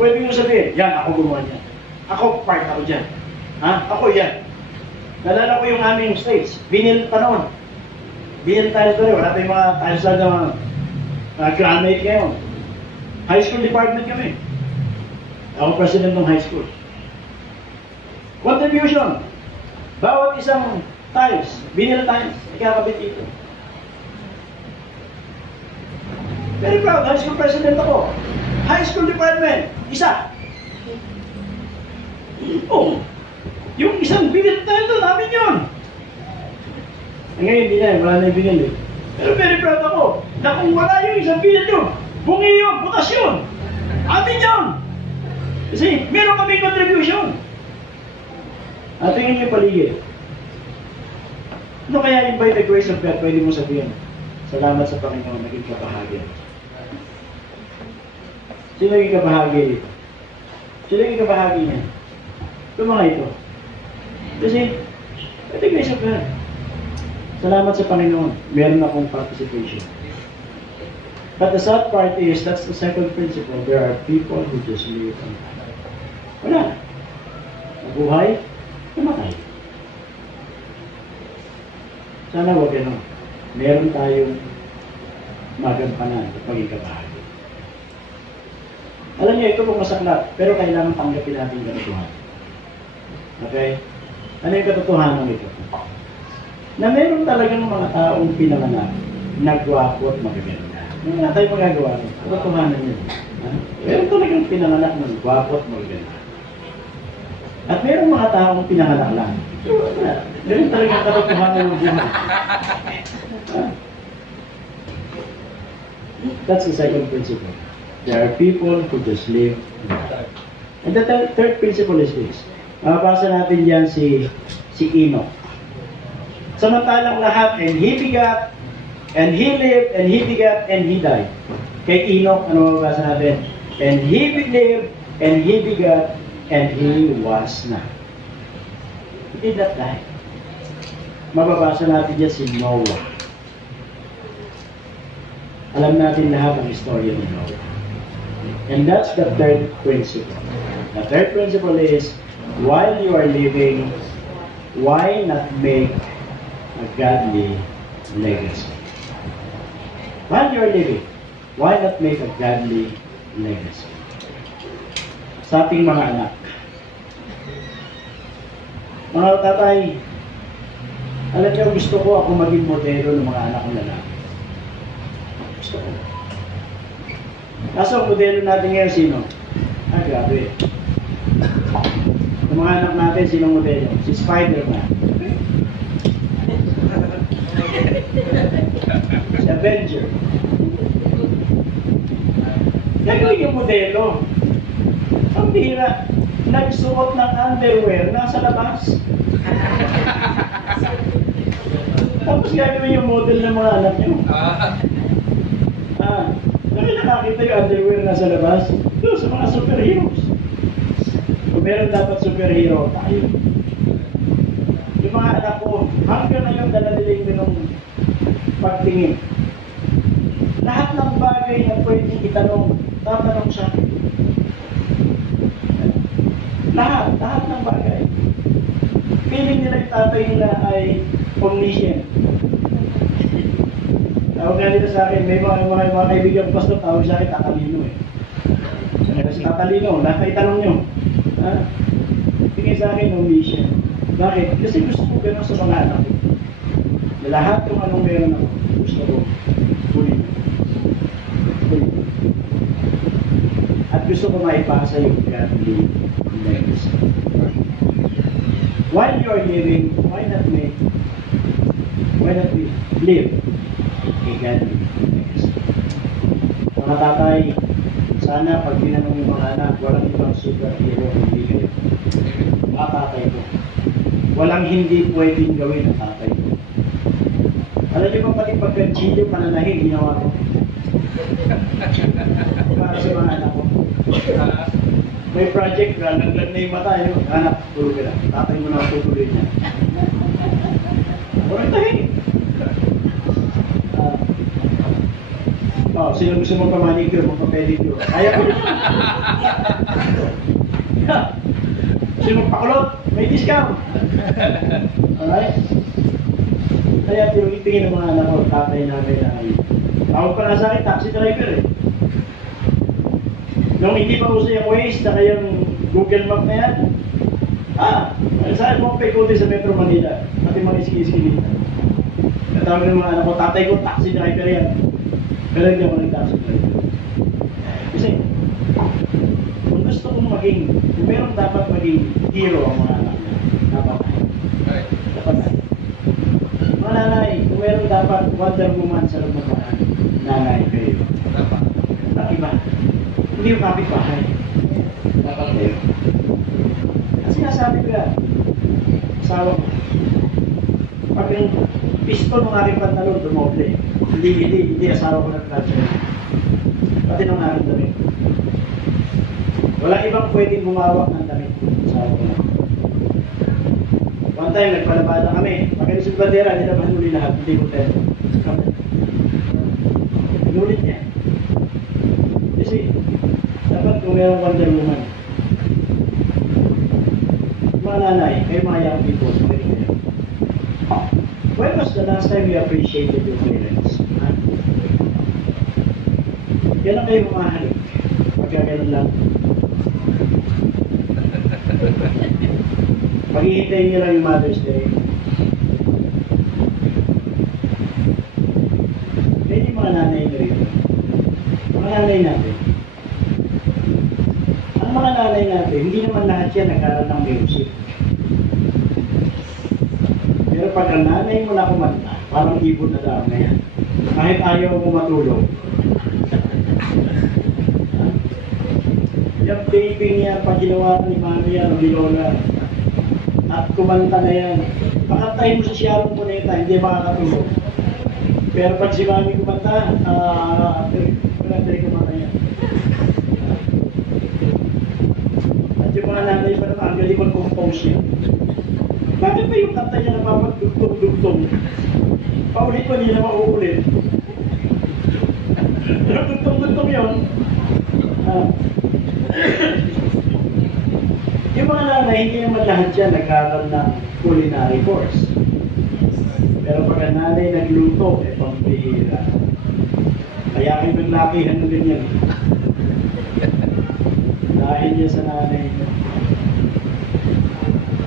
pwede nyo sabihin, yan, ako gumawa niyan. Ako, part ako dyan. Ako yan. Nalala ko yung aming stage. Binil pa noon. Binil tayo doon. Wala tayong mga tiles lang na mga granite ngayon. High school department kami. Ako president ng high school. Contribution. Bawat isang tiles, binil tiles, ikakabit dito. Very proud, high school president ako. High school department, isa. Oh, yung isang binil tayo doon, namin yun. Ngayon, hindi na, wala na yung binil eh. Pero very proud ako, na kung wala yung isang binil yun, bungi yun, butas yun. Amin yun. Kasi, meron kami contribution. At tingin niyo paligid. Ano kaya in by the grace of God, pwede mo sabihin, salamat sa Panginoon, naging kabahagi. Sino naging kabahagi dito? Sino naging kabahagi niya? Ito mga ito. Kasi, by the grace of God, salamat sa Panginoon, meron akong participation. But the sad part is, that's the second principle, there are people who just live on that. Wala. Nabuhay, namatay. Sana huwag gano'n. Meron tayong magampanan at maging kabahagi. Alam niyo, ito kung masaklap, pero kailangan tanggapin natin yung katotohanan. Okay? Ano yung katotohanan ito? Na meron talagang mga taong pinanganak na gwapo at magaganda. Wala tayong magagawa. Katotohanan yun. Meron talagang pinanganak na gwapo at magaganda. At meron mga taong pinanganak lang. Meron talagang katotohanan ng buhay. That's the second principle. There are people who just live. And the third principle is this. Mababasa natin diyan si Enoch. Samantalang lahat, and he begat, and he lived, and he begat, and he died. Kay Enoch, ano mababasa natin? And he lived, and he begat, and he was not. He did not die. Mababasa natin diyan si Noah. Alam natin lahat ang istorya ni Noah. And that's the third principle. The third principle is, while you are living, why not make a godly legacy? While you are living, why not make a godly legacy? Sa ating mga anak. Mga tatay, alam niyo, gusto ko ako maging modelo ng mga anak kong lalaki. Gusto ko. Kaso ang modelo natin ngayon sino? Grabe. Yung mga anak natin, sinong modelo? Si Spider-Man. Si Avenger. Gagawin yung modelo. Ang bihira, nagsuot ng underwear, nasa labas. Tapos gagawin yung model ng mga anak niyo. Nakita yung underwear nasa labas. Doon sa mga superheroes. Kung meron dapat superhero, tayo. Yung mga anak ko, hanggang ngayon dala nila yung ganong pagtingin. Lahat ng bagay na pwedeng itanong, tatanong siya. Lahat ng bagay. Feeling nila yung tatay nila ay omniscient. Tawag nga nila sa akin, may mga kaibigan ko pastor, tawag sa akin, tatalino eh. Kasi tatalino, lahat na itanong nyo. Tingin sa akin, omniscient. Bakit? Kasi gusto ko gano'n sa mga anak ko. Na lahat kung anong meron ako, gusto ko, kunin. At gusto ko maipasa yung godly legacy. While you are living, why not we live a godly legacy? Mga tatay, sana pag tinanong yung mga anak, walang ibang superhero, hindi kayo. Mga tatay ko, walang hindi pwedeng gawin ang tatay ko. Alam niyo ba pati pagka-chilyo, pananahing, ginawa ko. Para sa mga anak ko. May project na, naglag na yung mata, yun. Anak, tulog ka lang. Tatay mo na tutuloy niya. Walang tahing. Sino gusto mong pamanicure, mong papedicure? Kaya ko rin. Sino mong pakulot? May discount. Alright? Kaya tingin ng mga anak ko, tatay namin ay tawag pa na sa akin, taxi driver eh. Nung hindi pa uso yung Waze, saka yung Google Map na yan, saan mo paikuti sa Metro Manila, pati mga iski-iski dito. Natawag ng mga anak ko, tatay ko, taxi driver yan. Pero hindi ako nag-taxi driver. Kasi, kung gusto kong maging, kung meron dapat maging hero ang mga anak niya, dapat tayo. Dapat tayo. Mga nanay, kung meron dapat Wonder Woman sa loob ng bahay, nanay kayo. Dapat. Bakit ba? Hindi yung kapit-bahay. Dapat kayo. At sinasabi ko yan, asawa ko, pag yung pisto ng aking pantalon, dumoble. Hindi asawa ko nag-clutch. Pati ng aking damit. Walang ibang pwedeng gumawak ng damit. Asawa ko lang. One time, nagpalabada kami. Pagkalis yung bandera, nilaban uli lahat. Hindi ko tayo. Inulit niya. Kasi, dapat kung mayroong Wonder Woman. Mga nanay, kayo mga young people, when was the last time you appreciated your parents? Kailan kayo mamahalik? Pagkagalan lang. Maghihintayin niyo lang yung Mother's Day. Kaya yung mga nanay nyo rin. Mga nanay natin. Ang mga nanay natin, hindi naman lahat yan nagkaroon ng music. Pero pag ang nanay mo na kumanta, parang ibon na daw na yan. Kahit ayaw mo matulog. Yung taping niya, pag ginawa ni Mami yan, ni Lola, at kumanta na yan. Pakantahin mo sa Siyarong Puneta, hindi makakatulog. Pero pag si Mami kumanta, pinatay kumanta yan. At yung mga nanay pa naman, ang galing mag-compose yan. Bakit ba yung kanta niya napapagdugtong-dugtong? Paulit pa nila mauulit. Pero dugtong-dugtong yun. Yung mga nanay, hindi naman lahat yan nag-aaral ng culinary course. Pero pag ang nanay nagluto, pambihira. Kaya kayo naglakihan na ganyan. Dahil niya sa nanay niya.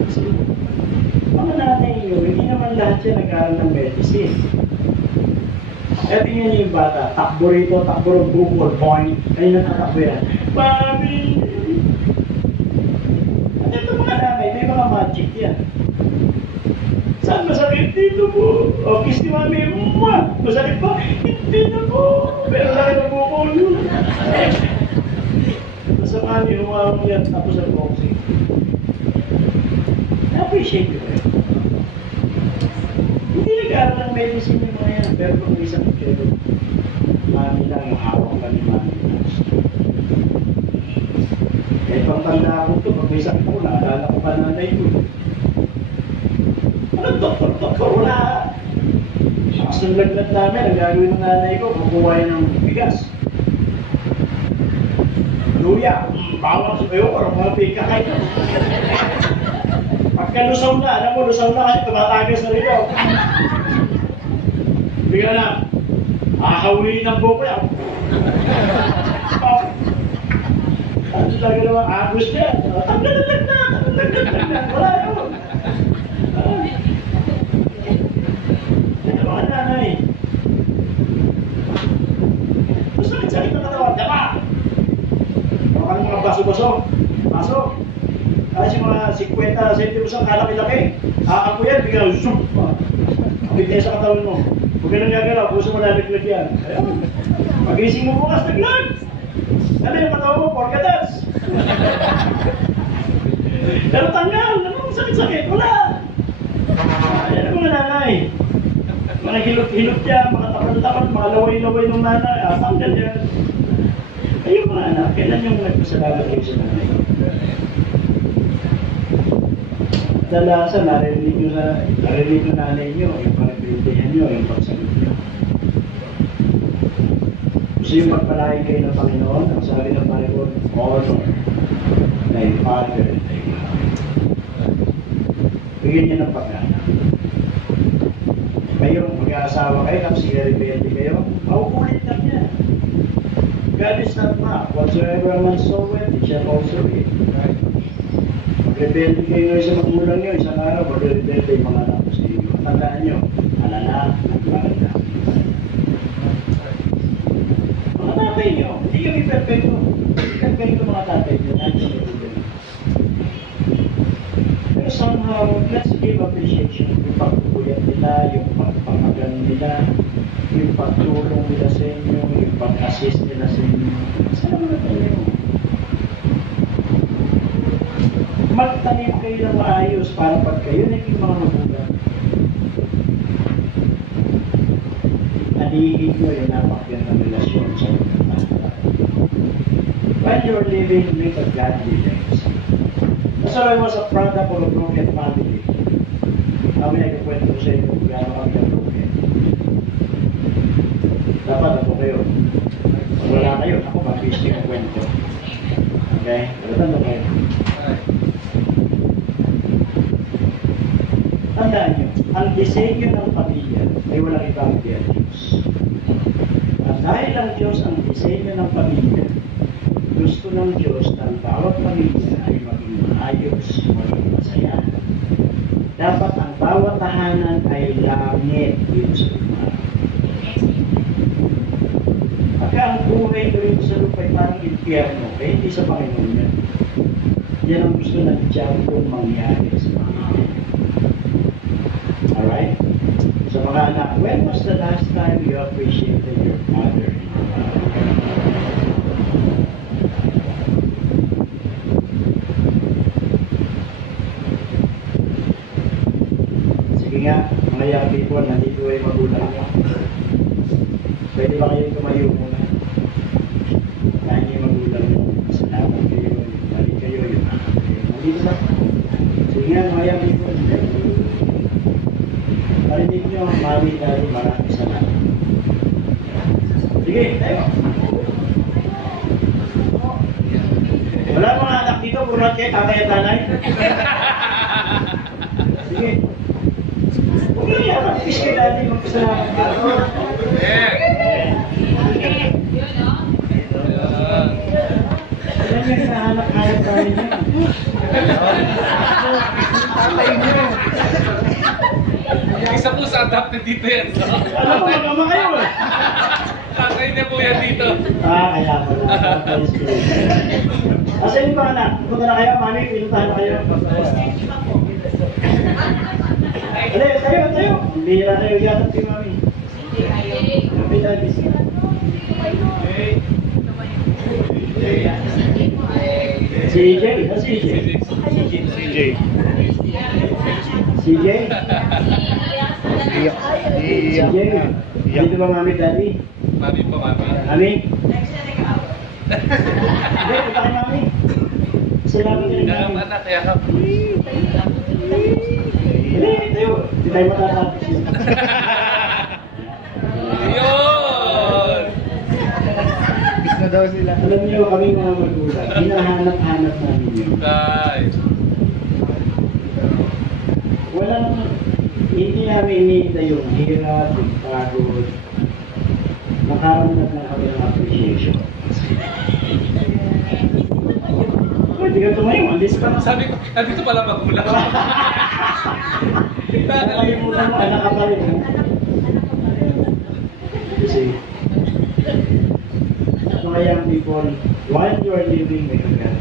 Kasi, mga nanay nyo, hindi naman lahat yan nag-aaral ng medicine. Kaya tingnan niyo yung bata, takbo rito, takbo rin, bukol, boing, kayo natatakbo yan. Mami! At ito mga nanay, may mga magic yan. Saan masakit? Dito po. O, kiss ni mami. Mwah! Masakit po? Hindi na po. Pero laki na po ko yun. Basta mami, humawag yan. Tapos ang boxing. Na-appreciate ko eh. Hindi nag-aaral ng medicine yung mga yan. Pero kung isang kilo, mami lang yung hawak ka ni mami. Eh, pagtanda ako ito, pag may sakit ako, naalala ko pa nanay ko. Ano, doktor, wala. Ang lagnat namin, ang gagawin ng nanay ko, kukuha yan ng bigas. Luya, bawang sa kayo, parang mga pika kayo. Pagka lusaw na, alam mo, lusaw na kasi tumatagas na rin ako. Bigla na, ahawin ng buko yan. Ano talaga naman, agos niya. Taglag. Wala yun. Ano mga nanay? Masakit-sakit na katawan. Dapa! Parang mga baso-baso. Baso. Kasi mga 50 centimos ang kalaki-laki. Ako yan, bigla, zoom! Bigla sa katawan mo. Huwag ka nang gagalaw, puso mo nalaglag yan. Ayun. Pag-ising mo bukas, naglag! Ano yung katawan mo? Porkadas! Pero tanggal! Ano? Sakit-sakit? Wala! Ayan ang mga nanay. Mga hilot-hilot yan, mga takal-takal, mga laway-laway ng nanay. Tanggal yan. Ayun mga anak, kailan yung nagpasalamat kayo sa nanay? Dalasan, narinig ng nanay nyo, yung pagpintihan nyo, yung pagsagot nyo. Gusto yung pagpalain kayo ng Panginoon, ang sabi ng Panginoon, honor thy father and thy mother. Bigyan niya ng pagkana. Ngayong mag-aasawa kayo, tapos i-rebelde kayo, mauulit lang yan. God is not mocked. Whatsoever a man soweth, it shall also reap. Right? Mag-rebelde kayo ngayon sa magulang nyo, isang araw, mag-rebelde yung mga anak sa inyo. Tandaan nyo, alala, nagwala. Mga tatay nyo, hindi kami perfecto. Perfecto mga tatay nyo. Pero somehow, let's give appreciation. Yung pagpupuyat nila, yung pagpamagal nila, yung pagtulong nila sa inyo, yung pag-assist nila sa inyo. Sana mga tayo. Magtanim kayo ng maayos para pag kayo naging mga magulang. Alihin nyo yung napakagandang relasyon sa mga. When you're living, make a godly life. That's why I was a product of a broken family. Kami nagkakwento ko sa inyo kung gano'n kami na-broken. Dapat ako kayo. Pag wala kayo, ako mag-fisting ang kwento. Okay? Tanda kayo. Tandaan nyo, ang disenyo ng pamilya ay walang ibang Diyos. At dahil ang Diyos ang disenyo ng pamilya, gusto ng Diyos na ang bawat pamilya ay maging maayos, maging masaya. Dapat ang bawat tahanan ay langit dito sa lupa. Pagka ang buhay dito sa lupa ay parang impyerno, eh hindi sa Panginoon yan. Yan ang gusto ng Diablo mangyari sa pamilya. Alright? So mga anak, when was the last time you appreciated your mother and your father? Sige nga, mga young people, nandito ay magulang nyo. Pwede ba kayo tumayo muna? Kaya niyo magulang nyo. Salamat kayo, yung balik kayo, yung anak kayo. Nandito na. Sige nga, mga young people, marinig nyo, mami, daddy, maraming salamat. Sige, tayo. Wala mga anak dito, puro lahat kayo, tatay at nanay. Sige. Huwag lang yan, mag-kiss kay daddy, magpasalamat. Alam nyo, nahanap-hanap tayo niya. Tatay nyo. Yung isa po sa adapted dito yan. So. Alam mo, magkama kayo eh. Tatay niya po yan dito. Kaya pala. Asan yung mga anak? Punta na kayo, mami, pinuntahan na kayo. Tayo. Hindi na kayo yata si Mami. Kapit tayo. CJ? CJ? CJ? CJ? Dito ba Mami Daddy? Mami po, mami. Mami? Hindi, punta kay Mami. Salamat ka rin Dalam Mami. anak, kaya ka. Hindi tayo matatapos yun. Yun! Bis na daw sila. Alam niyo, kami mga magulang, hinahanap-hanap namin yun. Guys. Hindi namin iniintay yung hirap, yung pagod. Makaramdam na kami ng appreciation. Hindi ka tumayo, alis ka na. Sabi ko, nandito pala magulang. Nakalimutan mo, anak ka pa rin. Ha? Kasi, mga young people, while you are living with God,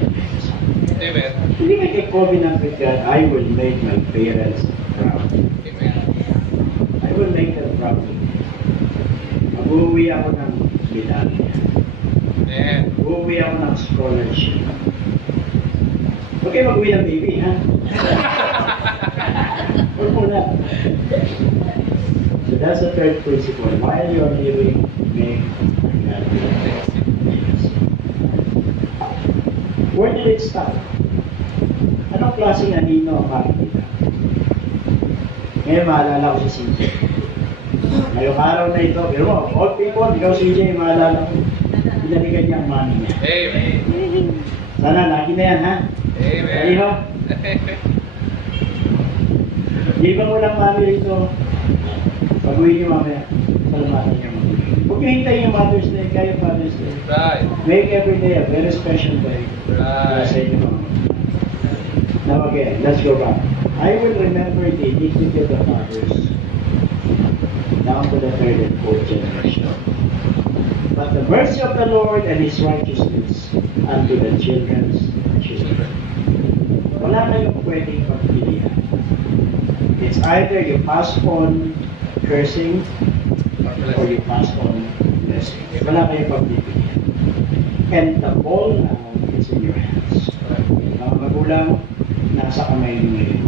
Amen. hindi mag-covenant with God, I will make my parents proud. Amen. I will make them proud. Mag-uwi ako ng medalya. Amen. Mag-uwi ako ng scholarship. Huwag kayo mag-uwi ng baby, ha? Huwag muna. So that's the third principle. While you are living, make God proud. Where did it start? Anong klaseng anino ang makikita? Ngayon maalala ko si CJ. Ngayong araw na ito, pero all people, ikaw CJ, maalala ko. Pinaligan niya ang mami niya. Amen. Sana lagi na yan, ha? Amen. Kayo? Liban mo lang mami rito. Pag-uwi niyo mamaya. Salamatan niyo mamaya. Huwag niyo hintayin yung Mother's Day, kayo Father's Day. Right. Make every day a very special day. Para sa inyo mamaya. Now again, let's go back. I will remember the iniquity of the fathers down to the third and fourth generation. But the mercy of the Lord and His righteousness unto the children's children. Wala kayong pwedeng pagpilihan. It's either you pass on cursing or you pass on blessing. Wala kayong pagpilihan. And the ball now is in your hands. Mga magulang, nasa kamay niyo ngayon.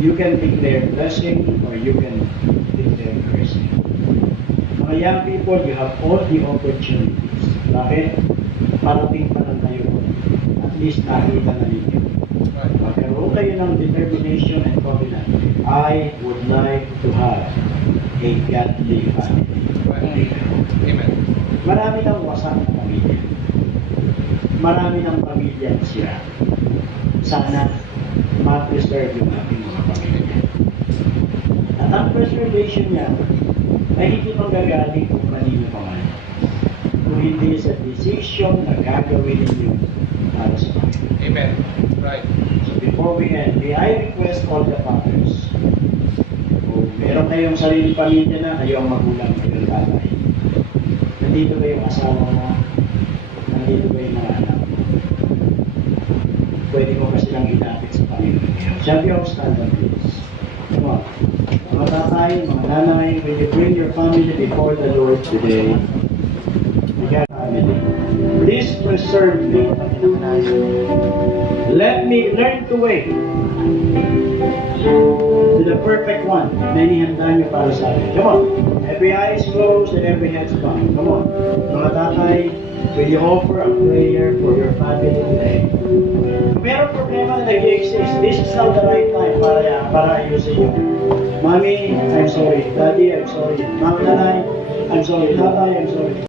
You can declare blessing or you can declare cursing. Mga young people, you have all the opportunities. Bakit? Parating pa lang kayo. At least nakita na ninyo. Magkaroon kayo ng determination and covenant. I would like to have a godly family. Amen. Marami ng wasak na pamilya. Marami ng pamilya na sira. Sana ma-preserve yung ating mga pamilya. At ang preservation niya ay hindi manggagaling kung kanino pa man. Kung hindi sa decision na gagawin ninyo para sa pamilya. Amen. Right. So before we end, may I request all the fathers, kung meron kayong sarili pamilya na, kayo ang magulang, kayo ang tatay. Nandito ba yung asawa mo? Nandito ba yung mga anak mo? Pwede mo kasi lang ilapit sa pamilya. Shall we all stand on this? Come on. Mga tatay, mga nanay, when you bring your family before the Lord today, we got family. Please preserve me. Let me learn to wait to the perfect one. Many handa niyo para sa akin. Come on. Every eye is closed and every head is bowed. Come on. Mga tatay, will you offer a prayer for your family today? Kung meron problema na nag-exist, this is not the right time para ayusin yun. Mommy, I'm sorry. Daddy, I'm sorry. Mama, nanay, I'm sorry. Tatay, I'm sorry.